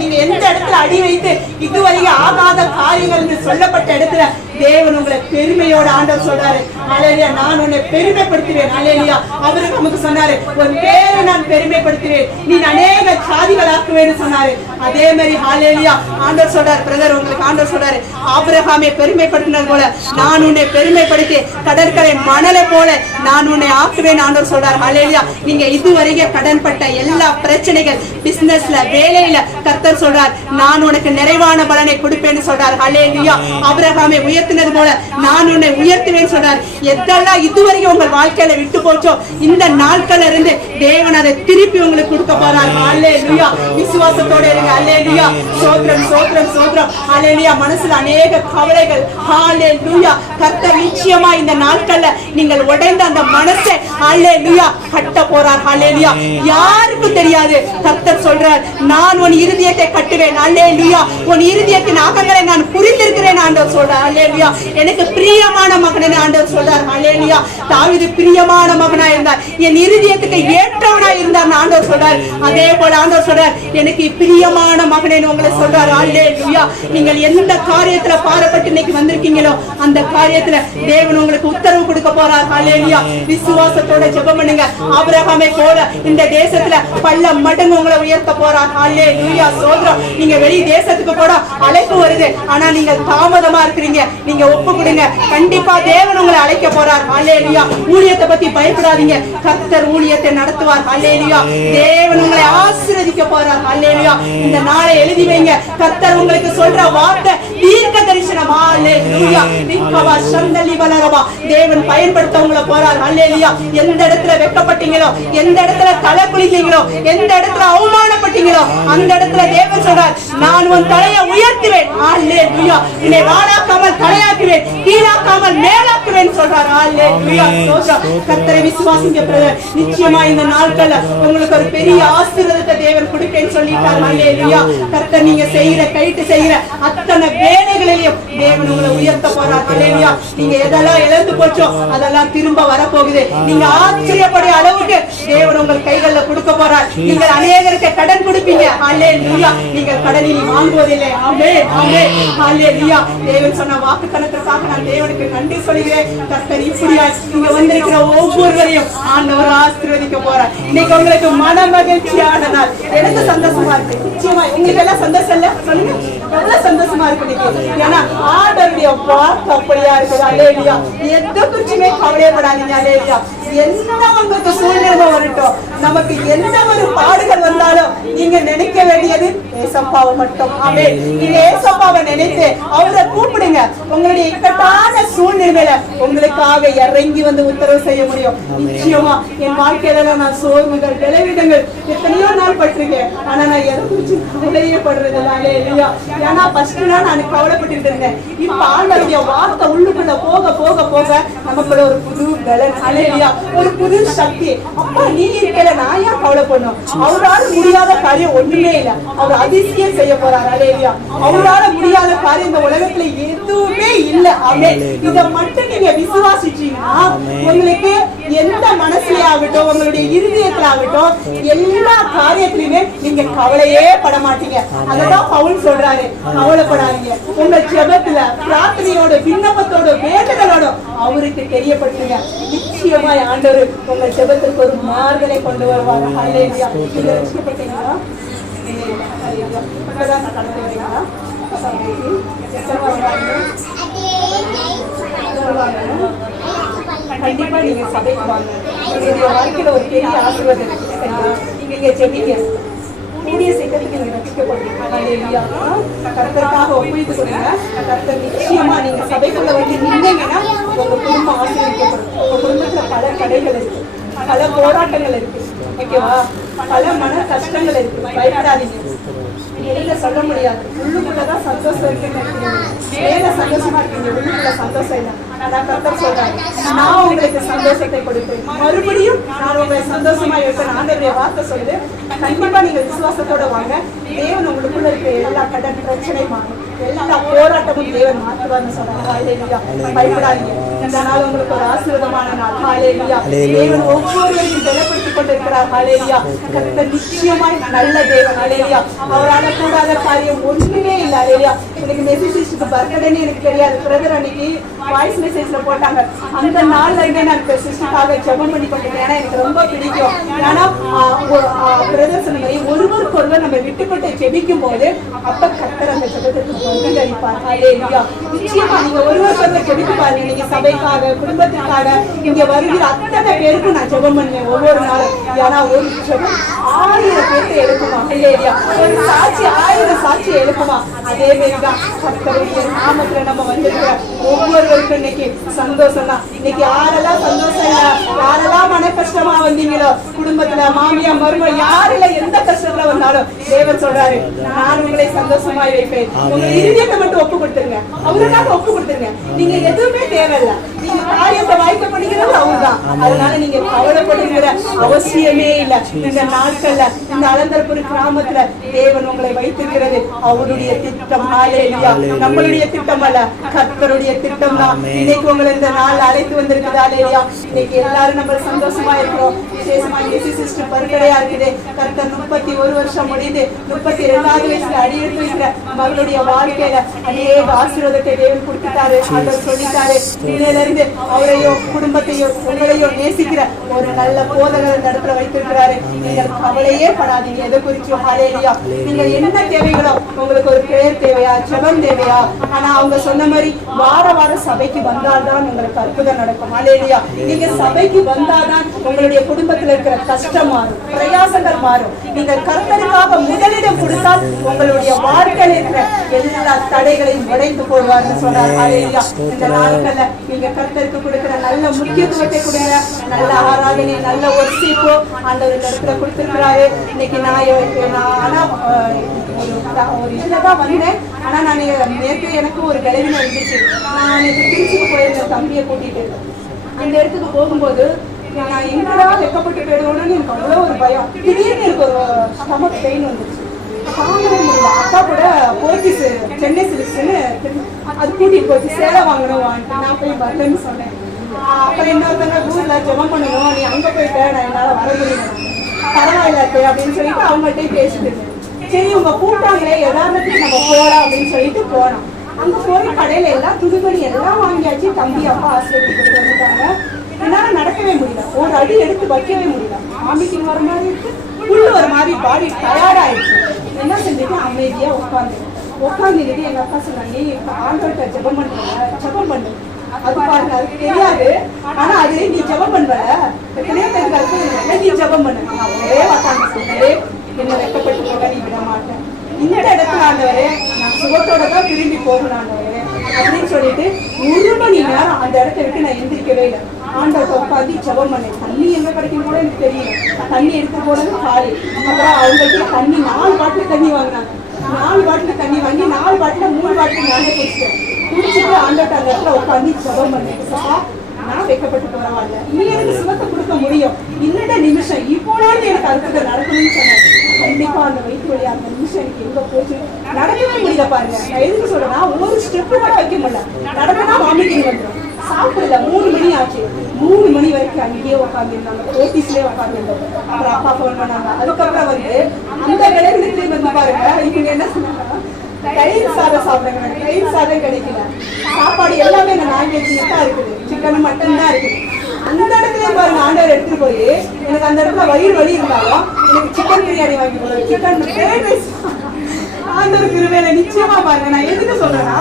நீங்க எந்த இடத்துல அடி வைத்து இதுவரைக்கும் ஆகாத காரியங்கள் என்று சொல்லப்பட்ட இடத்துல தேவன் உங்களை பெருமையோட ஆண்டவர் சொல்றாரு. அல்லேலூயா. நான் உன்னை பெருமைப்படுத்துவேன். அல்லேலூயா. அவரு நமக்கு சொன்னாரு, உன் பேரை நான் பெருமைப்படுத்துவேன், நீ அநேக சாதிகள் ஆக்குவேன்னு சொன்னாரு. அதே மாதிரி ஹல்லேலூயா ஆண்டவர் சொல்றாரு. பிரதர், உங்களுக்கு ஆண்டவர் சொல்றாரு, ஆபிரகாமை பெருமைப்படுத்தினது போல நான் உன்னை பெருமைப்படுத்தி கடற்கரை மணலை போல நான் உன்னை ஆக்குவேன் ஆண்டவர் சொல்றாரு. ஹல்லேலூயா. நீங்க இதுவரைக்கும் கடன்பட்ட எல்லா பிரச்சனைகள், பிசினஸ்ல, வேலையில கர்த்தர் சொல்றார், நான் உனக்கு நிறைவான பலனை கொடுப்பேன்னு சொல்றார். ஹல்லேலூயா. ஆபிரகாமை உயர்த்தினது போல நான் உன்னை உயர்த்துவேன்னு சொல்றார். எதெல்லாம் இதுவரைக்கும் உங்கள் வாழ்க்கையில விட்டு போச்சோ இந்த நாட்கள்ல இருந்து தேவன் அதை திருப்பி உங்களுக்கு கொடுக்க போறார். ஹல்லேலூயா. விசுவாசத்தோட இருங்க. ஹல்லேலூயா. சோத்ரம் சோத்ரம் சோத்ரம். ஹல்லேலூயா. மனசுல அநேக கவலைகள். ஹல்லேலூயா. கர்த்தர் நிச்சயமா இந்த நாட்கள்ல நீங்கள் உடைந்த அந்த மனசை ஹல்லேலூயா கட்ட போறார். ஹல்லேலூயா. யாருக்கும் தெரியாது. கர்த்தர் சொல்றார், நான் உன் இருதயத்தை கட்டுவேன். அல்லேலூயா. உன் இருதயத்தின் அகங்களை நான் புரிந்திருக்கிறேன் ஆண்டவர் சொல்றார். அல்லேலூயா. எனக்கு பிரியமான மகனே ஆண்டவர் சொல்றார். அல்லேலூயா. தாவீது பிரியமான மகனா இருந்தார், என் இருதயத்துக்கு ஏற்றவனா இருந்தார் ஆண்டவர் சொல்றார். அதே போல ஆண்டவர் சொல்றார், எனக்கு பிரியமான மகனே உங்களை சொல்றார். அல்லேலூயா. நீங்கள் எந்த காரியத்துல பாரப்பட்டு இன்னைக்கு வந்திருக்கீங்களோ அந்த காரியத்துல தேவன் உங்களுக்கு உத்தரவு கொடுக்க போறார். அல்லேலூயா. விசுவாசத்தோட ஜெபம் பண்ணுங்க. ஆபிரகாமை போல இந்த தேசத்துல பல்ல மடங்கு உங்களை உயர்த்த போறார். அல்லேலூயா. சோதரம். நீங்க வெளி தேசத்துக்கு போட அழைப்பு வருது, ஆனா நீங்க தாமதமா இருக்கிறீங்க. நீங்க ஒப்பு கொடுங்க. கண்டிப்பா தேவன் உங்களை அழைக்க போறார். அல்லேலூயா. ஊழியத்தை பத்தி பயப்படாதீங்க. கர்த்தர் ஊழியத்தை நடத்துவார். அல்லேலூயா. தேவன் உங்களை ஆசீர்வதிக்க போறார். அல்லேலூயா. இந்த நாளை எழுதி வைங்க. கர்த்தர் உங்களுக்கு சொல்ற வார்த்தை தீர்க்க தரிசனம். அல்லேலூயா. நிக்கவா சந்தலி வளரவா. தேவன் பயன்படுத்த உங்களை போறார். அல்லேலூயா. எந்த இடத்துல வெட்கப்பட்டீங்களோ, எந்த இடத்துல தலை குளிக்கீங்களோ, எந்த இடத்துல அவமானப்பட்டீங்களோ அந்த இடத்துல தேவன் சொல்றார், நான் உன் தலையை உயர்த்துவேன். அல்லேலூயா. என்னை வாழாக்காமல் தலையாக்குவேன், கீழாக்காமல் மேலாக்குவேன் சொல்றார். அல்லேலூயா. கர்த்தரை விசுவாசிங்க பிரதர். நிச்சயமா இந்த நாட்கள்ல உங்களுக்கு ஒரு பெரிய ஆசீர்வாதத்தை தேவன் கொடுப்பேன்னு சொல்லிட்டார். அல்லேலூயா. கர்த்தர் நீங்க செய்யற கைட்டு செய்யற அத்தனை வேலைகளிலையும் தேவன் உங்களை உயர்த்த போறார். அல்லேலூயா. நீங்க எதெல்லாம் இழந்து போச்சோ அதெல்லாம் திரும்ப வரப்போகுது. நீங்க ஆச்சரியப்படைய அளவுக்கு தேவன் உங்கள் கைகள்ல கொடுக்க போறார். நீங்கள் அநேகருக்கு கடன் கொடுப்பீங்க. அல்லேலூயா. நீங்கள் கடனில் வாங்குவதில்லை. ஆமென். ஆமென். அல்லேலூயா. தேவன் சொன்ன வாக்கு கணக்கிற்காக நான் தேவனுக்கு நன்றி சொல்கிறேன். கர்த்தர் இப்படியா இங்க வந்திருக்கிற ஒவ்வொருவரையும் ஆண்டவர் ஆசீர்வதிக்க போறார். இன்னைக்கு உங்களுக்கு மன மகிழ்ச்சியான நாள். எனக்கு சந்தோஷமா இருக்கு. நிச்சயமா உங்களுக்கு எல்லாம் சந்தோஷம் இல்ல? சொல்லுங்க. எவ்வளவு சந்தோஷமா இருக்கு இன்னைக்கு. ஏன்னா ஆண்டவருடைய வாக்கு அப்படியா இருக்குது. அல்லேலூயா. எந்த குறிச்சுமே கவலைப்படாதீங்க. அல்லேலூயா. என்ன உங்களுக்கு சூழ்நிலை வரட்டும், நமக்கு எந்த ஒரு பாடுகள் வந்தாலும் நீங்க நினைக்க வேண்டியது ஏசப்பாவை மட்டும். ஆமென். நீங்க ஏசப்பாவை நினைத்து அவரை கூப்பிடுங்க. உங்களுடைய இக்கட்டான சூழ்நிலையில உங்களுக்காக இறங்கி வந்து உத்தரவு செய்ய முடியும். நிச்சயமா என் வாழ்க்கையில நான் சோர்வுகள், விளைவிடங்கள் எத்தனையோ நாள் பட்டிருக்கேன். ஆனா நான் எதை குறிச்சு கவலையே படுறதுனாலே இல்லையா. ஏன்னா ஃபர்ஸ்ட் நான் கவலைப்பட்டு இருந்தேன். இப்ப ஆண்டவருடைய வார்த்தை உள்ளுக்குள்ள போக போக போக நமக்குள்ள ஒரு புது பலன். அல்லேலூயா. ஒரு புது சக்தி. அப்பா நீ இருக்கல, நான் ஏன் கவலை பண்ணும்? அவரால முடியாத காரியம் ஒண்ணுமே இல்ல. அவர் அதிசயம் செய்ய போறார். அல்லேலூயா. அவரால முடியாத காரியம் இந்த உலகத்துல எதுவுமே இல்ல. ஆமென். இத மட்டும் நீங்க விசுவாசிச்சீங்கன்னா உங்களுக்கு எந்த மனசுல ஆகட்டும், உங்களுடைய இருதயத்துல ஆகட்டும், எல்லா காரியத்திலுமே நீங்க கவலையே பட மாட்டீங்க. அததான் பவுல் சொல்றாரு, கவலைப்படாதீங்க. உங்க ஜெபத்துல பிரார்த்தனையோட விண்ணப்பத்தோட வேண்டுதலோட அவருக்கு தெரியப்படுத்துங்க. நிச்சயமாய் ஆண்டவர் உங்க ஜெபத்திற்கு ஒரு மாறுதலை கொண்டு வருவாங்க. அல்லேலூயா. நீங்க ரட்சிக்கப்பட்டீங்களா? அல்லேலூயா. இப்பதான் நான் கடந்து வரீங்களா? கண்டிப்பா நீங்க சபைக்கு வாங்க. உங்களுடைய வாழ்க்கையில ஒரு பெரிய ஆசீர்வாதம் இருக்கு. நீங்க ஜெபிங்க. கூடிய சீக்கிரத்துக்கு நீங்க ரட்சிக்கப்படுவீங்க. அல்லேலூயா. கர்த்தருக்காக ஒப்புவித்து கொடுங்க. கர்த்தர் நிச்சயமா நீங்க சபைக்குள்ள வந்து நின்னீங்கன்னா உங்க குடும்பம் ஆசீர்வதிக்கப்படும். உங்க குடும்பத்துல பல தடைகள் இருக்கு, பல போராட்டங்கள் இருக்கு, ஓகேவா? பல மன கஷ்டங்கள் இருக்கு. பயப்படாதீங்க. வெளியில சொல்ல முடியாது. உள்ளுக்குள்ளதான் சந்தோஷம் இருக்குன்னு வேலை சந்தோஷமா இருக்கீங்க, உள்ளுக்குள்ள சந்தோஷம் இல்லை. நான் கர்த்தர் சொல்றேன், நான் உங்களுக்கு சந்தோஷத்தை கொடுப்பேன், மறுபடியும் நான் உங்களை சந்தோஷமா இருப்பேன். ஆண்டவருடைய வார்த்தை சொல்லுது. கண்டிப்பா நீங்க விசுவாசத்தோட வாங்க. தேவன் உங்களுக்குள்ள இருக்க எல்லா கடன் பிரச்சனை மாறும், எல்லா போராட்டமும் தேவன் மாற்றுவார்னு சொல்றாங்க. ஹல்லேலூயா. பயப்படாதீங்க. இந்த நாள் உங்களுக்கு ஒரு ஆசீர்வாதமான நாள். ஹல்லேலூயா. தேவன் ஒவ்வொருவரையும் பலப்படுத்திக் கொண்டிருக்கிறார். ஹல்லேலூயா. கர்த்தர் நிச்சயமாய் நல்ல தேவன். ஹல்லேலூயா. அவரால கூடாத காரியம் ஒன்றுமே இல்லை. ஹல்லேலூயா. எனக்கு மெசேஜ்க்கு பர்த்டேன்னு எனக்கு தெரியாது. பிரதர் அன்னைக்கு வாய்ஸ் மெசேஜ்ல போட்டாங்க. அந்த நாள்ல இருந்தே நான் சிஸ்டருக்காக ஜெபம் பண்ணி கொண்டிருக்கேன். ஏன்னா எனக்கு ரொம்ப பிடிக்கும். ஏன்னா பிரதர் சொன்ன மாதிரி ஒருவருக்கு ஒருவர் நம்ம விட்டுப்பட்டு ஜெபிக்கும் போது அப்ப கர்த்தர் அந்த ஜெபத்துக்கு பதில் அளிப்பார். ஹல்லேலூயா. நிச்சயமா நீங்க ஒருவருக்கு ஒருவர் ஜெபித்து பாருங்க. நீங்க சபைக்காக, குடும்பத்திற்காக, இங்க வருகிற அத்தனை பேருக்கும் நான் ஜெபம் பண்ணுவேன் ஒவ்வொரு நாளும். ஏன்னா ஒரு ஜெபம் 1000 பேருக்கு எழுப்புமா. ஹல்லேலூயா. ஒரு சாட்சி 1000 சாட்சி எழுப்புமா. அதே மாதிரிதான் கர்த்தருடைய நாமத்துல நம்ம வந்திருக்கிற ஒவ்வொருவருக்கும் இன்னைக்கு சந்தோஷம் தான். இன்னைக்கு யாரெல்லாம் சந்தோஷம் இல்ல, யாரெல்லாம் மன கஷ்டமா வந்தீங்களோ, குடும்பத்துல மாமியா மருமகள் யாருல எந்த கஷ்டத்துல வந்தாலும் தேவன் சொல்றாரு, நான் உங்களை சந்தோஷமா வைப்பேன். உங்க இருதயத்தை மட்டும் ஒப்பு கொடுத்துருங்க, அவருக்காக ஒப்பு கொடுத்துருங்க. நீங்க எதுவுமே தேவையில்லை. நீங்க காரியத்தை வாய்ப்பு பண்ணிக்கிறது அவர்தான். அதனால நீங்க கவலைப்படுகிற அவசியமே இல்லை. இந்த நாட்கள்ல இந்த அலந்தர்புரி கிராமத்துல தேவன் உங்களை வைத்திருக்கிறது அவருடைய திட்டம். ஹல்லேலூயா. நம்மளுடைய திட்டம் அல்ல, கர்த்தருடைய திட்டம் தான். இன்னைக்கு உங்களை இந்த நாள் அழைத்து வந்திருக்குது. ஹல்லேலூயா. இன்னைக்கு எல்லாரும் நம்ம சந்தோஷமா இருக்கிறோம். விசேஷமா சிஸ்டர் பர்த்டேயா இருக்குது. கர்த்தர் 31 வருஷம் முடிந்து 32வது வயசுல அடி எடுத்து வைக்கிற மகளுடைய வாழ்க்கையில அநேக ஆசீர்வாதத்தை தேவன் கொடுத்துட்டாரு. ஆண்டவர் சொல்லிட்டாரு, இன்னையில இருந்து அவரையோ குடும்பத்தையோ உங்களையோ நேசிக்கிற ஒரு நல்ல போதகர் இந்த இடத்துல வைத்திருக்கிறாரு. நீங்கள் கவலையே படாதீங்க எதை குறிச்சும். ஹல்லேலூயா. நீங்க என்ன தேவைகளோ, உங்களுக்கு ஒரு பிரேயர் தேவையா, ஜெபம் தேவையா, ஆனா அவங்க சொன்ன மாதிரி வார வாரம் சபைக்கு வந்தால்தான் உங்களுக்கு அற்புதம் நடக்கும். ஹல்லேலூயா. நீங்க சபைக்கு வந்தாதான் உங்களுடைய குடும்பத்துல இருக்கிற கஷ்டம் மாறும், பிரயாசங்கள் மாறும். நீங்க கர்த்தருக்காக முதலிடம் கொடுத்தால் உங்களுடைய வாழ்க்கையில் இருக்கிற எல்லா தடைகளையும் உடைந்து போடுவார்னு சொல்றார். ஹல்லேலூயா. இந்த நாட்கள்ல நீங்க கர்த்தருக்கு கொடுக்கிற நல்ல முக்கியத்துவத்தை கொடுங்க. நல்ல ஆராதனை, நல்ல ஒர்ஷிப்போ ஆண்டவர் இந்த இடத்துல கொடுத்திருக்கிறாரு. இன்னைக்கு நான் ஆனா ஒரு இதுலதான் வந்தேன். ஆனா நான் நேற்று எனக்கு ஒரு விளைவினை இருந்துச்சு. நான் திருச்சிக்கு போயிருந்தேன் தம்பியை கூட்டிட்டு. அந்த இடத்துக்கு போகும்போது நான் எங்கடா வெக்கப்பட்டு போயிடுவோன்னு எனக்கு அவ்வளோ ஒரு பயம். திடீர்னு எனக்கு ஒரு ஸ்டமக் பெயின் வந்துச்சு. தாங்கவே முடியல. அக்கா கூட போர்ட்டிஸ் சென்னை சிலிக்ஸ்ன்னு அது கூட்டிட்டு போச்சு. சேலை வாங்கணும் வாங்கிட்டு நான் போய் வரலன்னு சொன்னேன். அப்புறம் இன்னொருத்தங்க ஊர்ல ஜெபம் பண்ணணும், நீ அங்க போயிட்ட, நான் என்னால வர முடியல, பரவாயில்ல அப்படின்னு சொல்லிட்டு அவங்கள்ட்ட பேசிட்டு இருந்தேன். சரி உங்க கூட்டாங்களே எதாரணத்துக்கு நம்ம போகலாம் அப்படின்னு சொல்லிட்டு போனோம். அங்க போய் கடையில எல்லாம் துணிமணி எல்லாம் வாங்கியாச்சு. தம்பி அப்பா ஆஸ்பத்திரிக்கு வந்துட்டாங்க. என்னால நடக்கவே முடியல, ஒரு அடி எடுத்து வைக்கவே முடியல. வாமிட்டிங் வர மாதிரி இருக்கு, உள்ள ஒரு மாதிரி பாடி டயர்ட் ஆயிடுச்சு. என்ன செஞ்சுட்டு அமைதியா உட்காந்துக்கிட்டு எங்க அப்பா சொன்னாங்க, ஆண்டவர்கிட்ட ஜெபம் பண்ற, ஜெபம் பண்ணு. அது பாருங்க, அதுக்கு தெரியாது. ஆனா அது நீ ஜெபம் பண்ற, எத்தனையோ பேருக்கு அது நீ ஜெபம் பண்ணு. நான் ஒரே உட்காந்து சொன்னேன், என்ன வெக்கப்பட்டு போக நீ விட மாட்டேன். இந்த இடத்துல ஆண்டவரே நான் சுகத்தோட தான் திரும்பி போகணும் ஆண்டவரே அப்படின்னு சொல்லிட்டு 1 மணி நேரம் அந்த இடத்த விட்டு நான் எந்திரிக்கவே இல்லை. ஆண்டவர்கிட்ட உட்காந்து ஜெபம் பண்ணேன். தண்ணி எங்க கிடைக்கும் கூட எனக்கு தெரியல. தண்ணி எடுத்து போனது காலி. அப்புறம் அவங்கள்ட்ட தண்ணி 4 பாட்டில் தண்ணி வாங்கினாங்க. 4 பாட்டில் தண்ணி வாங்கி 4 பாட்டில் 3 பாட்டில் நானே குடிச்சிட்டேன். குடிச்சிட்டு ஆண்டவர்கிட்ட அந்த இடத்துல உட்காந்து ஜெபம் பண்ணேன். நான் வைக்கப்பட்டு பரவாயில்ல, நீ எனக்கு சுகத்தை கொடுக்க முடியும், இந்த நிமிஷம் இப்போனாலும் எனக்கு அற்புதம் நடக்கணும்னு சொன்னேன். கண்டிப்பா அந்த வயிற்று வலி அந்த நிமிஷம் எனக்கு எங்க போச்சு நடக்கவே முடியல பாருங்க. நான் எதுக்கு சொல்றேன்னா, ஒரு ஸ்டெப் கூட வைக்க முடியல, நடக்கனா வாமிட்டிங் வந்துடும். சாப்பிடல, 3 மணி ஆச்சு. 3 மணி வரைக்கும் அங்கேயே உட்காந்துருந்தாங்க, ஓபிஸ்லயே உட்காந்துருந்தோம். அப்புறம் அப்பா போன் பண்ணாங்க. அதுக்கப்புறம் வந்து அந்த விளையாட்டுலயே வந்து பாருங்க, இவங்க என்ன சொன்னாங்க, தயிர் சாதம் சாப்பிடுங்க. தயிர் சாதம் கிடைக்கல, சாப்பாடு எல்லாமே நான்வெஜ் தான் இருக்குது, சிக்கன் மட்டன் தான் இருக்குது. அந்த இடத்துல பாருங்க ஆண்டவர் எடுத்துட்டு போய் எனக்கு அந்த இடத்துல வயிறு வலி இருந்தாலும் எனக்கு சிக்கன் பிரியாணி வாங்கி போடுவாரு, சிக்கன் ஃப்ரைட் ரைஸ். ஆண்டவர் கிருபையில நிச்சயமா பாருங்க, நான் எதுக்கு சொல்றேன்னா,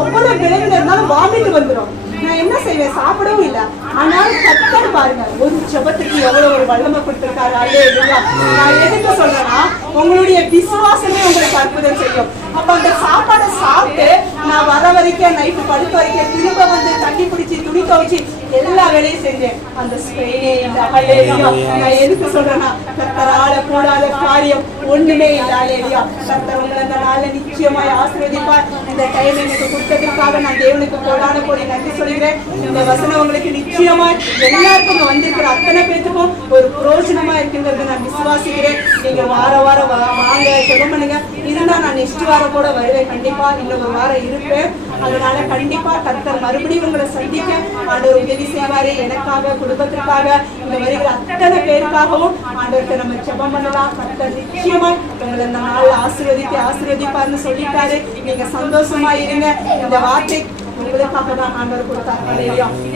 அவ்வளவு விளைவுல இருந்தாலும் வாமிட்டு வந்துடும். நான் என்ன செய்வேன், சாப்பிடவும் இல்லை. ஆனாலும் கர்த்தர் பாருங்க ஒரு ஜெபத்துக்கு எவ்வளவு ஒரு வல்லமை கொடுத்திருக்காரு. அல்லேலூயா. நான் எதுக்கு சொல்றேன்னா, உங்களுடைய விசுவாசமே உங்களுக்கு அற்புதம் செய்யும். அப்ப அந்த சாப்பாடை சாப்பிட்டு நான் வர வரைக்கும் நைட்டு படுக்க வரைக்கும் திரும்ப வந்து தண்ணி பிடிச்சி துணி துவைச்சு எல்லா வேலையும் செஞ்சேன். அந்த ஸ்ப்ரெயினே இல்லை. அல்லேலூயா. நான் எதுக்கு சொல்றேன்னா, கர்த்தரால கூடாத காரியம் ஒண்ணுமே இல்லை. அல்லேலூயா. கர்த்தர் உங்களை இந்த நாள்ல நிச்சயமாய் ஆசீர்வதிப்பார். இந்த டைம் எனக்கு கொடுத்ததுக்காக நான் தேவனுக்கு கோடான கோடி நன்றி சொல்கிறேன். இந்த வசனம் உங்களுக்கு நிச்சயமா எல்லாருக்கும் வந்திருக்கிற அத்தனை பேருக்கும் ஒரு பிரோஜனமா இருக்குங்கிறது நான் விசுவாசிக்கிறேன். நீங்க வாரம் வாங்க ஜெபம் பண்ணுங்க. இருந்தா நான் நெக்ஸ்ட் வாரம் கூட வருவேன், கண்டிப்பா இன்னும் ஒரு வாரம் இருப்பேன். அதனால கண்டிப்பா கர்த்தர் மறுபடியும் உங்களை சந்திக்க ஆண்டவர் உதவி செய்வாரு. எனக்காக, குடும்பத்திற்காக, இங்க வருகிற அத்தனை பேருக்காகவும் ஆண்டவர்கிட்ட நம்ம ஜெபம் பண்ணலாம். கர்த்தர் நிச்சயமா உங்களை இந்த நாள்ல ஆசீர்வதிப்பாருன்னு சொல்லிட்டாரு. நீங்க சந்தோஷமா இருங்க. இந்த வார்த்தை உங்களுக்காக தான் ஆண்டவர் கொடுத்தாரு.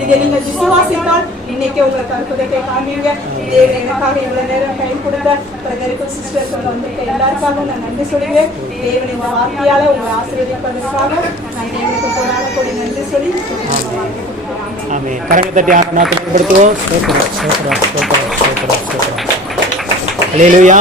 இதை நீங்க விசுவாசித்தால் இன்னைக்கு உங்களுக்கு அற்புதத்தை காண்பீங்க. எனக்காக இவ்வளவு நேரம் டைம் கொடுத்த பிரதருக்கும் சிஸ்டருக்கும் வந்திருக்க எல்லாருக்காகவும் நான் நன்றி சொல்லுவேன். தேவன் இந்த வார்த்தையால உங்களை ஆசீர்வதிப்பதற்காக நான் தேவனுக்கு கொடான கொடி நன்றி சொல்லி ஆமென். கரங்களை தட்டி ஆண்டவரை மகிமைப்படுத்துவோம். அல்லேலூயா.